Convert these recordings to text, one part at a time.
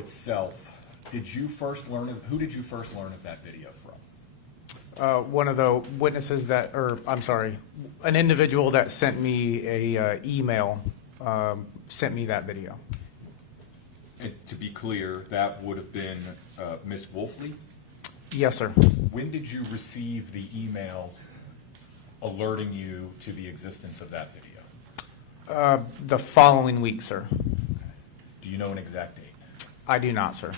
itself, who did you first learn of that video from? One of the witnesses that, or I'm sorry, an individual that sent me a email sent me that video. And to be clear, that would have been Ms. Wolfley? Yes, sir. When did you receive the email alerting you to the existence of that video? The following week, sir. Okay. Do you know an exact date? I do not, sir.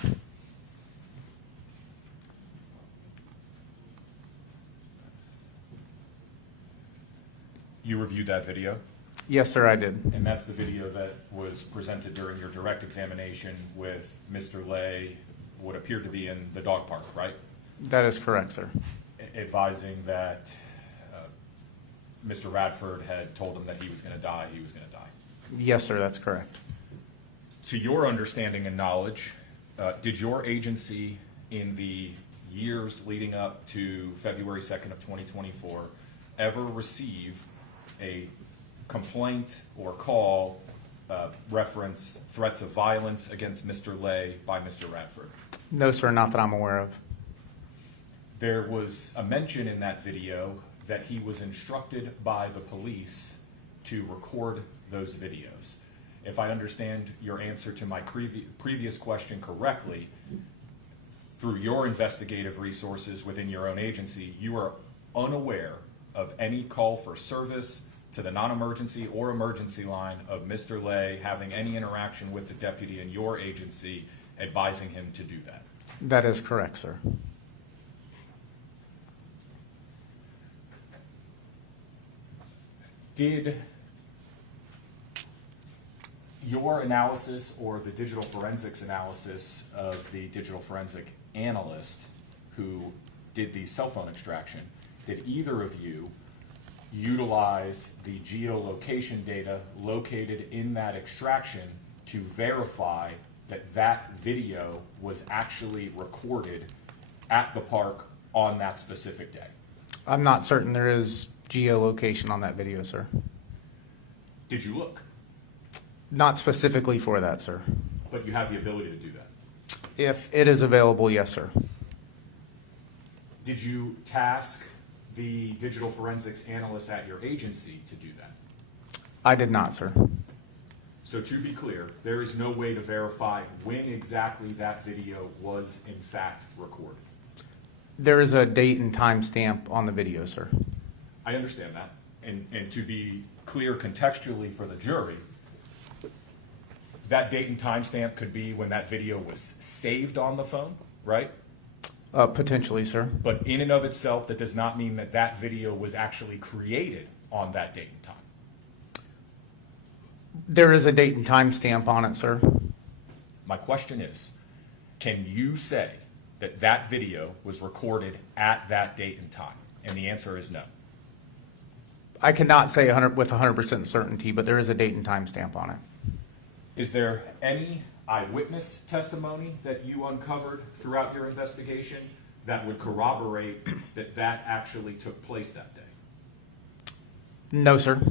You reviewed that video? Yes, sir, I did. And that's the video that was presented during your direct examination with Mr. Lay, what appeared to be in the dog park, right? That is correct, sir. Advising that Mr. Radford had told him that he was going to die, Yes, sir, that's correct. To your understanding and knowledge, did your agency in the years leading up to February 2nd of 2024 ever receive a complaint or call reference threats of violence against Mr. Lay by Mr. Radford? No, sir, not that I'm aware of. There was a mention in that video that he was instructed by the police to record those videos. If I understand your answer to my previous question correctly, through your investigative resources within your own agency, you are unaware of any call for service to the non-emergency or emergency line of Mr. Lay having any interaction with the deputy in your agency advising him to do that. That is correct, sir. Did your analysis or the digital forensics analysis of the digital forensic analyst who did the cell phone extraction, did either of you utilize the geolocation data located in that extraction to verify that that video was actually recorded at the park on that specific day? I'm not certain there is geolocation on that video, sir. Did you look? Not specifically for that, sir. But you have the ability to do that. If it is available, yes, sir. Did you task the digital forensics analyst at your agency to do that? I did not, sir. So to be clear, there is no way to verify when exactly that video was in fact recorded. There is a date and time stamp on the video, sir. I understand that. And to be clear contextually for the jury, that date and time stamp could be when that video was saved on the phone, right? Potentially, sir. But in and of itself, that does not mean that that video was actually created on that date and time. There is a date and time stamp on it, sir. My question is, can you say that that video was recorded at that date and time? And the answer is no. I cannot say with 100% certainty, but there is a date and time stamp on it. Is there any eyewitness testimony that you uncovered throughout your investigation that would corroborate that that actually took place that day? No, sir.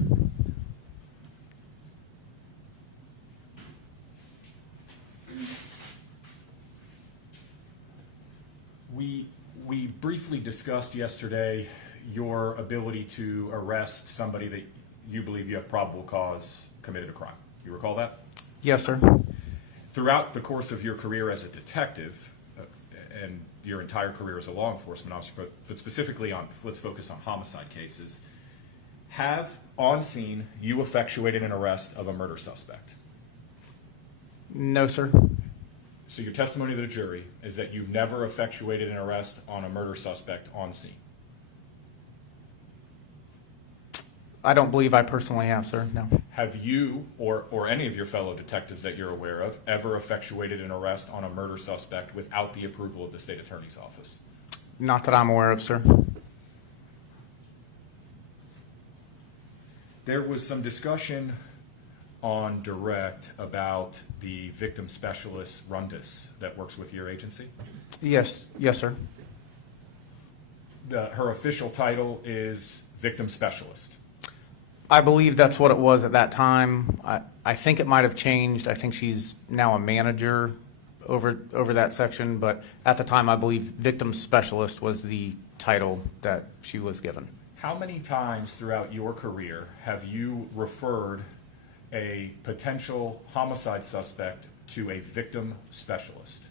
We briefly discussed yesterday your ability to arrest somebody that you believe you have probable cause committed a crime. You recall that? Yes, sir. Throughout the course of your career as a detective and your entire career as a law enforcement officer, but specifically on, let's focus on homicide cases, have on scene you effectuated an arrest of a murder suspect? No, sir. So your testimony to the jury is that you've never effectuated an arrest on a murder suspect on scene? I don't believe I personally have, sir. No. Have you or any of your fellow detectives that you're aware of ever effectuated an arrest on a murder suspect without the approval of the state attorney's office? Not that I'm aware of, sir. There was some discussion on direct about the victim specialist, Rundis, that works with your agency. Yes, sir. Her official title is victim specialist. I believe that's what it was at that time. I think it might have changed. I think she's now a manager over that section, but at the time, I believe victim specialist was the title that she was given. How many times throughout your career have you referred a potential homicide suspect to a victim specialist?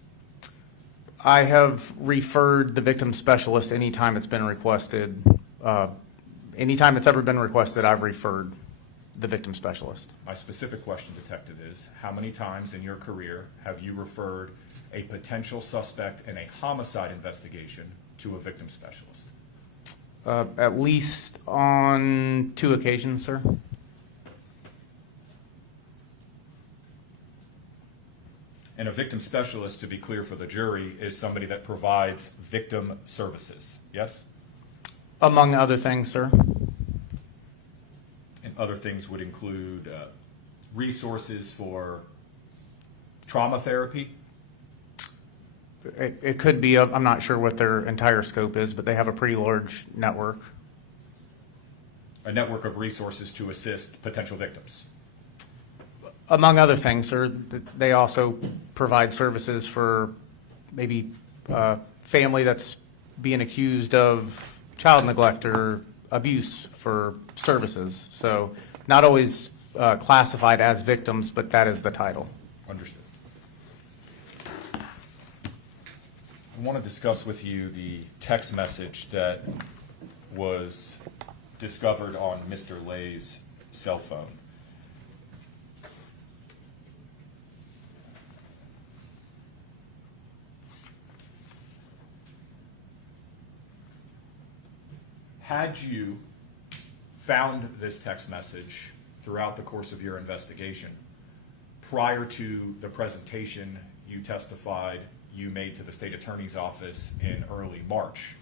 I have referred the victim specialist anytime it's been requested. Anytime it's ever been requested, I've referred the victim specialist. My specific question, Detective, is how many times in your career have you referred a potential suspect in a homicide investigation to a victim specialist? At least on 2 occasions, sir. And a victim specialist, to be clear for the jury, is somebody that provides victim services, yes? Among other things, sir. And other things would include resources for trauma therapy. It could be, I'm not sure what their entire scope is, but they have a pretty large network. A network of resources to assist potential victims. Among other things, sir, they also provide services for maybe family that's being accused of child neglect or abuse for services. So not always classified as victims, but that is the title. Understood. I want to discuss with you the text message that was discovered on Mr. Lay's cell phone. Had you found this text message throughout the course of your investigation, prior to the presentation you testified you made to the state attorney's office in early March,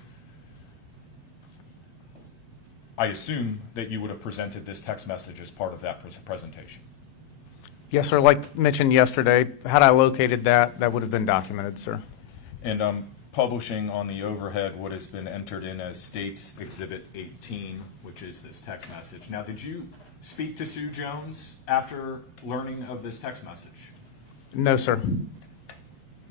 I assume that you would have presented this text message as part of that presentation. Yes, sir. Like mentioned yesterday, had I located that, that would have been documented, sir. And publishing on the overhead what has been entered in as State's Exhibit 18, which is this text message. Now, did you speak to Sue Jones after learning of this text message? No, sir.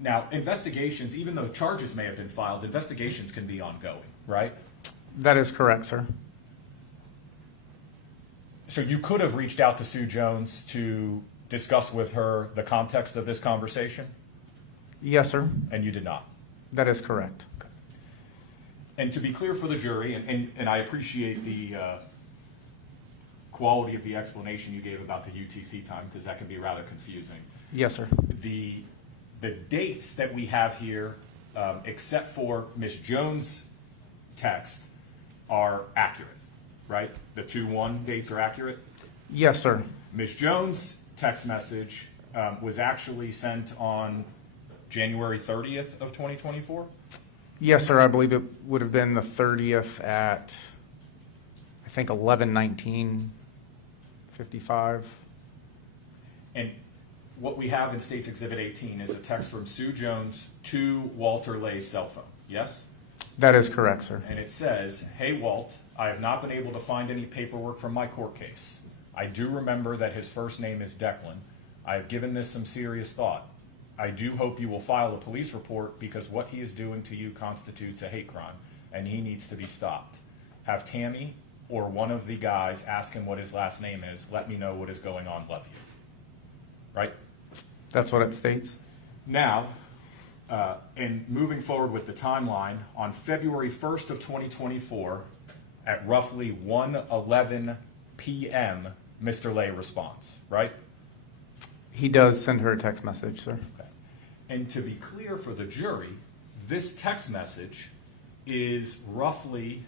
Now, investigations, even though charges may have been filed, investigations can be ongoing, right? That is correct, sir. So you could have reached out to Sue Jones to discuss with her the context of this conversation, Yes, sir. and you did not. That is correct. And to be clear for the jury, and I appreciate the quality of the explanation you gave about the UTC time, because that can be rather confusing. Yes, sir. The dates that we have here, except for Ms. Jones' text, are accurate, right? The 2-1 dates are accurate? Yes, sir. Ms. Jones' text message was actually sent on January 30th of 2024? Yes, sir. I believe it would have been the 30th at, I think, 11/19/55. And what we have in State's Exhibit 18 is a text from Sue Jones to Walter Lay's cell phone, yes? That is correct, sir. And it says, "Hey Walt, I have not been able to find any paperwork from my court case. I do remember that his first name is Declan. I have given this some serious thought. I do hope you will file a police report because what he is doing to you constitutes a hate crime and he needs to be stopped. Have Tammy or one of the guys ask him what his last name is. Let me know what is going on. Love you." Right? That's what it states? Now, and moving forward with the timeline, on February 1st of 2024, at roughly 1:11 p.m., Mr. Lay responds, right? He does send her a text message, sir. Okay. And to be clear for the jury, this text message is roughly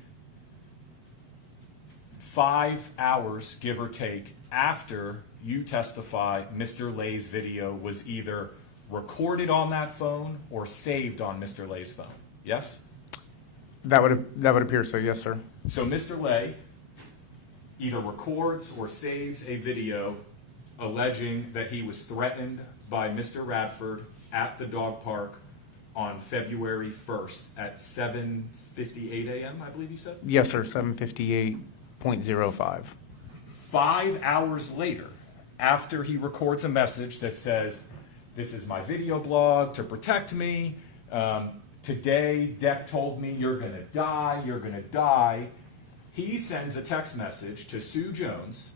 5 hours, give or take, after you testify Mr. Lay's video was either recorded on that phone or saved on Mr. Lay's phone. Yes? That would appear so, yes, sir. So Mr. Lay either records or saves a video alleging that he was threatened by Mr. Radford at the dog park on February 1st at 7:58 a.m., I believe you said? Yes, sir. 7:58.05. 5 hours later, after he records a message that says, this is my video blog to protect me. Today, Deck told me you're going to die, you're going to die. He sends a text message to Sue Jones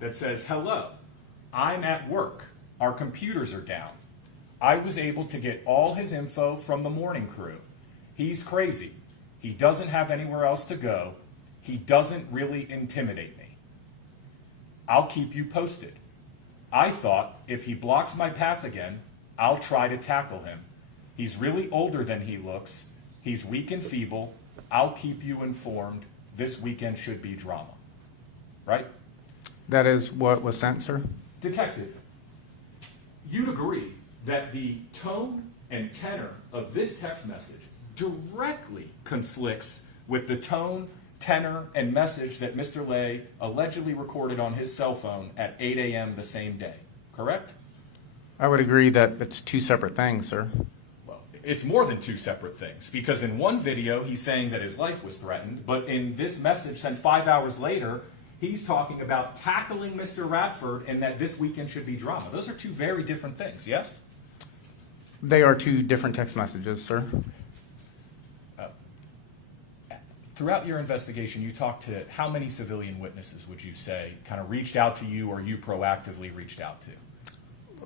that says, hello, I'm at work. Our computers are down. I was able to get all his info from the morning crew. He's crazy. He doesn't have anywhere else to go. He doesn't really intimidate me. I'll keep you posted. I thought if he blocks my path again, I'll try to tackle him. He's really older than he looks. He's weak and feeble. I'll keep you informed. This weekend should be drama. Right? That is what was sent, sir? Detective, you'd agree that the tone and tenor of this text message directly conflicts with the tone, tenor, and message that Mr. Lay allegedly recorded on his cell phone at 8 a.m. the same day, correct? I would agree that it's two separate things, sir. Well, it's more than two separate things, because in one video he's saying that his life was threatened, but in this message sent 5 hours later, he's talking about tackling Mr. Radford and that this weekend should be drama. Those are two very different things, yes? They are two different text messages, sir. Throughout your investigation, you talked to how many civilian witnesses, would you say, kind of reached out to you or you proactively reached out to?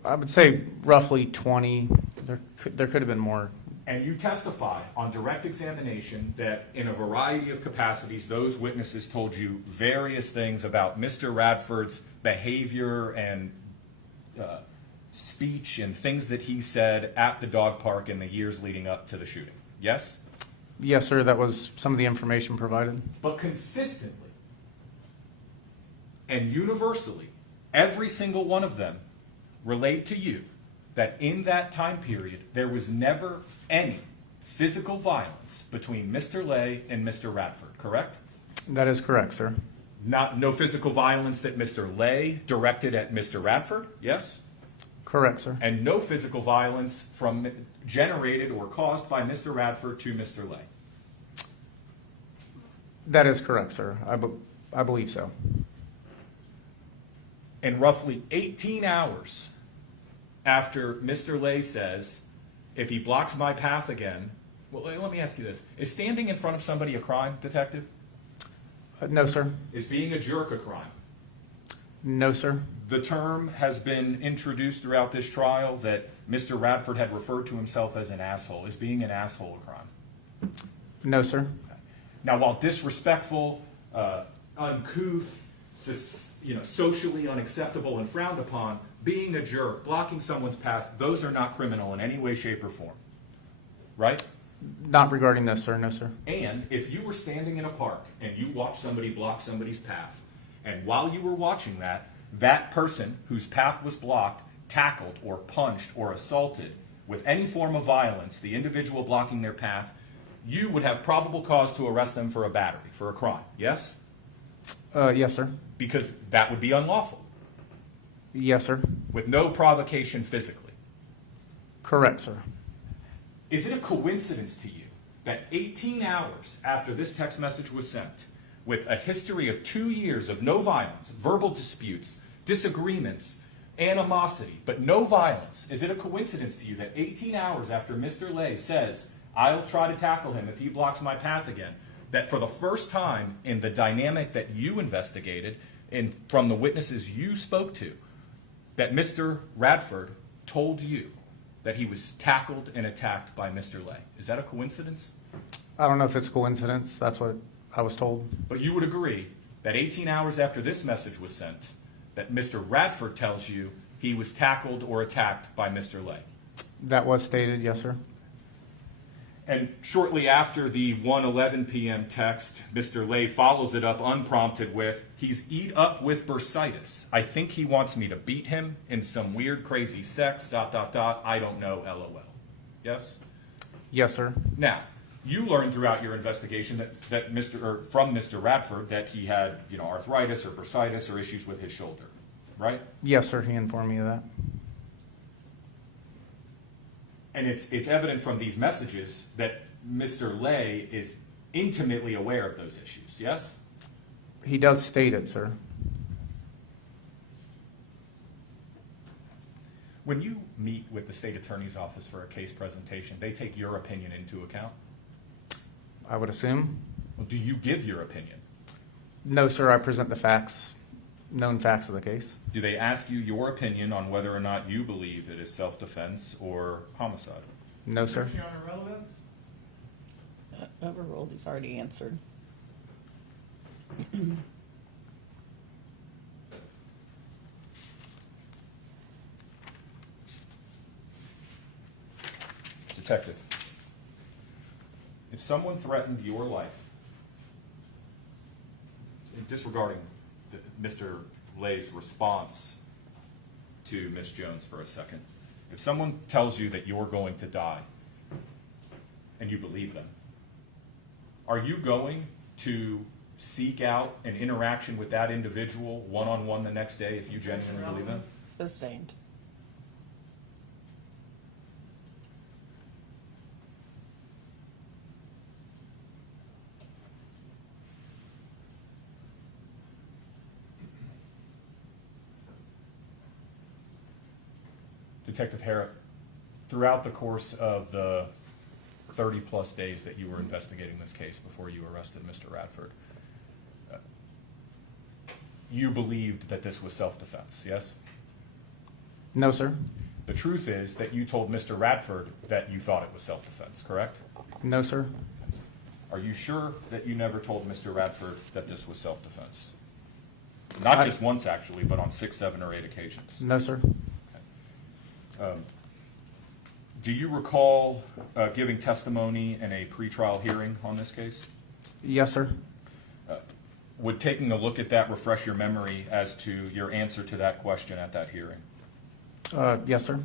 I would say roughly 20. There could have been more. And you testify on direct examination that in a variety of capacities, those witnesses told you various things about Mr. Radford's behavior and speech and things that he said at the dog park in the years leading up to the shooting. Yes? Yes, sir. That was some of the information provided. But consistently and universally, every single one of them relate to you that in that time period, there was never any physical violence between Mr. Lay and Mr. Radford, correct? That is correct, sir. No physical violence that Mr. Lay directed at Mr. Radford, yes? Correct, sir. And no physical violence generated or caused by Mr. Radford to Mr. Lay. That is correct, sir. I believe so. And roughly 18 hours after Mr. Lay says, if he blocks my path again, well, let me ask you this. Is standing in front of somebody a crime, detective? No, sir. Is being a jerk a crime? No, sir. The term has been introduced throughout this trial that Mr. Radford had referred to himself as an asshole. Is being an asshole a crime? No, sir. Now, while disrespectful, uncouth, socially unacceptable and frowned upon, being a jerk, blocking someone's path, those are not criminal in any way, shape, or form. Right? Not regarding this, sir. No, sir. And if you were standing in a park and you watched somebody block somebody's path, and while you were watching that, that person whose path was blocked tackled or punched or assaulted with any form of violence the individual blocking their path, you would have probable cause to arrest them for a battery, for a crime, yes? Yes, sir. Because that would be unlawful, Yes, sir. with no provocation physically. Correct, sir. Is it a coincidence to you that 18 hours after this text message was sent, with a history of 2 years of no violence, verbal disputes, disagreements, animosity, but no violence, is it a coincidence to you that 18 hours after Mr. Lay says, I'll try to tackle him if he blocks my path again, that for the first time in the dynamic that you investigated and from the witnesses you spoke to, that Mr. Radford told you that he was tackled and attacked by Mr. Lay? Is that a coincidence? I don't know if it's a coincidence. That's what I was told. But you would agree that 18 hours after this message was sent, that Mr. Radford tells you he was tackled or attacked by Mr. Lay. That was stated, yes, sir. And shortly after the 1:11 p.m. text, Mr. Lay follows it up unprompted with, he's eat up with bursitis. I think he wants me to beat him in some weird, crazy sex, ... I don't know, LOL. Yes? Yes, sir. Now, you learned throughout your investigation that from Mr. Radford that he had, arthritis or bursitis or issues with his shoulder, right? Yes, sir. He informed me of that. And it's evident from these messages that Mr. Lay is intimately aware of those issues, yes? He does state it, sir. When you meet with the state attorney's office for a case presentation, they take your opinion into account? I would assume. Well, do you give your opinion? No, sir, I present the facts, known facts of the case. Do they ask you your opinion on whether or not you believe it is self-defense or homicide? No, sir. Objection on irrelevance? Overruled, he's already answered. Detective, if someone threatened your life, disregarding Mr. Lay's response to Ms. Jones for a second, if someone tells you that you're going to die and you believe them, are you going to seek out an interaction with that individual one-on-one the next day if you genuinely believe them? Sustained. Detective Harrop, throughout the course of the 30-plus days that you were investigating this case before you arrested Mr. Radford, you believed that this was self-defense, yes? No, sir. The truth is that you told Mr. Radford that you thought it was self-defense, correct? No, sir. Are you sure that you never told Mr. Radford that this was self-defense? Not just once, actually, but on 6, 7, or 8 occasions. No, sir. Do you recall giving testimony in a pretrial hearing on this case? Yes, sir. Would taking a look at that refresh your memory as to your answer to that question at that hearing? Yes, sir.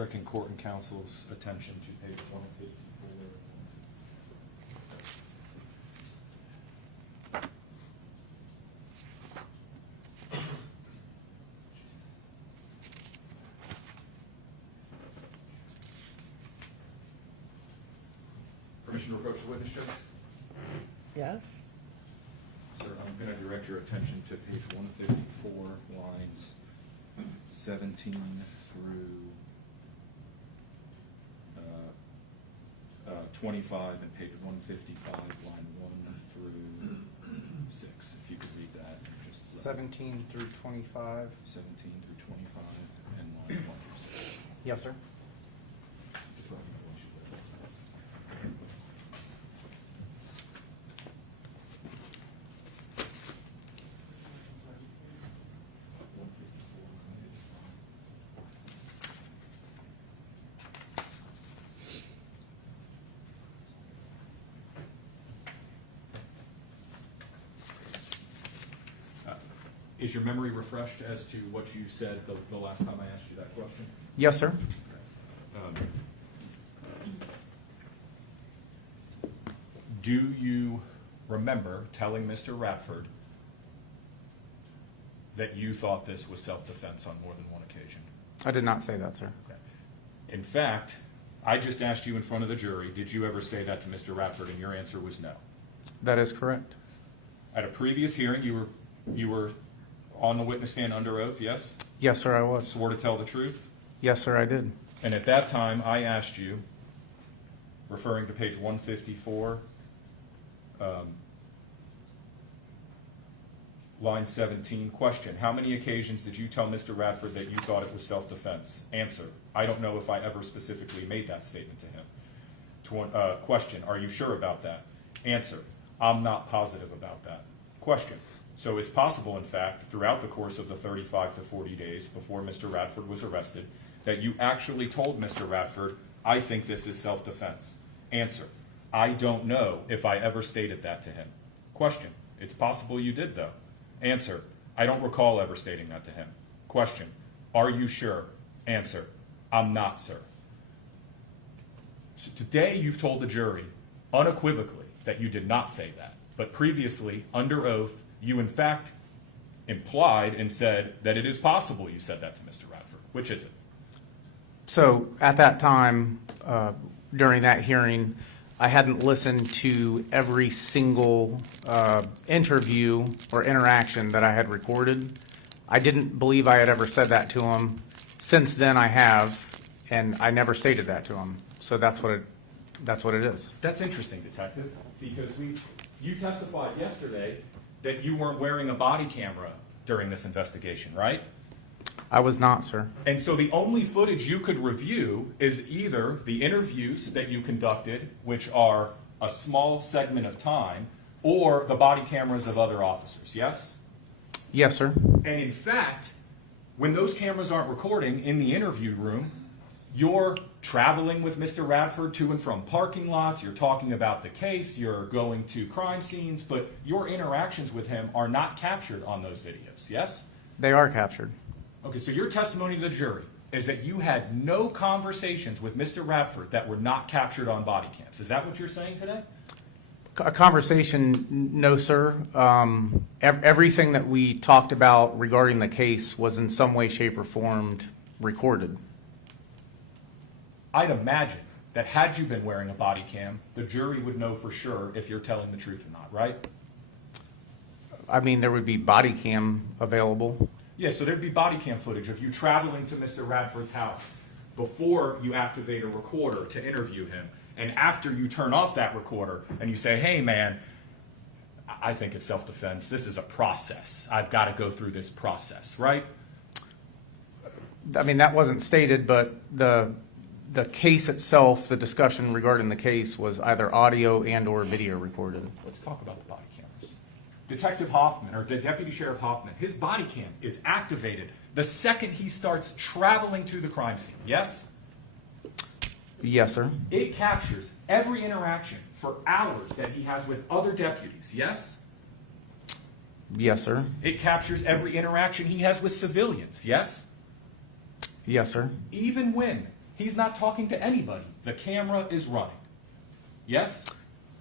directing court and counsel's attention to page 154. Permission to approach the witness, Judge? Yes? Sir, I'm going to direct your attention to page 154, lines 17 through 25, and page 155, line 1 through 6. If you could read that. Just 17 through 25. 17 through 25, and line 1 through 6. Yes, sir. Just let me know once you've read that. Is your memory refreshed as to what you said the last time I asked you that question? Yes, sir. Do you remember telling Mr. Radford that you thought this was self-defense on more than one occasion? I did not say that, sir. Okay. In fact, I just asked you in front of the jury, did you ever say that to Mr. Radford, and your answer was no. That is correct. At a previous hearing, you were on the witness stand under oath, yes? Yes, sir, I was. Swore to tell the truth? Yes, sir, I did. And at that time, I asked you, referring to page 154, line 17, question, how many occasions did you tell Mr. Radford that you thought it was self-defense? Answer, I don't know if I ever specifically made that statement to him. Question, are you sure about that? Answer, I'm not positive about that. Question, so it's possible, in fact, throughout the course of the 35 to 40 days before Mr. Radford was arrested, that you actually told Mr. Radford, I think this is self-defense. Answer, I don't know if I ever stated that to him. Question, it's possible you did, though. Answer, I don't recall ever stating that to him. Question, are you sure? Answer, I'm not, sir. So today you've told the jury unequivocally that you did not say that, but previously, under oath, you in fact implied and said that it is possible you said that to Mr. Radford. Which is it? So at that time, during that hearing, I hadn't listened to every single interview or interaction that I had recorded. I didn't believe I had ever said that to him. Since then, I have, and I never stated that to him. So that's what it is. That's interesting, Detective, because you testified yesterday that you weren't wearing a body camera during this investigation, right? I was not, sir. And so the only footage you could review is either the interviews that you conducted, which are a small segment of time, or the body cameras of other officers, yes? Yes, sir. And in fact, when those cameras aren't recording in the interview room, you're traveling with Mr. Radford to and from parking lots, you're talking about the case, you're going to crime scenes, but your interactions with him are not captured on those videos, yes? They are captured. Okay, so your testimony to the jury is that you had no conversations with Mr. Radford that were not captured on body cams. Is that what you're saying today? A conversation, no, sir. Everything that we talked about regarding the case was in some way, shape, or form recorded. I'd imagine that had you been wearing a body cam, the jury would know for sure if you're telling the truth or not, right? I mean, there would be body cam available. Yeah, so there'd be body cam footage of you traveling to Mr. Radford's house before you activate a recorder to interview him. And after you turn off that recorder and you say, hey, man, I think it's self-defense. This is a process. I've got to go through this process, right? I mean, that wasn't stated, but the case itself, the discussion regarding the case was either audio and or video recorded. Let's talk about the body cameras. Detective Hoffman, or Deputy Sheriff Hoffman, his body cam is activated the second he starts traveling to the crime scene, yes? Yes, sir. It captures every interaction for hours that he has with other deputies, yes? Yes, sir. It captures every interaction he has with civilians, yes? Yes, sir. Even when He's not talking to anybody. The camera is running. Yes?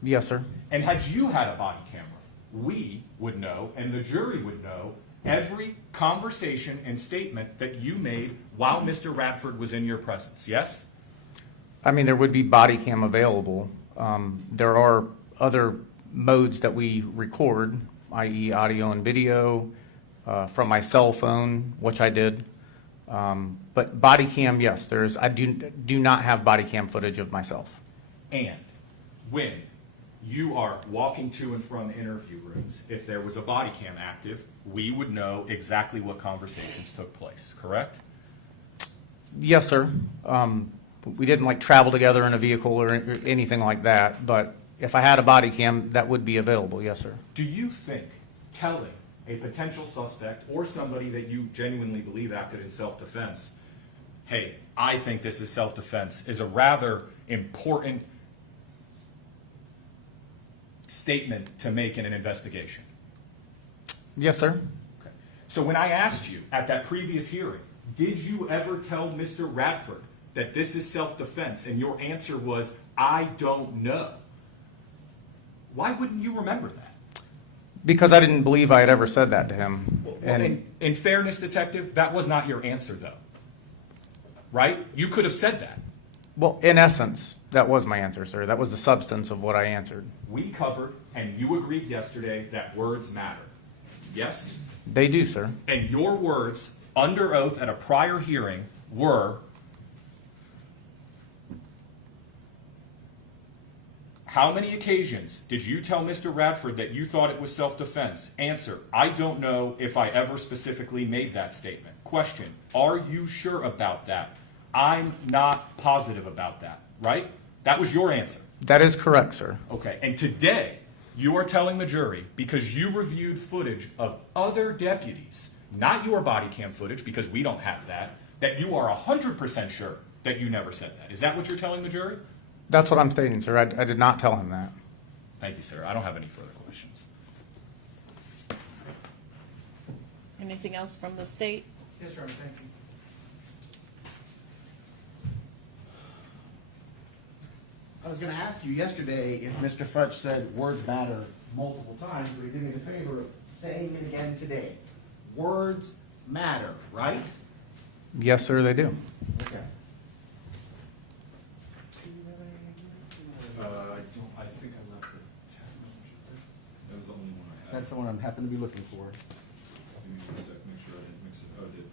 Yes, sir. And had you had a body camera, we would know, and the jury would know, every conversation and statement that you made while Mr. Radford was in your presence. Yes? I mean, there would be body cam available. There are other modes that we record, i.e. audio and video, from my cell phone, which I did. But body cam, yes, I do not have body cam footage of myself. And when you are walking to and from interview rooms, if there was a body cam active, we would know exactly what conversations took place, correct? Yes, sir. We didn't like travel together in a vehicle or anything like that, but if I had a body cam, that would be available, yes, sir. Do you think telling a potential suspect or somebody that you genuinely believe acted in self-defense, hey, I think this is self-defense, is a rather important statement to make in an investigation? Yes, sir. Okay. So when I asked you at that previous hearing, did you ever tell Mr. Radford that this is self-defense, and your answer was, I don't know, why wouldn't you remember that? Because I didn't believe I had ever said that to him. Well, in fairness, detective, that was not your answer, though. Right? You could have said that. Well, in essence, that was my answer, sir. That was the substance of what I answered. We covered, and you agreed yesterday, that words matter. Yes? They do, sir. And your words, under oath at a prior hearing, were, how many occasions did you tell Mr. Radford that you thought it was self-defense? Answer, I don't know if I ever specifically made that statement. Question, are you sure about that? I'm not positive about that, right? That was your answer. That is correct, sir. Okay, and today you are telling the jury, because you reviewed footage of other deputies, not your body cam footage, because we don't have that, that you are 100% sure that you never said that. Is that what you're telling the jury? That's what I'm stating, sir. I did not tell him that. Thank you, sir. I don't have any further questions. Anything else from the state? Yes, Your Honor, thank you. I was going to ask you yesterday if Mr. Fudge said words matter multiple times, but he did me the favor of saying it again today. Words matter, right? Yes, sir, they do. Okay. I think I left the text message there. That was the only one I had. That's the one I happen to be looking for. Give me 1 sec, make sure I didn't mix it. Oh, I did.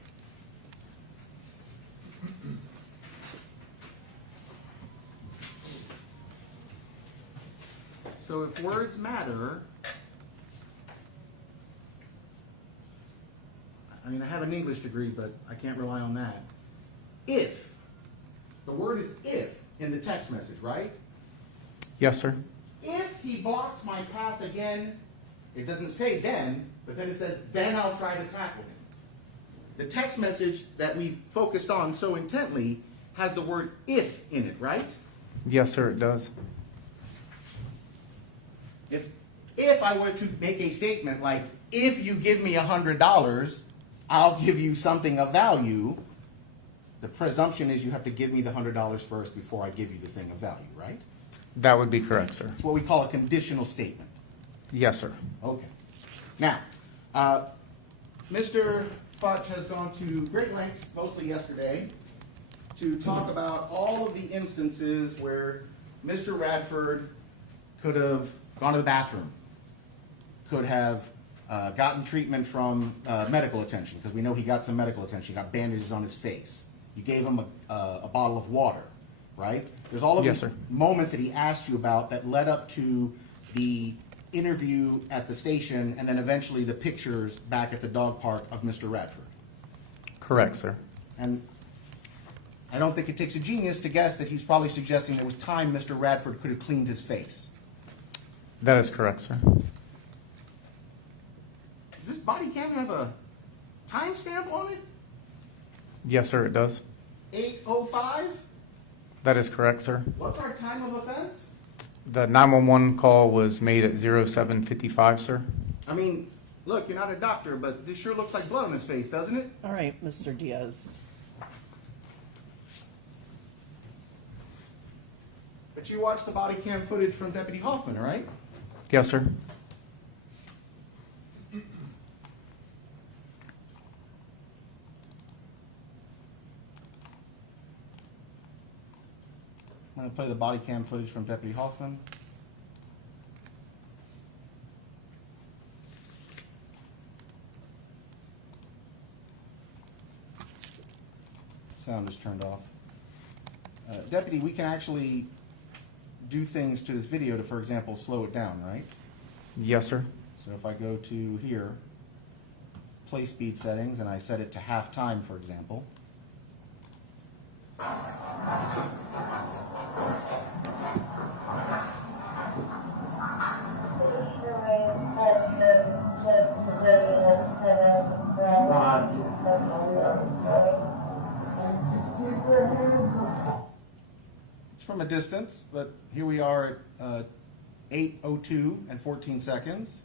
So if words matter, I mean, I have an English degree, but I can't rely on that. If, the word is if in the text message, right? Yes, sir. If he blocks my path again, it doesn't say then, but then it says, then I'll try to tackle him. The text message that we focused on so intently has the word if in it, right? Yes, sir, it does. If I were to make a statement like, if you give me $100, I'll give you something of value, the presumption is you have to give me the $100 first before I give you the thing of value, right? That would be correct, sir. It's what we call a conditional statement. Yes, sir. Okay. Now, Mr. Fudge has gone to great lengths, mostly yesterday, to talk about all of the instances where Mr. Radford could have gone to the bathroom, could have gotten treatment from medical attention, because we know he got some medical attention. He got bandages on his face. You gave him a bottle of water, right? There's all of Yes, these sir. moments that he asked you about that led up to the interview at the station and then eventually the pictures back at the dog park of Mr. Radford. Correct, sir. And I don't think it takes a genius to guess that he's probably suggesting there was time Mr. Radford could have cleaned his face. That is correct, sir. Does this body cam have a timestamp on it? Yes, sir, it does. 8:05? That is correct, sir. What's our time of offense? The 911 call was made at 07:55, sir. I mean, look, you're not a doctor, but this sure looks like blood on his face, doesn't it? All right, Mr. Diaz. But you watched the body cam footage from Deputy Hoffman, right? Yes, sir. I'm going to play the body cam footage from Deputy Hoffman. Sound is turned off. Deputy, we can actually do things to this video to, for example, slow it down, right? Yes, sir. So if I go to here, play speed settings, and I set it to half time, for example. It's from a distance, but here we are at 8:02 and 14 seconds.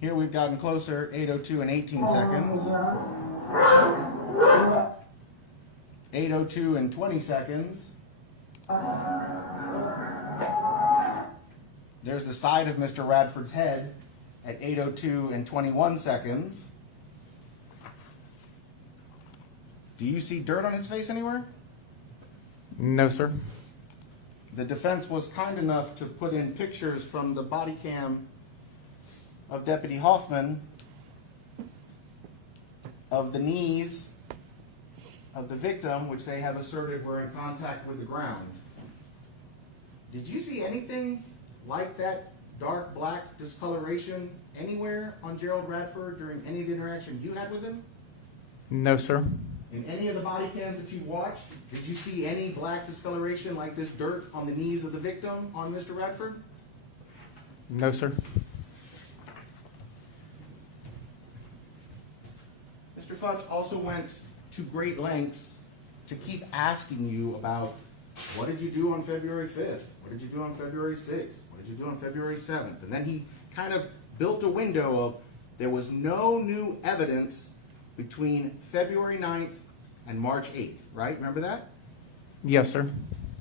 Here we've gotten closer, 8:02 and 18 seconds. 8:02 and 20 seconds. There's the side of Mr. Radford's head at 8:02 and 21 seconds. Do you see dirt on his face anywhere? No, sir. The defense was kind enough to put in pictures from the body cam of Deputy Hoffman of the knees of the victim, which they have asserted were in contact with the ground. Did you see anything like that dark black discoloration anywhere on Gerald Radford during any of the interaction you had with him? No, sir. In any of the body cams that you watched, did you see any black discoloration like this dirt on the knees of the victim on Mr. Radford? No, sir. Mr. Fudge also went to great lengths to keep asking you about what did you do on February 5th? What did you do on February 6th? What did you do on February 7th? And then he kind of built a window of there was no new evidence between February 9th and March 8th, right? Remember that? Yes, sir.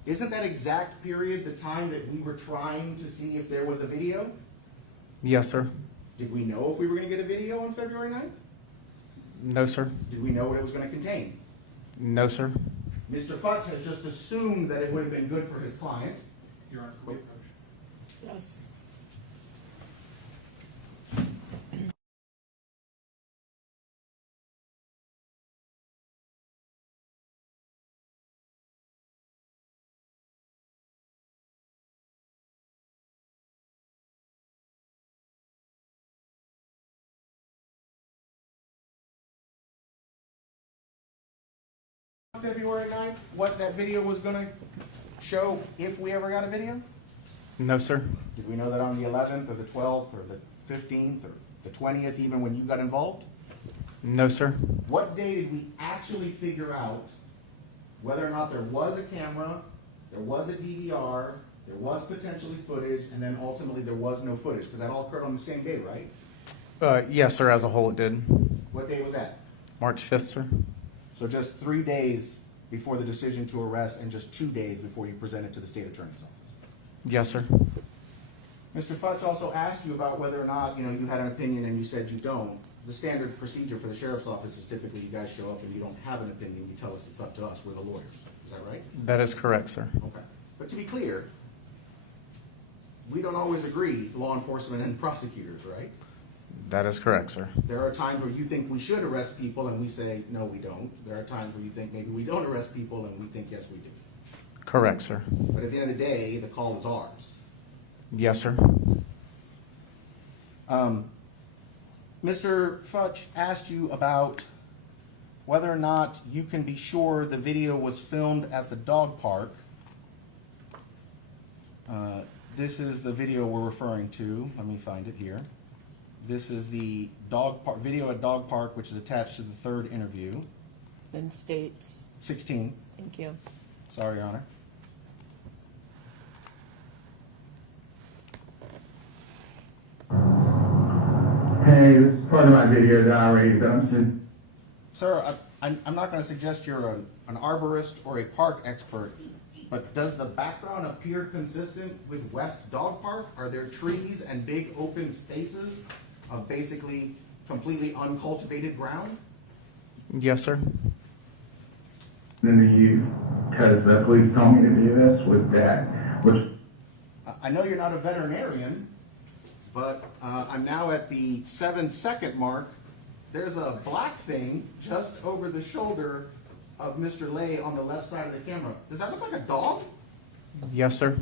Isn't that exact period the time that we were trying to see if there was a video? Yes, sir. Did we know if we were going to get a video on February 9th? No, sir. Did we know what it was going to contain? No, sir. Mr. Fudge has just assumed that it would have been good for his client. Your Honor, can we approach? Yes. February 9th, what that video was going to show if we ever got a video? No, sir. Did we know that on the 11th or the 12th or the 15th or the 20th even when you got involved? No, sir. What day did we actually figure out whether or not there was a camera, there was a DVR, there was potentially footage, and then ultimately there was no footage? Because that all occurred on the same day, right? Yes, sir. As a whole, it did. What day was that? March 5th, sir. So just 3 days before the decision to arrest and just 2 days before you presented to the state attorney's office. Yes, sir. Mr. Futch also asked you about whether or not, you had an opinion and you said you don't. The standard procedure for the sheriff's office is typically you guys show up and you don't have an opinion. You tell us it's up to us. We're the lawyers. Is that right? That is correct, sir. Okay. But to be clear, we don't always agree, law enforcement and prosecutors, right? That is correct, sir. There are times where you think we should arrest people and we say, no, we don't. There are times where you think maybe we don't arrest people and we think, yes, we do. Correct, sir. But at the end of the day, the call is ours. Yes, sir. Mr. Futch asked you about whether or not you can be sure the video was filmed at the dog park. This is the video we're referring to. Let me find it here. This is the video at dog park, which is attached to the third interview. Then states. 16. Thank you. Sorry, Your Honor. Hey, this is part of my video that I already done. Sir, I'm not going to suggest you're an arborist or a park expert, but does the background appear consistent with West Dog Park? Are there trees and big open spaces of basically completely uncultivated ground? Yes, sir. Then you, because the police told me to do this with that, which I know you're not a veterinarian, but I'm now at the 7-second mark. There's a black thing just over the shoulder of Mr. Lay on the left side of the camera. Does that look like a dog? Yes, sir.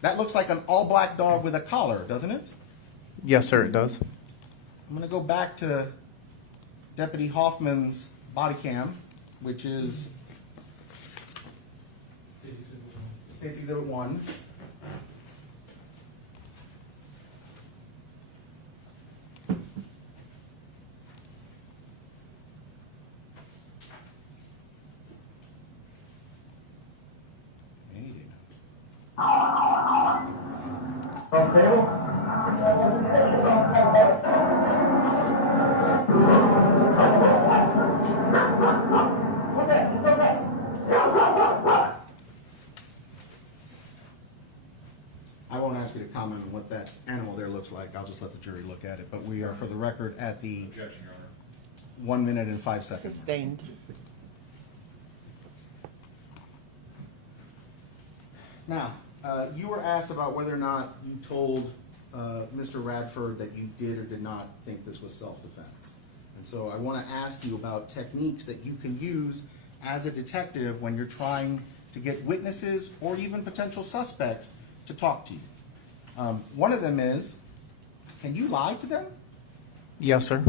That looks like an all-black dog with a collar, doesn't it? Yes, sir, it does. I'm going to go back to Deputy Hoffman's body cam, which is State's Exhibit 1. I won't ask you to comment on what that animal there looks like. I'll just let the jury look at it. But we are, for the record, at the Objection, Your Honor. 1 minute and 5 seconds. Sustained. Now, you were asked about whether or not you told Mr. Radford that you did or did not think this was self-defense. And so I want to ask you about techniques that you can use as a detective when you're trying to get witnesses or even potential suspects to talk to you. One of them is, can you lie to them? Yes, sir.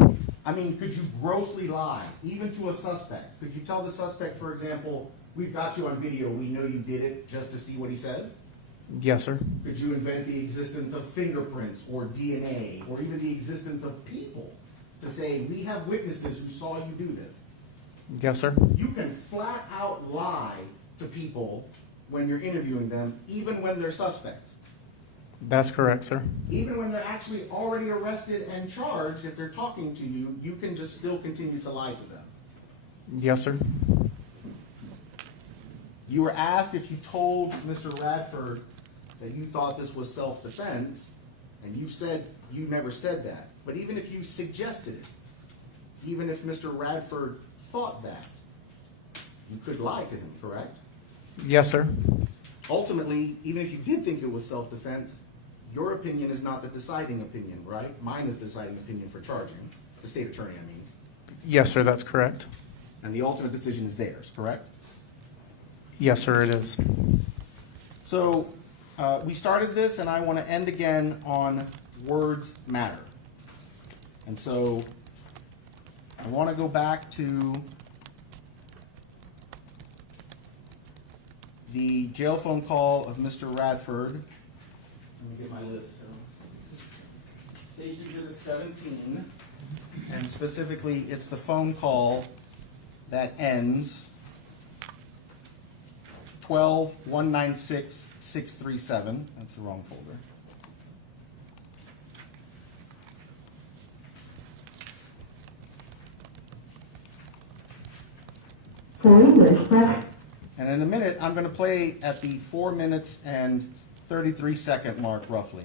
I mean, could you grossly lie, even to a suspect? Could you tell the suspect, for example, we've got you on video, we know you did it, just to see what he says? Yes, sir. Could you invent the existence of fingerprints or DNA or even the existence of people to say, we have witnesses who saw you do this? Yes, sir. You can flat out lie to people when you're interviewing them, even when they're suspects. That's correct, sir. Even when they're actually already arrested and charged, if they're talking to you, you can just still continue to lie to them. Yes, sir. You were asked if you told Mr. Radford that you thought this was self-defense, and you said you never said that. But even if you suggested it, even if Mr. Radford thought that, you could lie to him, correct? Yes, sir. Ultimately, even if you did think it was self-defense, your opinion is not the deciding opinion, right? Mine is the deciding opinion for charging, the state attorney, I mean. Yes, sir, that's correct. And the ultimate decision is theirs, correct? Yes, sir, it is. So we started this, and I want to end again on words matter. And so I want to go back to the jail phone call of Mr. Radford. Let me get my list. State Exhibit 17, and specifically, it's the phone call that ends 12-196-637. That's the wrong folder. for English, press And in a minute, I'm going to play at the 4 minutes and 33-second mark, roughly.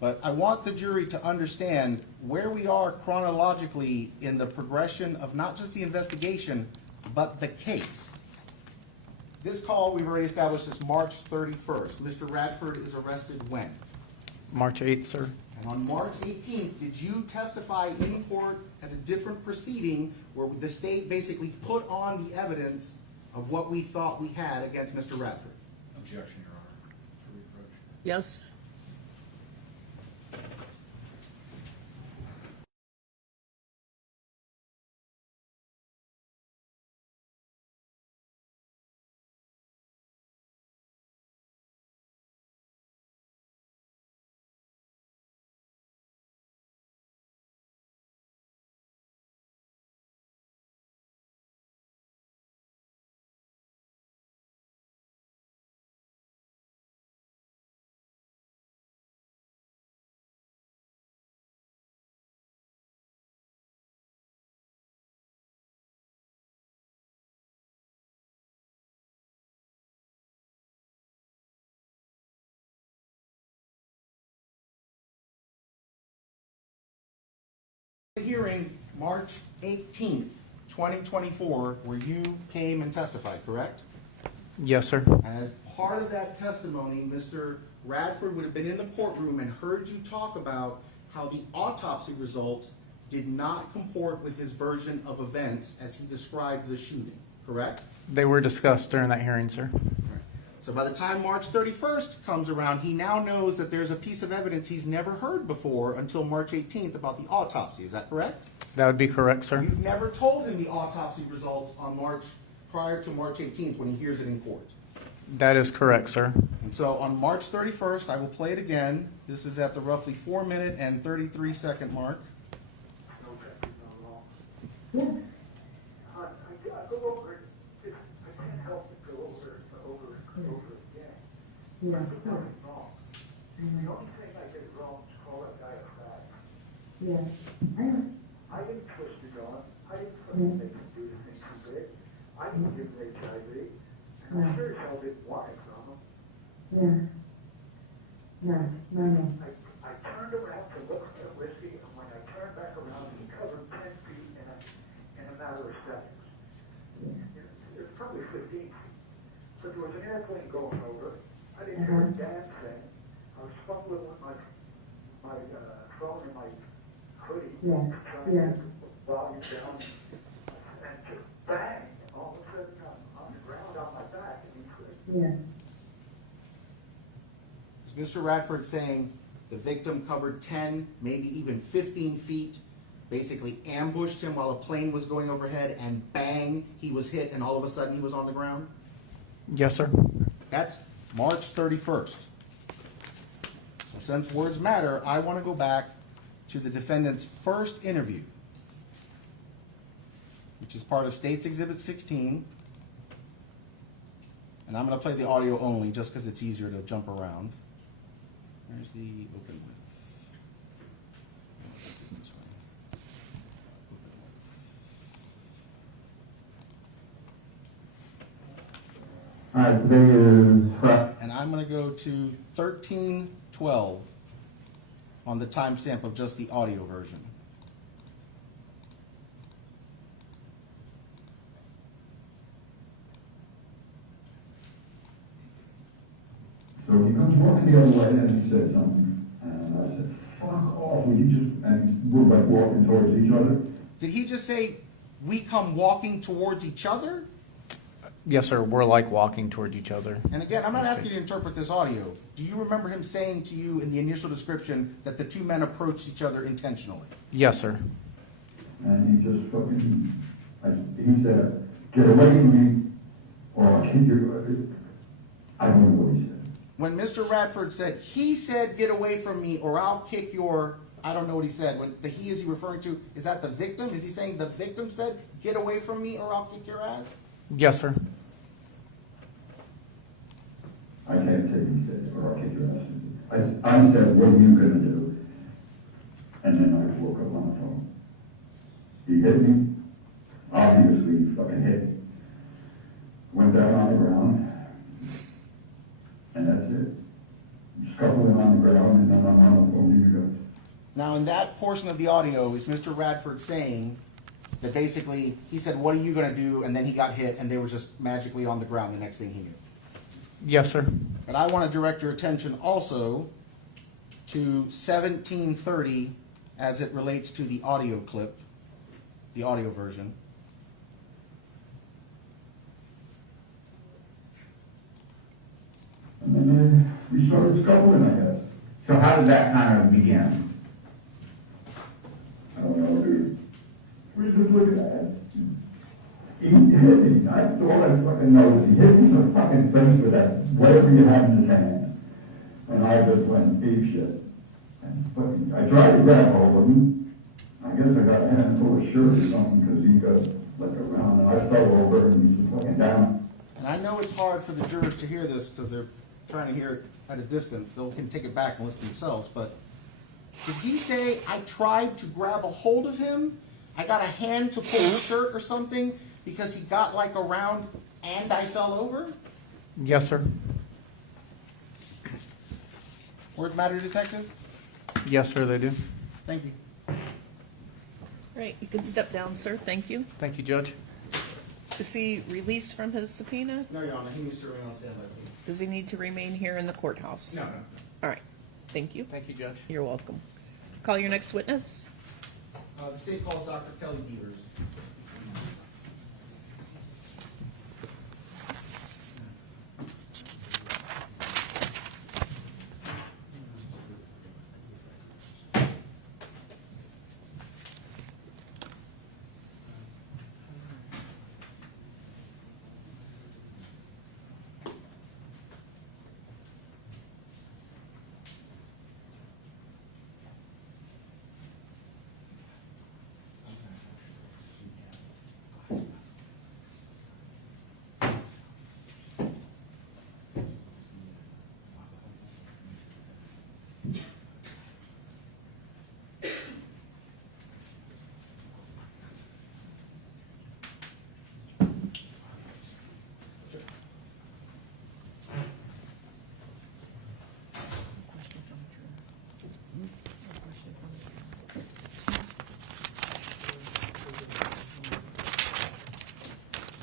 But I want the jury to understand where we are chronologically in the progression of not just the investigation, but the case. This call, we've already established, is March 31st. Mr. Radford is arrested when? March 8th, sir. And on March 18th, did you testify in court at a different proceeding where the state basically put on the evidence of what we thought we had against Mr. Radford? Objection, Your Honor. For reproach. Yes. Hearing March 18th, 2024, where you came and testified, correct? Yes, sir. As part of that testimony, Mr. Radford would have been in the courtroom and heard you talk about how the autopsy results did not comport with his version of events as he described the shooting, correct? They were discussed during that hearing, sir. So by the time March 31st comes around, he now knows that there's a piece of evidence he's never heard before until March 18th about the autopsy. Is that correct? That would be correct, sir. You've never told him the autopsy results on prior to March 18th when he hears it in court. That is correct, sir. And so on March 31st, I will play it again. This is at the roughly 4-minute and 33-second mark. I go over it. I can't help but go over it again. Yeah. I think nothing's wrong. The only thing I did wrong is call that guy a fag. Yeah. I didn't twist the gun. I didn't fucking make him do the thing too big. I didn't give him HIV. And I sure as hell didn't want it from him. Yeah. No. I turned around to look for the whiskey, and when I turned back around, he covered 10 feet in a matter of seconds. It was probably 15 feet. But there was an airplane going over. I didn't hear a damn thing. I was fumbling with my phone in my hoodie, trying to get the volume down, and just bang! All of a sudden, I'm on the ground on my back, and he said, Yeah. Is Mr. Radford saying the victim covered 10, maybe even 15 feet, basically ambushed him while a plane was going overhead, and bang, he was hit, and all of a sudden he was on the ground? Yes, sir. That's March 31st. So since words matter, I want to go back to the defendant's first interview, which is part of State's Exhibit 16. And I'm going to play the audio only just because it's easier to jump around. There's the open with. This way. All right, today is Friday. And I'm going to go to 13:12 on the timestamp of just the audio version. So he comes walking the other way and he said something. And I said, fuck off. Will you just, and we're like walking towards each other. Did he just say, we come walking towards each other? Yes, sir. We're like walking toward each other. And again, I'm not asking you to interpret this audio. Do you remember him saying to you in the initial description that the two men approached each other intentionally? Yes, sir. And he just fucking, he said, get away from me or I'll kick you. I don't know what he said. When Mr. Radford said, he said, get away from me or I'll kick your, I don't know what he said. When the he is he referring to, is that the victim? Is he saying the victim said, get away from me or I'll kick your ass? Yes, sir. I can't say he said it, or I'll kick your ass. I said, what are you gonna do? And then I woke up on the phone. He hit me. Obviously, he fucking hit me. Went down on the ground. And that's it. Scuffling on the ground, and then I'm on the phone, you go. Now, in that portion of the audio, is Mr. Radford saying that basically he said, what are you going to do? And then he got hit, and they were just magically on the ground the next thing he knew. Yes, sir. But I want to direct your attention also to 1730 as it relates to the audio clip, the audio version. And then we started scuffling, I guess. So how did that kind of begin? I don't know, dude. We just looking at it. He hit me. That's all I fucking know is he hit me in the fucking face with that, whatever you have in his hand. And I just went beef shit. And fucking, I tried to grab hold of him. I guess I got a handful of shirt or something because he got like around and I fell over and he's fucking down. And I know it's hard for the jurors to hear this because they're trying to hear it at a distance. They can take it back and listen themselves. But did he say, I tried to grab a hold of him? I got a hand to pull his shirt or something because he got like around and I fell over? Yes, sir. Words matter, detective? Yes, sir, they do. Thank you. Right, you can step down, sir. Thank you. Thank you, Judge. Is he released from his subpoena? No, Your Honor, he needs to remain on standby, please. Does he need to remain here in the courthouse? No. All right, thank you. Thank you, Judge. You're welcome. Call your next witness. The state calls Dr. Kelly Devers.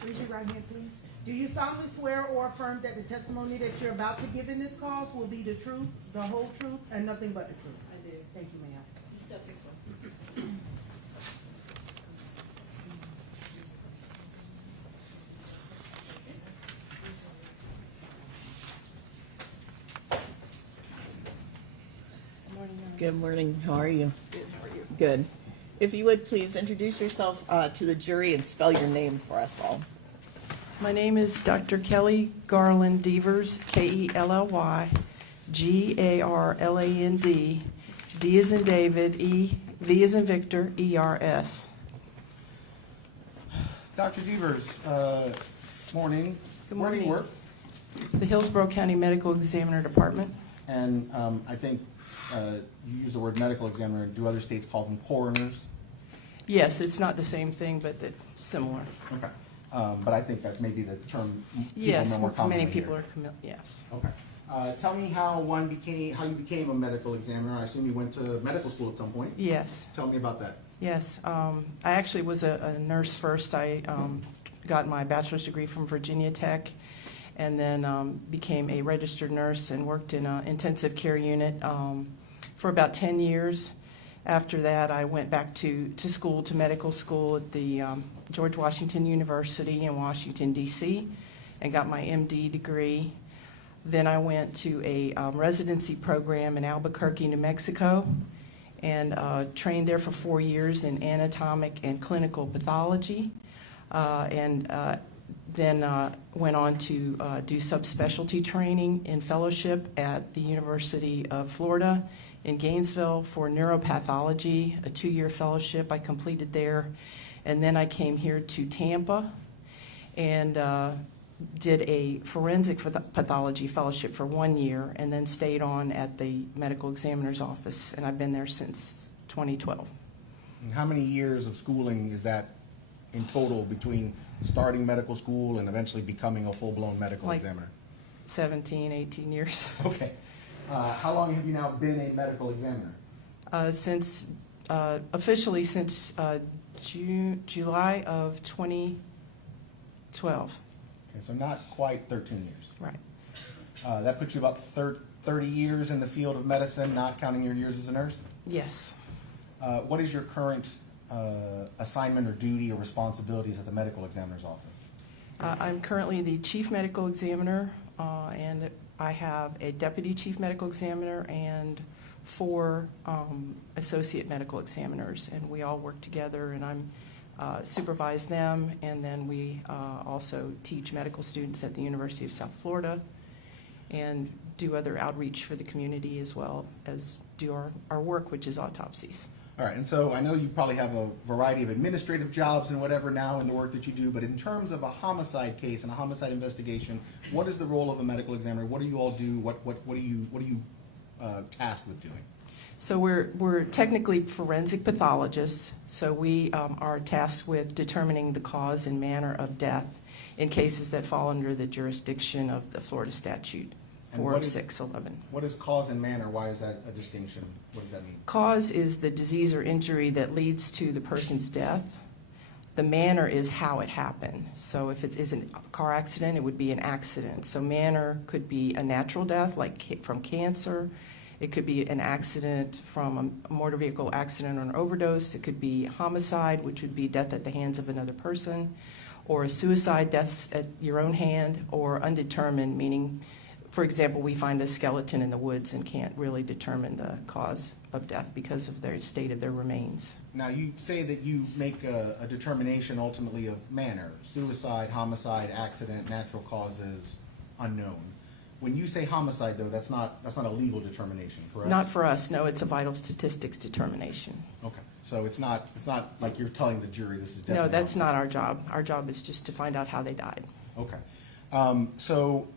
Raise your right hand, please. Do you solemnly swear or affirm that the testimony that you're about to give in this cause will be the truth, the whole truth, and nothing but the truth? I do. Thank you, ma'am. Good morning, how are you? Good, how are you? Good. If you would, please introduce yourself to the jury and spell your name for us all. My name is Dr. Kelly Garland Devers, Kelly, Garland, D as in David, V as in Victor, ERS. Dr. Devers, morning. Good Where do you morning. work? The Hillsborough County Medical Examiner Department. And I think you use the word medical examiner. Do other states call them coroners? Yes, it's not the same thing, but similar. Okay. But I think that may be the term people Yes, know more commonly many people here. are yes. Okay. Tell me how you became a medical examiner. I assume you went to medical school at some point. Yes, Tell me about that. yes. I actually was a nurse first. I got my bachelor's degree from Virginia Tech, and then became a registered nurse and worked in an intensive care unit for about 10 years. After that, I went back to school, to medical school at the George Washington University in Washington, D.C., and got my MD degree. Then I went to a residency program in Albuquerque, New Mexico, and trained there for 4 years in anatomic and clinical pathology, and then went on to do subspecialty training in fellowship at the University of Florida in Gainesville for neuropathology, a 2-year fellowship I completed there. And then I came here to Tampa and did a forensic pathology fellowship for 1 year, and then stayed on at the medical examiner's office, and I've been there since 2012. And how many years of schooling is that in total between starting medical school and eventually becoming a full-blown medical Like- examiner? 17, 18 years. Okay. How long have you now been a medical examiner? Officially since July of 2012. Okay, so not quite 13 years. Right. That puts you about 30 years in the field of medicine, not counting your years as a nurse? Yes. What is your current assignment or duty or responsibilities at the medical examiner's office? I'm currently the chief medical examiner, and I have a deputy chief medical examiner and 4 associate medical examiners, and we all work together, and I'm supervise them, and then we also teach medical students at the University of South Florida and do other outreach for the community as well as do our work, which is autopsies. All right, and so I know you probably have a variety of administrative jobs and whatever now in the work that you do, but in terms of a homicide case and a homicide investigation, what is the role of a medical examiner? What do you all do? What are you tasked with doing? So we're technically forensic pathologists, so we are tasked with determining the cause and manner of death in cases that fall under the jurisdiction of the Florida statute. And 4611. What is cause and manner? Why is that a distinction? What does that mean? Cause is the disease or injury that leads to the person's death. The manner is how it happened. So if it is a car accident, it would be an accident. So manner could be a natural death, like from cancer. It could be an accident from a motor vehicle accident or an overdose. It could be homicide, which would be death at the hands of another person, or a suicide, death at your own hand, or undetermined, meaning, for example, we find a skeleton in the woods and can't really determine the cause of death because of the state of their remains. Now, you say that you make a determination ultimately of manner, suicide, homicide, accident, natural causes, unknown. When you say homicide, though, that's not a legal determination, correct? Not for us, no, it's a vital statistics determination. Okay, so it's not like you're telling the jury this is definitely No, that's homicide. not our job. Our job is just to find out how they died. Okay. So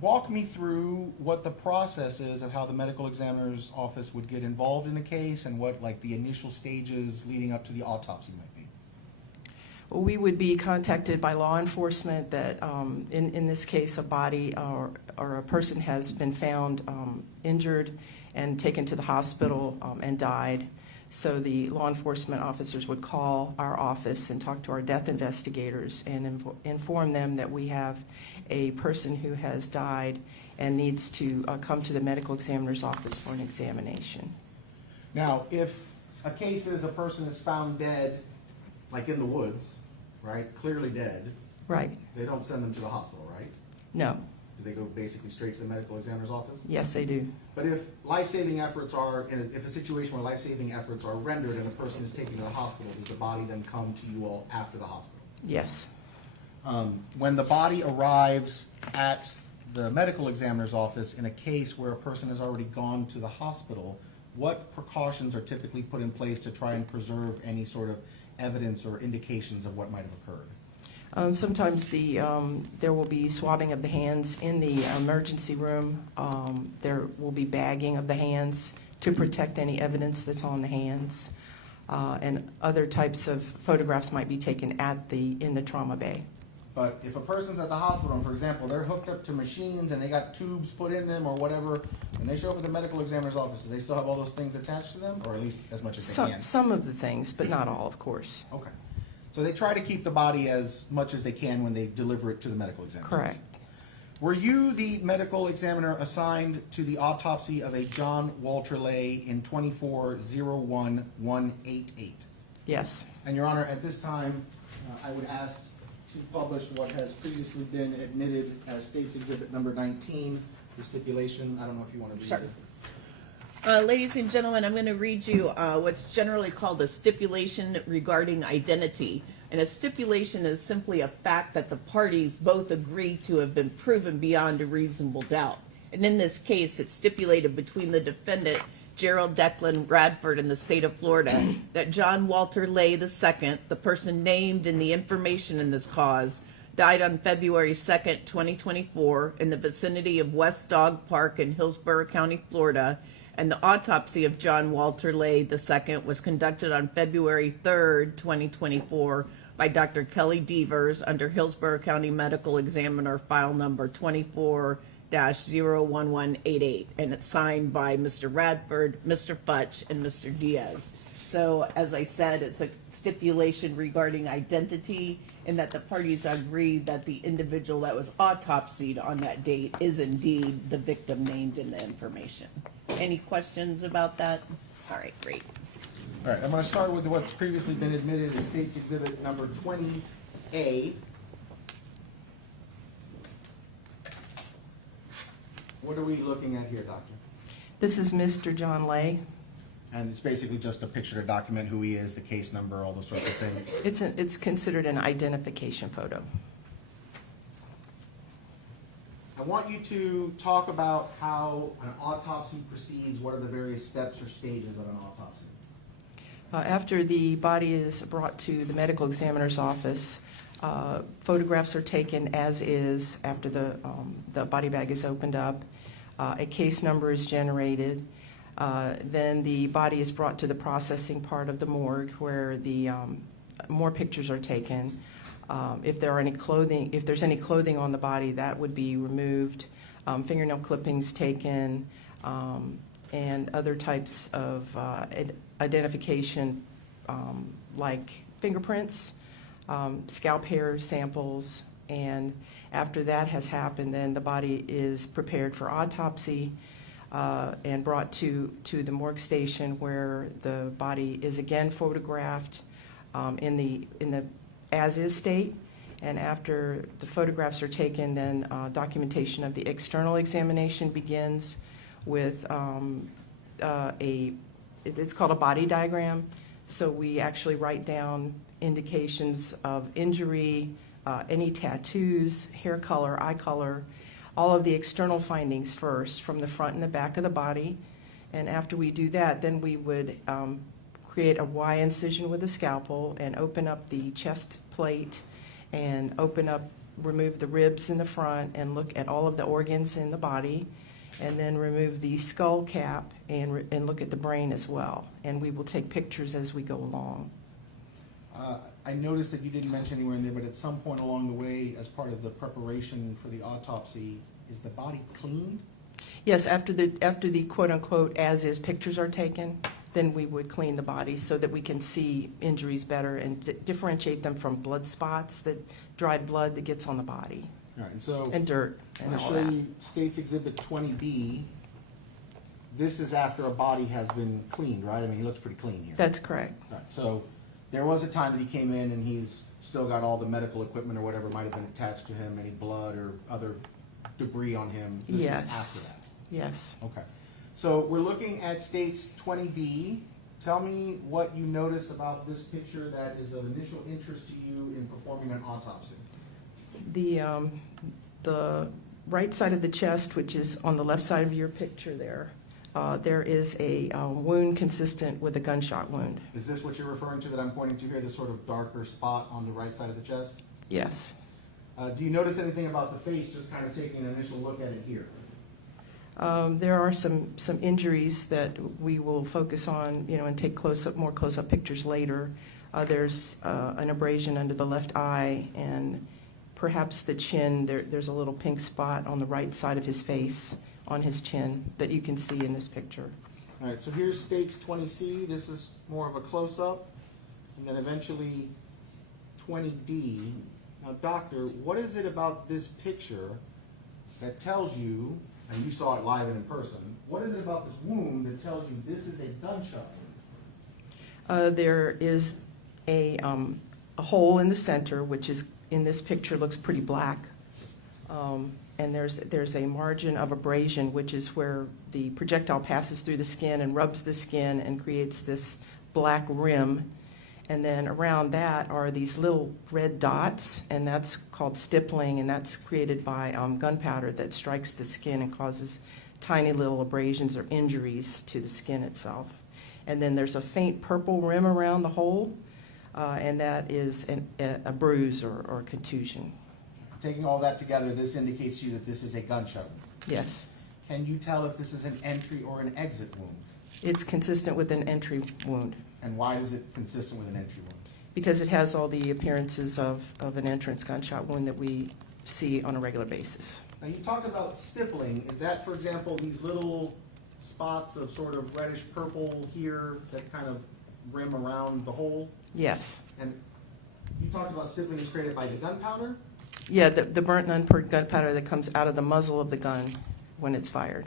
walk me through what the process is of how the medical examiner's office would get involved in a case and what like the initial stages leading up to the autopsy might be. Well, we would be contacted by law enforcement that in this case a body or a person has been found injured and taken to the hospital and died. So the law enforcement officers would call our office and talk to our death investigators and inform them that we have a person who has died and needs to come to the medical examiner's office for an examination. Now, if a case is a person is found dead, like in the woods, right, clearly dead, Right. they don't send them to the hospital, right? No. Do they go basically straight to the medical examiner's office? Yes, they do. But if life-saving efforts are, if a situation where life-saving efforts are rendered and a person is taken to the hospital, does the body then come to you all after the hospital? Yes. When the body arrives at the medical examiner's office in a case where a person has already gone to the hospital, what precautions are typically put in place to try and preserve any sort of evidence or indications of what might have occurred? Sometimes there will be swabbing of the hands in the emergency room. There will be bagging of the hands to protect any evidence that's on the hands. And other types of photographs might be taken in the trauma bay. But if a person's at the hospital, and for example, they're hooked up to machines and they got tubes put in them or whatever, and they show up at the medical examiner's office, do they still have all those things attached to them, or at least as much as they can? Some of the things, but not all, of course. Okay. So they try to keep the body as much as they can when they deliver it to the medical examiner. Correct. Were you the medical examiner assigned to the autopsy of a John Walter Lay in 2401188? Yes. And Your Honor, at this time, I would ask to publish what has previously been admitted as State's Exhibit Number 19, the stipulation. I don't know if you want to read Sure. it. Ladies and gentlemen, I'm going to read you what's generally called a stipulation regarding identity. And a stipulation is simply a fact that the parties both agree to have been proven beyond a reasonable doubt. And in this case, it's stipulated between the defendant, Gerald Radford, in the state of Florida, that John Walter Lay II, the person named in the information in this cause, died on February 2nd, 2024, in the vicinity of West Dog Park in Hillsborough County, Florida. And the autopsy of John Walter Lay II was conducted on February 3rd, 2024 by Dr. Kelly Devers under Hillsborough County Medical Examiner file number 24-01188. And it's signed by Mr. Radford, Mr. Futch, and Mr. Diaz. So as I said, it's a stipulation regarding identity and that the parties agree that the individual that was autopsied on that date is indeed the victim named in the information. Any questions about that? All right, great. All right, I'm going to start with what's previously been admitted as State's Exhibit Number 20A. What are we looking at here, Doctor? This is Mr. John Lay. And it's basically just a picture to document who he is, the case number, all those sorts of things. It's considered an identification photo. I want you to talk about how an autopsy proceeds. What are the various steps or stages of an autopsy? After the body is brought to the medical examiner's office, photographs are taken as is after the body bag is opened up. A case number is generated. Then the body is brought to the processing part of the morgue where the more pictures are taken. If there's any clothing on the body, that would be removed. fingernail clippings taken, and other types of identification like fingerprints, scalp hair samples, and after that has happened, then the body is prepared for autopsy and brought to the morgue station, where the body is again photographed in the as-is state. And after the photographs are taken, then documentation of the external examination begins with it's called a body diagram. So we actually write down indications of injury, any tattoos, hair color, eye color, all of the external findings first from the front and the back of the body. And after we do that, then we would create a Y incision with a scalpel and open up the chest plate and remove the ribs in the front and look at all of the organs in the body, and then remove the skull cap and look at the brain as well. And we will take pictures as we go along. I noticed that you didn't mention anywhere in there, but at some point along the way, as part of the preparation for the autopsy, is the body cleaned? Yes, after the quote-unquote as-is pictures are taken, then we would clean the body so that we can see injuries better and differentiate them from blood spots, that dried blood that gets on the body, All right, and so and dirt I'm and going to all show that. you States Exhibit 20B. This is after a body has been cleaned, right? I mean, he looks pretty clean here. That's correct. All right, so there was a time that he came in and he's still got all the medical equipment or whatever might have been attached to him, any blood or other debris on him. This is after Yes, that. yes. Okay. So we're looking at States 20B. Tell me what you notice about this picture that is of initial interest to you in performing an autopsy. The right side of the chest, which is on the left side of your picture there, there is a wound consistent with a gunshot wound. Is this what you're referring to that I'm pointing to here, this sort of darker spot on the right side of the chest? Yes. Do you notice anything about the face, just kind of taking an initial look at it here? There are some injuries that we will focus on, and take more close-up pictures later. There's an abrasion under the left eye, and perhaps the chin. There's a little pink spot on the right side of his face, on his chin, that you can see in this picture. All right, so here's States 20C. This is more of a close-up, and then eventually 20D. Now, doctor, what is it about this picture that tells you, and you saw it live and in person, what is it about this wound that tells you this is a gunshot wound? There is a hole in the center, which is in this picture looks pretty black, and there's a margin of abrasion, which is where the projectile passes through the skin and rubs the skin and creates this black rim. And then around that are these little red dots, and that's called stippling, and that's created by gunpowder that strikes the skin and causes tiny little abrasions or injuries to the skin itself. And then there's a faint purple rim around the hole, and that is a bruise or contusion. Taking all that together, this indicates to you that this is a gunshot wound. Yes. Can you tell if this is an entry or an exit wound? It's consistent with an entry wound, And why is it consistent with an entry wound? because it has all the appearances of an entrance gunshot wound that we see on a regular basis. Now, you talked about stippling. Is that, for example, these little spots of sort of reddish purple here that kind of rim around the hole? Yes. And you talked about stippling is created by the gunpowder? Yeah, the burnt and unburnt gunpowder that comes out of the muzzle of the gun when it's fired.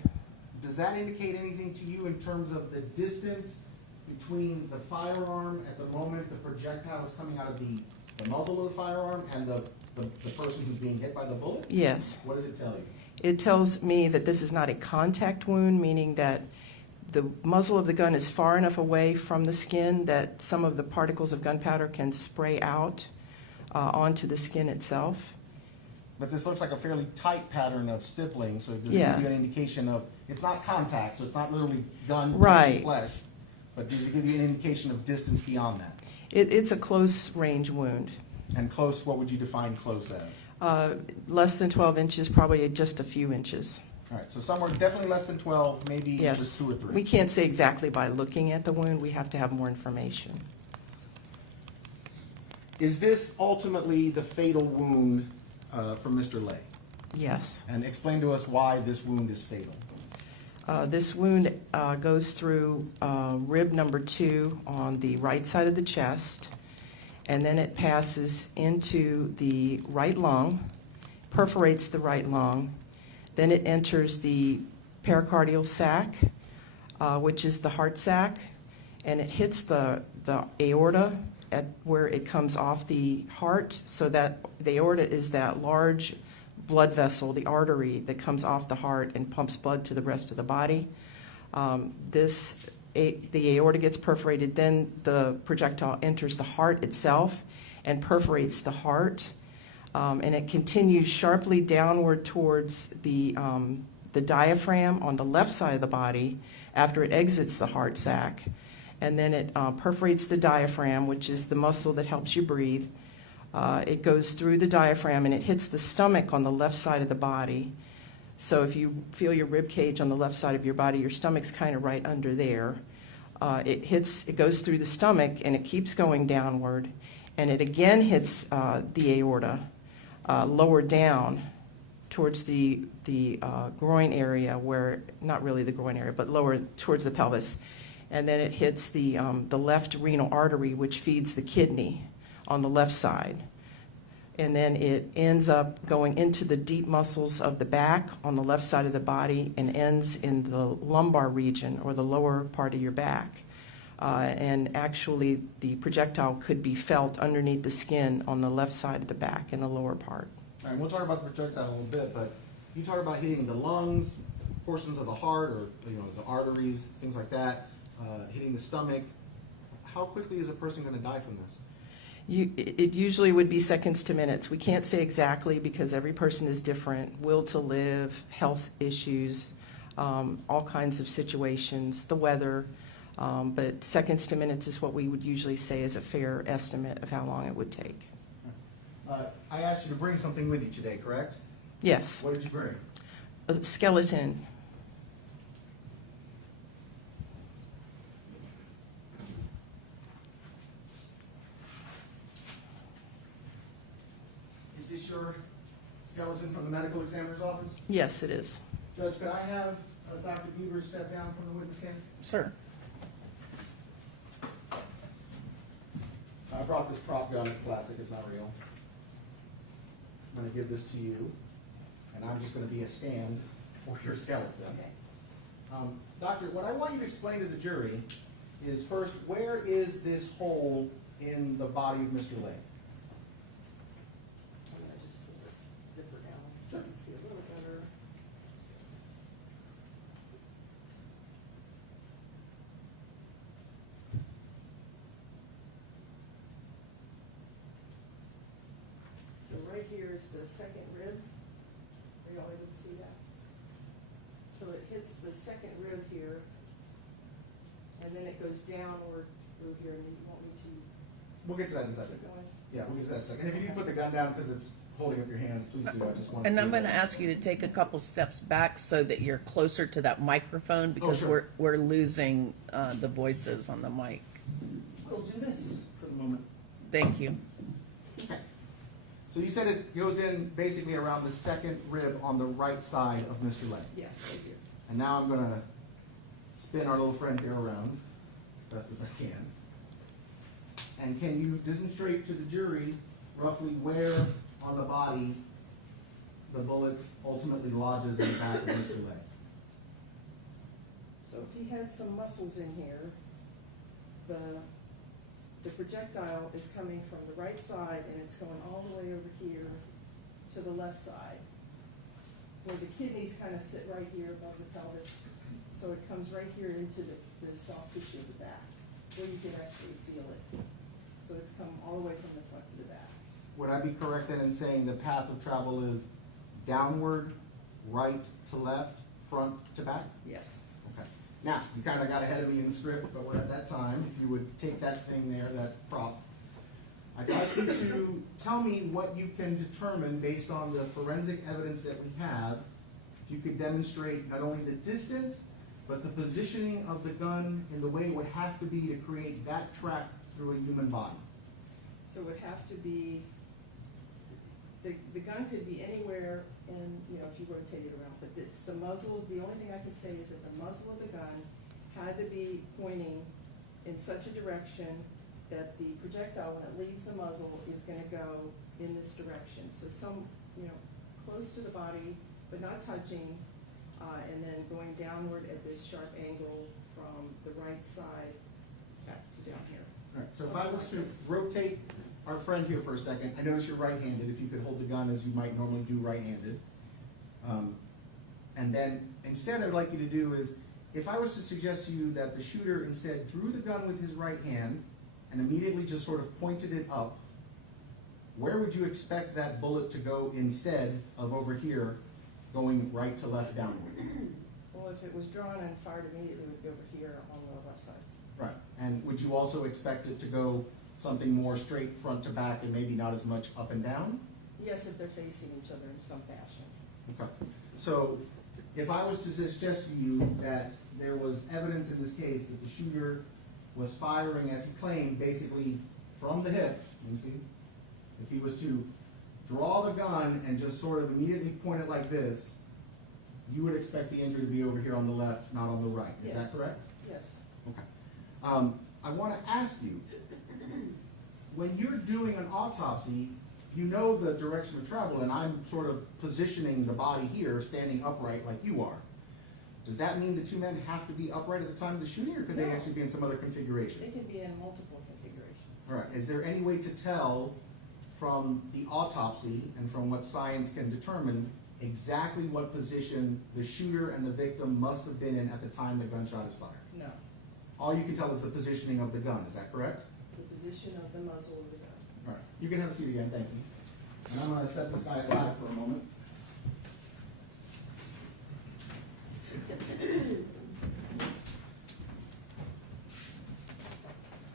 Does that indicate anything to you in terms of the distance between the firearm at the moment the projectile is coming out of the muzzle of the firearm and the person who's being hit by the bullet? Yes. What does it tell you? It tells me that this is not a contact wound, meaning that the muzzle of the gun is far enough away from the skin that some of the particles of gunpowder can spray out onto the skin itself. But this looks like a fairly tight pattern of stippling, so does it Yeah. give you an indication of, it's not contact, so it's not literally gun Right. touching flesh, but does it give you an indication of distance beyond that? It's a close range wound. And close, what would you define close as? Less than 12 inches, probably just a few inches. All right, so somewhere definitely less than 12, maybe Yes. just 2 or 3. We can't say exactly by looking at the wound. We have to have more information. Is this ultimately the fatal wound for Mr. Lay? Yes. And explain to us why this wound is fatal. This wound goes through rib number 2 on the right side of the chest, and then it passes into the right lung, perforates the right lung, then it enters the pericardial sac, which is the heart sac, and it hits the aorta at where it comes off the heart, so that the aorta is that large blood vessel, the artery that comes off the heart and pumps blood to the rest of the body. The aorta gets perforated, then the projectile enters the heart itself and perforates the heart, and it continues sharply downward towards the diaphragm on the left side of the body after it exits the heart sac, and then it perforates the diaphragm, which is the muscle that helps you breathe. It goes through the diaphragm and it hits the stomach on the left side of the body. So if you feel your rib cage on the left side of your body, your stomach's kind of right under there. It goes through the stomach and it keeps going downward, and it again hits the aorta lower down towards the groin area, where, not really the groin area, but lower towards the pelvis. And then it hits the left renal artery, which feeds the kidney on the left side. And then it ends up going into the deep muscles of the back on the left side of the body and ends in the lumbar region, or the lower part of your back. And actually, the projectile could be felt underneath the skin on the left side of the back in the lower part. All right, we'll talk about the projectile in a little bit, but you talk about hitting the lungs, portions of the heart, or the arteries, things like that, hitting the stomach. How quickly is a person going to die from this? It usually would be seconds to minutes. We can't say exactly because every person is different. Will to live, health issues, all kinds of situations, the weather. But seconds to minutes is what we would usually say is a fair estimate of how long it would take. I asked you to bring something with you today, correct? Yes. What did you bring? A skeleton. Is this your skeleton from the medical examiner's office? Yes, it is. Judge, could I have Dr. Beaver step down from the witness stand? Sure. I brought this prop gun. It's plastic. It's not real. I'm going to give this to you, and I'm just going to be a stand for your skeleton. Okay. Doctor, what I want you to explain to the jury is, first, where is this hole in the body of Mr. Lay? I'm going to just pull this zipper down so you can see a little better. So right here is the second rib. Are y'all able to see that? So it hits the second rib here, and then it goes downward through here, and then you want me to We'll get to that in a second. keep going? Yeah, we'll get to that in a second. And if you need to put the gun down because it's holding up your hands, please do. I just want And I'm going to ask you to take a couple steps back so that you're closer to that microphone, because sure. we're losing the voices on the mic. We'll do this for the moment. Thank you. Okay. So you said it goes in basically around the second rib on the right side of Mr. Lay. Yes, right here. And now I'm going to spin our little friend here around as best as I can. And can you demonstrate to the jury roughly where on the body the bullet ultimately lodges in the back of Mr. Lay? So if he had some muscles in here, the projectile is coming from the right side and it's going all the way over here to the left side, where the kidneys kind of sit right here above the pelvis. So it comes right here into the soft tissue of the back, where you can actually feel it. So it's come all the way from the front to the back. Would I be correct then in saying the path of travel is downward, right to left, front to back? Yes. Okay. Now, you kind of got ahead of me in the script, but we're at that time. If you would take that thing there, that prop, I'd like you to tell me what you can determine based on the forensic evidence that we have. If you could demonstrate not only the distance, but the positioning of the gun in the way it would have to be to create that track through a human body. So it would have to be The gun could be anywhere in, if you rotate it around, but it's the muzzle, the only thing I can say is that the muzzle of the gun had to be pointing in such a direction that the projectile, when it leaves the muzzle, is gonna go in this direction. So close to the body, but not touching, and then going downward at this sharp angle from the right side back to down here. All right, so if I was to rotate our friend here for a second, I notice you're right-handed. If you could hold the gun as you might normally do right-handed. And then instead I'd like you to do is, if I was to suggest to you that the shooter instead drew the gun with his right hand and immediately just sort of pointed it up, where would you expect that bullet to go instead of over here going right to left downward? Well, if it was drawn and fired immediately, it would go over here on the left side. Right, and would you also expect it to go something more straight front to back and maybe not as much up and down? Yes, if they're facing each other in some fashion. Okay. So if I was to suggest to you that there was evidence in this case that the shooter was firing, as he claimed, basically from the hip, let me see, if he was to draw the gun and just sort of immediately point it like this, you would expect the injury to be over here on the left, not on the right. Is that correct? Yes. Okay. I want to ask you, when you're doing an autopsy, you know the direction of travel, and I'm sort of positioning the body here, standing upright like you are. Does that mean the two men have to be upright at the time of the shooting, or could they No. actually be in some other configuration? They can be in multiple configurations. All right. Is there any way to tell from the autopsy and from what science can determine exactly what position the shooter and the victim must have been in at the time the gunshot is fired? No. All you can tell is the positioning of the gun. Is that correct? The position of the muzzle of the gun. All right. You can have a seat again. Thank you. And I'm going to set this guy aside for a moment.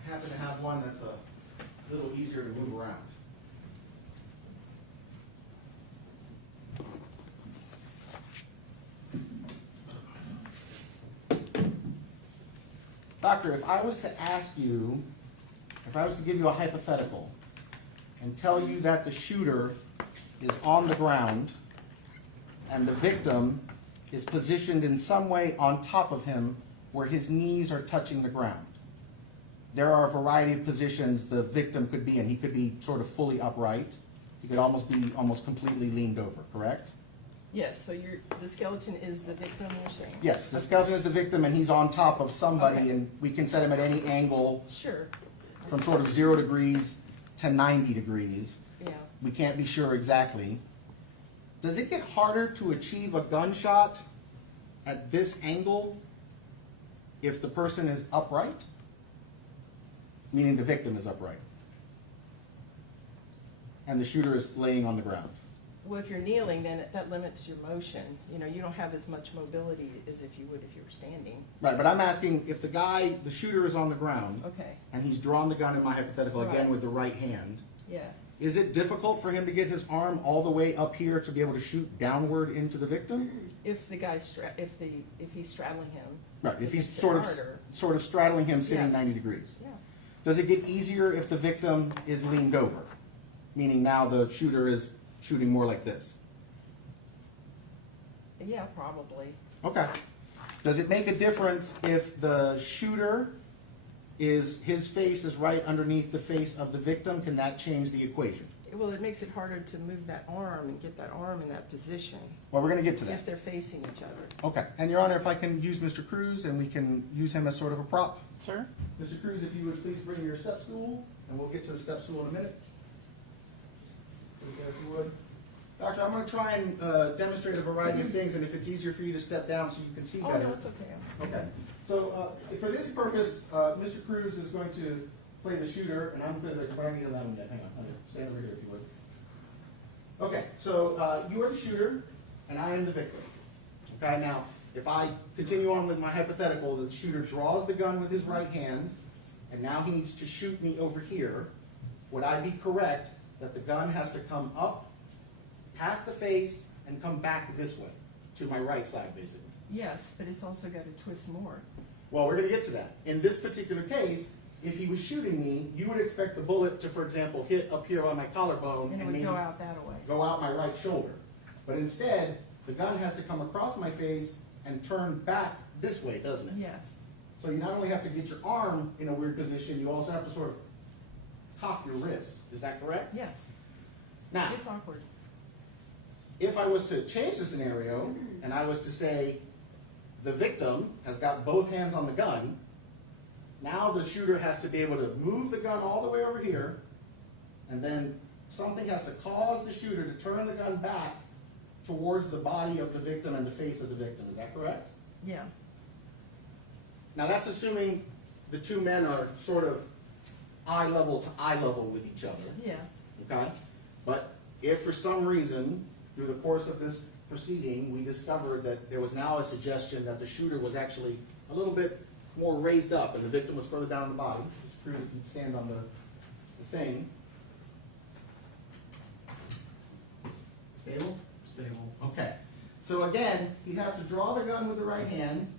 I happen to have one that's a little easier to move around. Doctor, if I was to ask you, if I was to give you a hypothetical and tell you that the shooter is on the ground and the victim is positioned in some way on top of him where his knees are touching the ground. There are a variety of positions the victim could be in. He could be sort of fully upright. He could almost be completely leaned over, correct? Yes, so the skeleton is the victim, you're saying? Yes, the skeleton is the victim and he's on top of somebody, Okay. and we can set him at any angle Sure, from sort of 0 degrees to 90 degrees. yeah. We can't be sure exactly. Does it get harder to achieve a gunshot at this angle if the person is upright? Meaning the victim is upright and the shooter is laying on the ground. Well, if you're kneeling, then that limits your motion. You don't have as much mobility as if you would if you were standing. Right, but I'm asking if the shooter is on the ground Okay, and he's drawn the gun in my hypothetical again Right. with the right hand, yeah. is it difficult for him to get his arm all the way up here to be able to shoot downward into the victim? If the guy's if he's straddling him. Right, if he's it's sort harder. of straddling him sitting Yes. 90 degrees. Yeah. Does it get easier if the victim is leaned over? Meaning now the shooter is shooting more like this. Yeah, probably. Okay. Does it make a difference if the shooter his face is right underneath the face of the victim? Can that change the equation? Well, it makes it harder to move that arm and get that arm in that position Well, we're going to get to that. if they're facing each other. Okay. And Your Honor, if I can use Mr. Cruz and we can use him as sort of a prop. Sure. Mr. Cruz, if you would please bring your step stool, and we'll get to the step stool in a minute. Put it there if you would. Doctor, I'm going to try and demonstrate a variety of things, and if it's easier for you to step down so you can see Oh, better. no, it's okay. Okay. So for this purpose, Mr. Cruz is going to play the shooter, and I'm going to, but I need to allow him that. Hang on. Stand over here if you would. Okay. So you are the shooter, and I am the victim. Okay. Now, if I continue on with my hypothetical, the shooter draws the gun with his right hand, and now he needs to shoot me over here, would I be correct that the gun has to come up past the face and come back this way, to my right side, basically? Yes, but it's also got to twist more. Well, we're going to get to that. In this particular case, if he was shooting me, you would expect the bullet to, for example, hit up here on my collarbone And it would maybe, go out that way. go out my right shoulder. But instead, the gun has to come across my face and turn back this way, doesn't it? Yes. So you not only have to get your arm in a weird position, you also have to sort of cock your wrist. Is that correct? Yes. Now, It's awkward. if I was to change the scenario and I was to say the victim has got both hands on the gun, now the shooter has to be able to move the gun all the way over here, and then something has to cause the shooter to turn the gun back towards the body of the victim and the face of the victim. Is that correct? Yeah. Now that's assuming the two men are sort of eye level to eye level with each other. Yeah. Okay? But if for some reason, through the course of this proceeding, we discovered that there was now a suggestion that the shooter was actually a little bit more raised up and the victim was further down the body, which Cruz, if you'd stand on the thing. Stable? Stable. Okay. So again, you'd have to draw the gun with the right hand.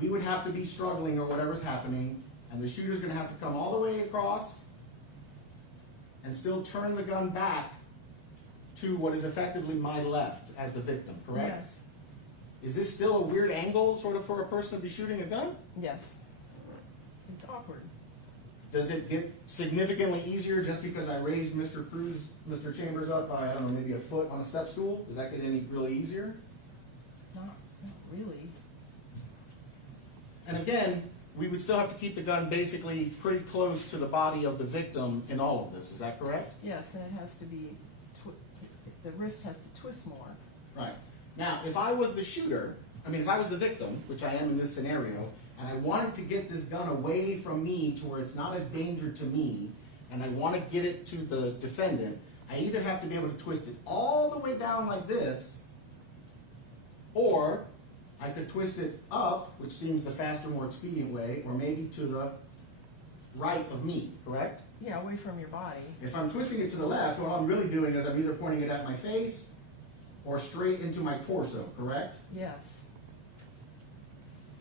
We would have to be struggling or whatever's happening, and the shooter's going to have to come all the way across and still turn the gun back to what is effectively my left as the victim, correct? Yes. Is this still a weird angle, sort of, for a person to be shooting a gun? Yes. It's awkward. Does it get significantly easier just because I raised Mr. Cruz, Mr. Chambers up by, I don't know, maybe a foot on a step stool? Does that get any really easier? Not really. And again, we would still have to keep the gun basically pretty close to the body of the victim in all of this, is that correct? Yes, and it has to be, the wrist has to twist more. Right. Now, if I was the shooter, if I was the victim, which I am in this scenario, and I wanted to get this gun away from me to where it's not a danger to me, and I want to get it to the defendant, I either have to be able to twist it all the way down like this, or I could twist it up, which seems the faster, more expedient way, or maybe to the right of me, correct? Yeah, away from your body. If I'm twisting it to the left, what I'm really doing is I'm either pointing it at my face or straight into my torso, correct? Yes.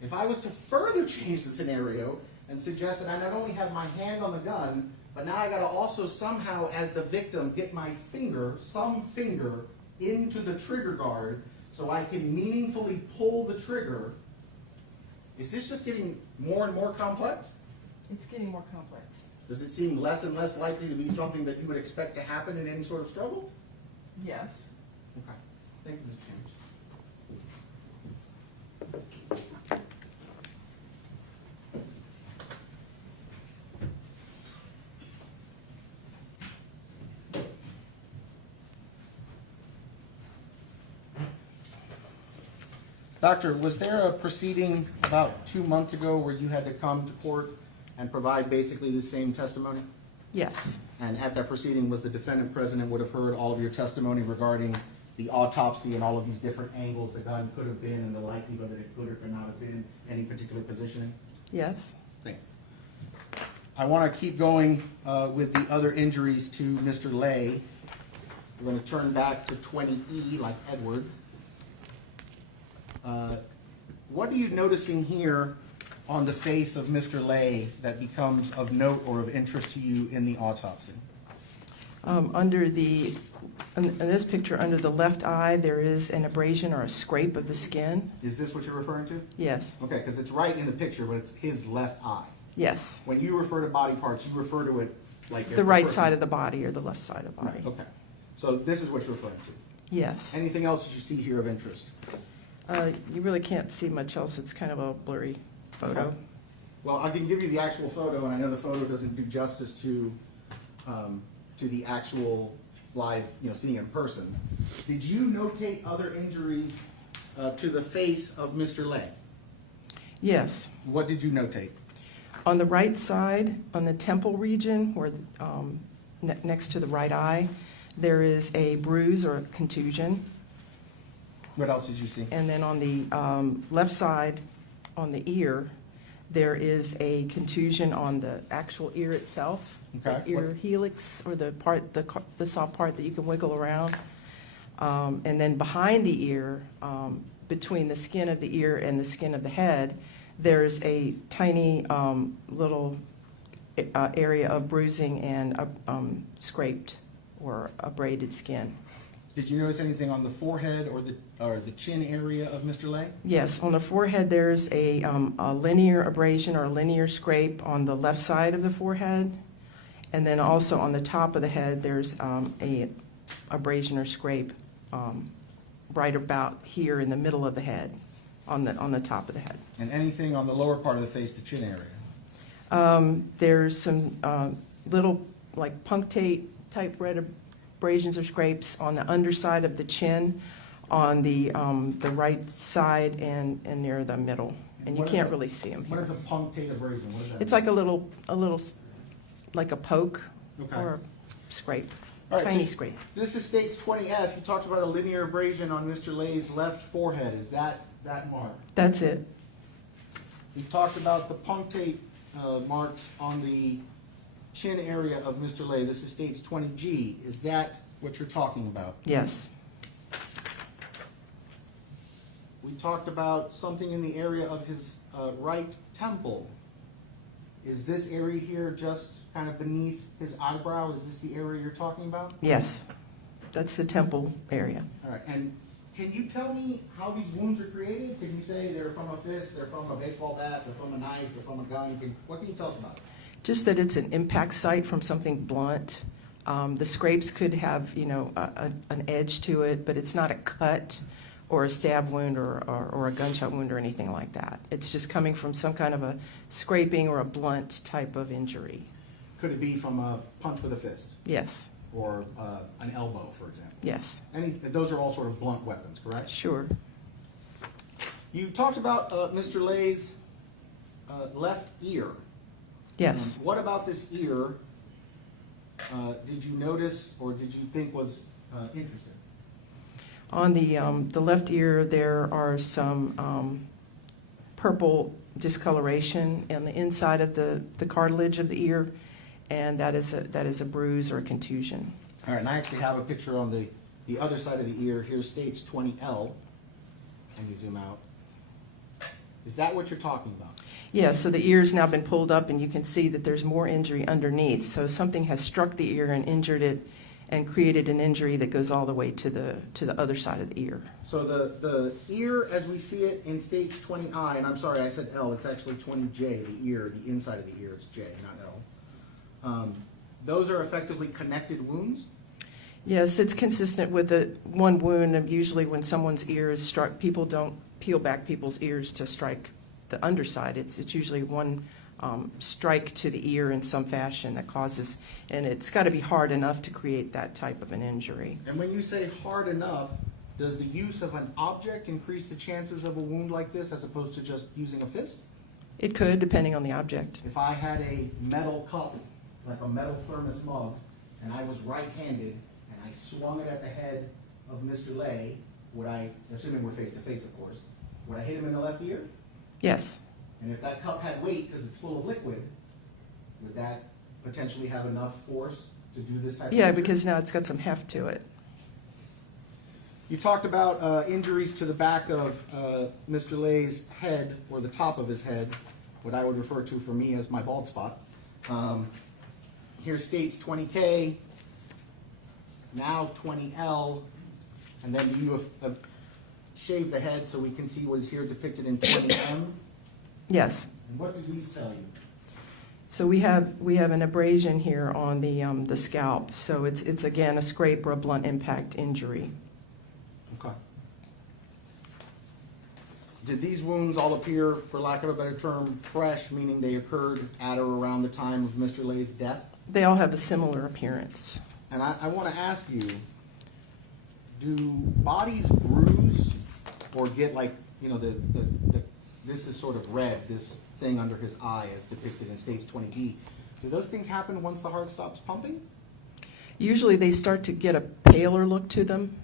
If I was to further change the scenario and suggest that I not only have my hand on the gun, but now I gotta also somehow, as the victim, get my finger, some finger, into the trigger guard so I can meaningfully pull the trigger, is this just getting more and more complex? It's getting more complex. Does it seem less and less likely to be something that you would expect to happen in any sort of struggle? Yes. Okay. Thank you, Ms. Chambers. Doctor, was there a proceeding about 2 months ago where you had to come to court and provide basically the same testimony? Yes. And at that proceeding, was the defendant present and would have heard all of your testimony regarding the autopsy and all of these different angles the gun could have been and the likelihood that it could or could not have been any particular positioning? Yes. Thank you. I want to keep going with the other injuries to Mr. Lay. We're going to turn back to 20E like Edward. What are you noticing here on the face of Mr. Lay that becomes of note or of interest to you in the autopsy? In this picture, under the left eye, there is an abrasion or a scrape of the skin. Is this what you're referring to? Yes. Okay, because it's right in the picture, but it's his left eye. Yes. When you refer to body parts, you refer to it like The right side of the body or the left side of the body. Right, okay. So this is what you're referring to. Yes. Anything else that you see here of interest? You really can't see much else. It's kind of a blurry photo. Okay. Well, I can give you the actual photo, and I know the photo doesn't do justice to the actual live, seeing in person. Did you notate other injuries to the face of Mr. Lay? Yes. What did you notate? On the right side, on the temple region, where next to the right eye, there is a bruise or a contusion. What else did you see? And then on the left side, on the ear, there is a contusion on the actual ear itself. Okay. The ear helix, or the soft part that you can wiggle around. And then behind the ear, between the skin of the ear and the skin of the head, there's a tiny little area of bruising and scraped or abraded skin. Did you notice anything on the forehead or the chin area of Mr. Lay? Yes, on the forehead, there's a linear abrasion or a linear scrape on the left side of the forehead. And then also on the top of the head, there's a abrasion or scrape right about here in the middle of the head, on the top of the head. And anything on the lower part of the face, the chin area? There's some little like punctate type red abrasions or scrapes on the underside of the chin, on the right side and near the middle. And you What is can't a- really see them What here. is a punctate abrasion? What is that? It's like a little, like a poke Okay. or a scrape, All right, tiny so scrape. This is states 20F. You talked about a linear abrasion on Mr. Lay's left forehead. Is that mark? That's it. You talked about the punctate marks on the chin area of Mr. Lay. This is states 20G. Is that what you're talking about? Yes. We talked about something in the area of his right temple. Is this area here just kind of beneath his eyebrow? Is this the area you're talking about? Yes. That's the temple area. All right, and can you tell me how these wounds are created? Can you say they're from a fist, they're from a baseball bat, they're from a knife, they're from a gun? What can you tell us about it? Just that it's an impact site from something blunt. The scrapes could have, an edge to it, but it's not a cut or a stab wound or a gunshot wound or anything like that. It's just coming from some kind of a scraping or a blunt type of injury. Could it be from a punch with a fist Yes, or an elbow, for example? yes, Those are all sort of blunt weapons, correct? sure. You talked about Mr. Lay's left ear. Yes. What about this ear did you notice or did you think was interesting? On the left ear, there are some purple discoloration on the inside of the cartilage of the ear, and that is a bruise or a contusion. All right, and I actually have a picture on the other side of the ear. Here states 20L. Can you zoom out? Is that what you're talking about? Yeah, so the ear's now been pulled up, and you can see that there's more injury underneath. So something has struck the ear and injured it and created an injury that goes all the way to the other side of the ear. So the ear, as we see it in stage 20I, and I'm sorry, I said L, it's actually 20J, the ear, the inside of the ear, it's J, not L. Those are effectively connected wounds? Yes, it's consistent with the one wound. And usually when someone's ear is struck, people don't peel back people's ears to strike the underside. It's usually one strike to the ear in some fashion that causes, and it's got to be hard enough to create that type of an injury. And when you say hard enough, does the use of an object increase the chances of a wound like this as opposed to just using a fist? It could, depending on the object. If I had a metal cup, like a metal thermos mug, and I was right-handed, and I swung it at the head of Mr. Lay, would I, assuming we're face-to-face, of course, would I hit him in the left ear? Yes. And if that cup had weight because it's full of liquid, would that potentially have enough force to do this type of Yeah, injury? because now it's got some heft to it. You talked about injuries to the back of Mr. Lay's head, or the top of his head, what I would refer to for me as my bald spot. Here states 20K, now 20L, and then you have shaved the head so we can see what is here depicted in 20M. Yes. And what do these tell you? So we have an abrasion here on the scalp. So it's again a scrape or a blunt impact injury. Okay. Did these wounds all appear, for lack of a better term, fresh, meaning they occurred at or around the time of Mr. Lay's death? They all have a similar appearance. And I want to ask you, do bodies bruise or get like, this is sort of red, this thing under his eye as depicted in stage 20B. Do those things happen once the heart stops pumping? Usually they start to get a paler look to them.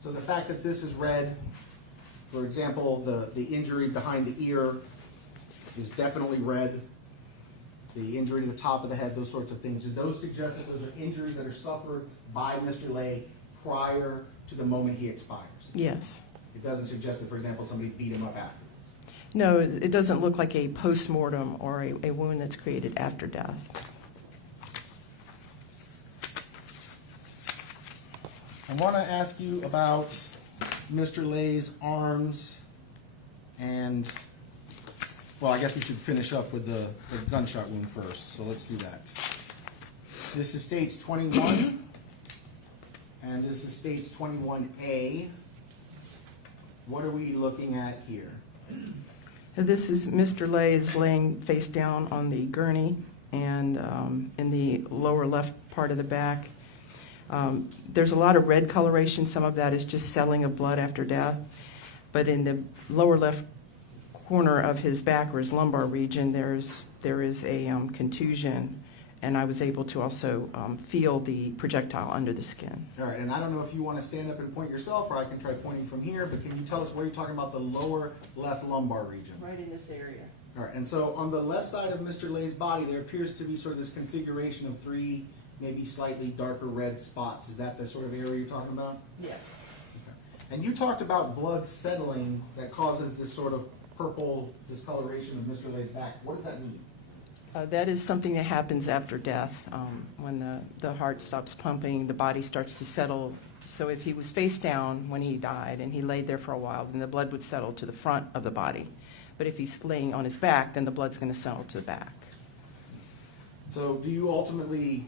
So the fact that this is red, for example, the injury behind the ear is definitely red. The injury to the top of the head, those sorts of things. Do those suggest that those are injuries that are suffered by Mr. Lay prior to the moment he expires? Yes. It doesn't suggest that, for example, somebody beat him up afterwards. No, it doesn't look like a post-mortem or a wound that's created after death. I want to ask you about Mr. Lay's arms and, well, I guess we should finish up with the gunshot wound first, so let's do that. This is States 21, and this is States 21A. What are we looking at here? This is Mr. Lay is laying face down on the gurney, and in the lower left part of the back. There's a lot of red coloration. Some of that is just settling of blood after death. But in the lower left corner of his back or his lumbar region, there is a contusion, and I was able to also feel the projectile under the skin. All right, and I don't know if you want to stand up and point yourself, or I can try pointing from here, but can you tell us where you're talking about the lower left lumbar region? Right in this area. All right, and so on the left side of Mr. Lay's body, there appears to be sort of this configuration of three, maybe slightly darker red spots. Is that the sort of area you're talking about? Yes. Okay. And you talked about blood settling that causes this sort of purple discoloration of Mr. Lay's back. What does that mean? That is something that happens after death. When the heart stops pumping, the body starts to settle. So if he was face down when he died and he laid there for a while, then the blood would settle to the front of the body. But if he's laying on his back, then the blood's going to settle to the back. So do you ultimately,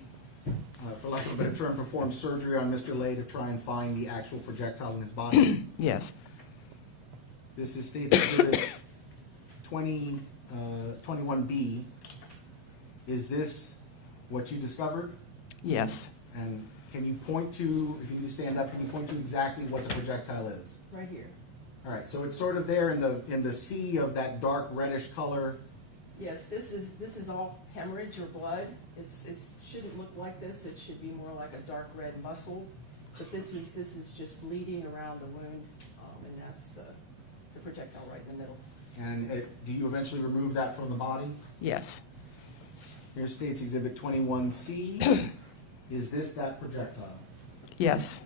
for lack of a better term, perform surgery on Mr. Lay to try and find the actual projectile in his body? Yes. This is States Exhibit 21B. Is this what you discovered? Yes. And can you point to, if you stand up, can you point to exactly what the projectile is? Right here. All right, so it's sort of there in the sea of that dark reddish color. Yes, this is all hemorrhage or blood. It shouldn't look like this. It should be more like a dark red muscle. But this is just bleeding around the wound, and that's the projectile right in the middle. And do you eventually remove that from the body? Yes. Here's States Exhibit 21C. Is this that projectile? Yes.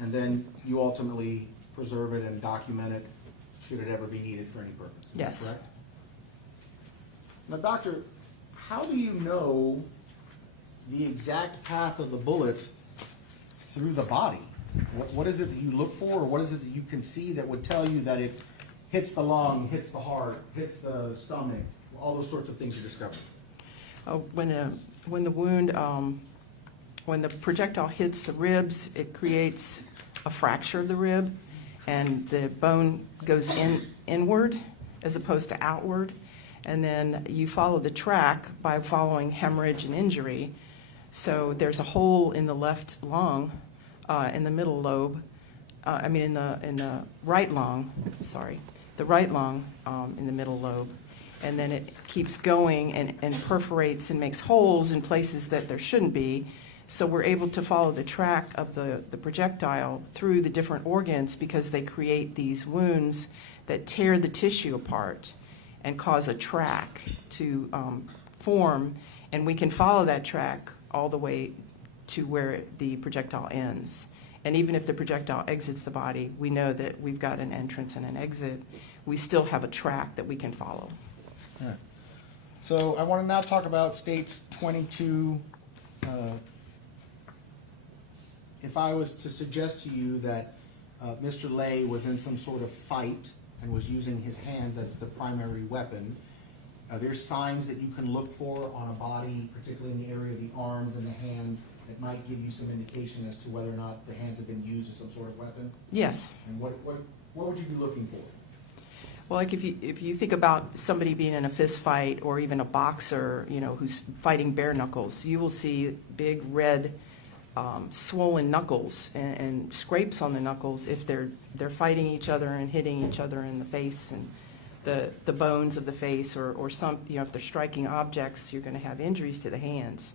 And then you ultimately preserve it and document it should it ever be needed for any purpose. Is Yes. that correct? Now, doctor, how do you know the exact path of the bullet through the body? What is it that you look for, or what is it that you can see that would tell you that it hits the lung, hits the heart, hits the stomach, all those sorts of things you discovered? When the wound, when the projectile hits the ribs, it creates a fracture of the rib, and the bone goes inward as opposed to outward. And then you follow the track by following hemorrhage and injury. So there's a hole in the left lung, in the middle lobe. In the right lung. Sorry, the right lung in the middle lobe. And then it keeps going and perforates and makes holes in places that there shouldn't be. So we're able to follow the track of the projectile through the different organs because they create these wounds that tear the tissue apart and cause a track to form. And we can follow that track all the way to where the projectile ends. And even if the projectile exits the body, we know that we've got an entrance and an exit. We still have a track that we can follow. All right. So I want to now talk about States 22. If I was to suggest to you that Mr. Lay was in some sort of fight and was using his hands as the primary weapon, are there signs that you can look for on a body, particularly in the area of the arms and the hands, that might give you some indication as to whether or not the hands have been used as some sort of weapon? Yes. And what would you be looking for? Well, like if you think about somebody being in a fist fight or even a boxer, who's fighting bare knuckles, you will see big red swollen knuckles and scrapes on the knuckles if they're fighting each other and hitting each other in the face, and the bones of the face or some, if they're striking objects, you're going to have injuries to the hands.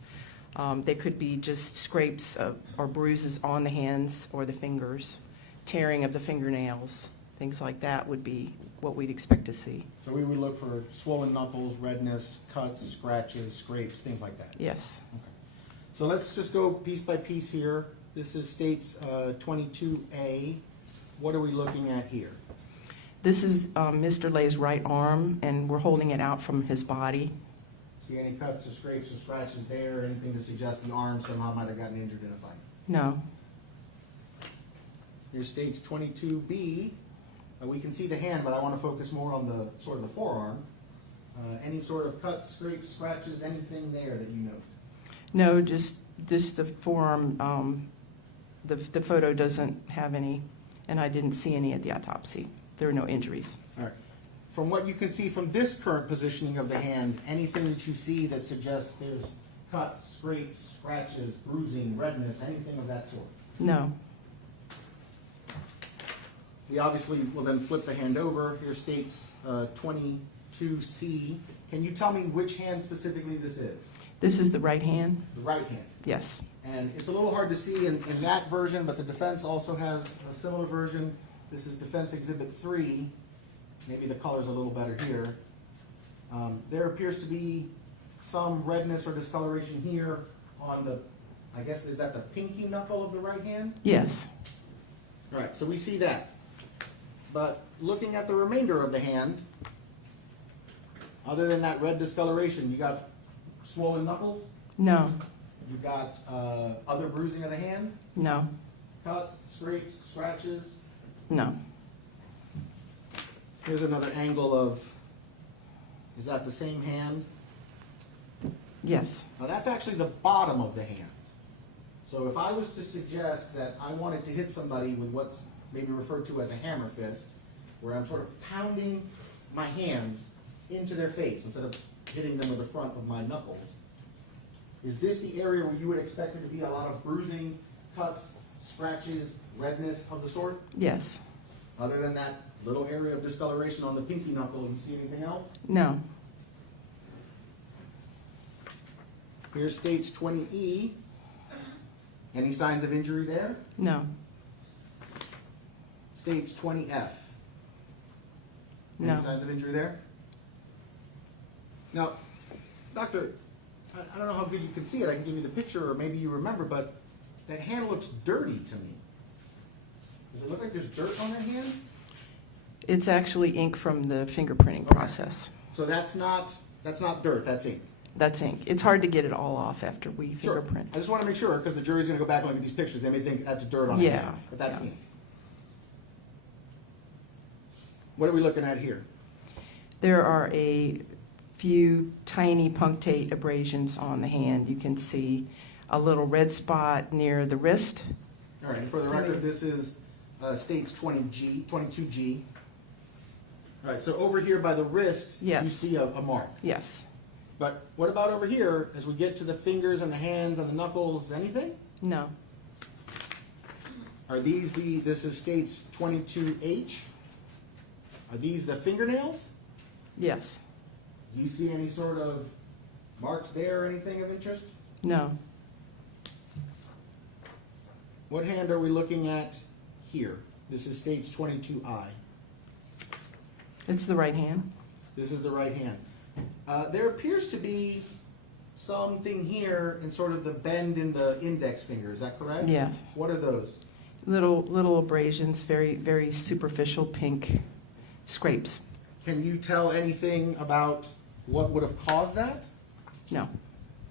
They could be just scrapes or bruises on the hands or the fingers, tearing of the fingernails, things like that would be what we'd expect to see. So we would look for swollen knuckles, redness, cuts, scratches, scrapes, things like that? Yes. Okay. So let's just go piece by piece here. This is States 22A. What are we looking at here? This is Mr. Lay's right arm, and we're holding it out from his body. See any cuts or scrapes or scratches there? Anything to suggest the arm somehow might have gotten injured in a fight? No. Here's stage 22B. We can see the hand, but I want to focus more on the sort of the forearm. Any sort of cuts, scrapes, scratches, anything there that you note? No, just the forearm. The photo doesn't have any, and I didn't see any at the autopsy. There were no injuries. All right. From what you can see from this current positioning of the hand, anything that you see that suggests there's cuts, scrapes, scratches, bruising, redness, anything of that sort? No. We obviously will then flip the hand over. Here states 22C. Can you tell me which hand specifically this is? This is the right hand? The right hand. Yes. And it's a little hard to see in that version, but the defense also has a similar version. This is Defense Exhibit 3. Maybe the color's a little better here. There appears to be some redness or discoloration here on the, I guess, is that the pinky knuckle of the right hand? Yes. All right, so we see that. But looking at the remainder of the hand, other than that red discoloration, you got swollen knuckles? No. You got other bruising of the hand? No. Cuts, scrapes, scratches? No. Here's another angle of, is that the same hand? Yes. Now that's actually the bottom of the hand. So if I was to suggest that I wanted to hit somebody with what's maybe referred to as a hammer fist, where I'm sort of pounding my hands into their face instead of hitting them with the front of my knuckles, is this the area where you would expect there to be a lot of bruising, cuts, scratches, redness of the sort? Yes. Other than that little area of discoloration on the pinky knuckle, you see anything else? No. Here's stage 20E. Any signs of injury there? No. Stage 20F. Any No. signs of injury there? Now, doctor, I don't know how good you can see it. I can give you the picture, or maybe you remember, but that hand looks dirty to me. Does it look like there's dirt on that hand? It's actually ink from the fingerprinting process. So that's not dirt, that's ink. That's ink. It's hard to get it all off after we Sure. fingerprint. I just want to make sure, because the jury's going to go back and look at these pictures. They may think that's dirt on the Yeah. hand, but that's Yeah. ink. What are we looking at here? There are a few tiny punctate abrasions on the hand. You can see a little red spot near the wrist. All right, and for the record, this is stage 22G. All right, so over here by the wrist, you Yes. see a mark. Yes. But what about over here, as we get to the fingers and the hands and the knuckles, anything? No. Are these this is stage 22H? Are these the fingernails? Yes. Do you see any sort of marks there or anything of interest? No. What hand are we looking at here? This is stage 22I. It's the right hand. This is the right hand. There appears to be something here in sort of the bend in the index finger. Is that correct? Yes. What are those? Little abrasions, very, very superficial pink scrapes. Can you tell anything about what would have caused that? No.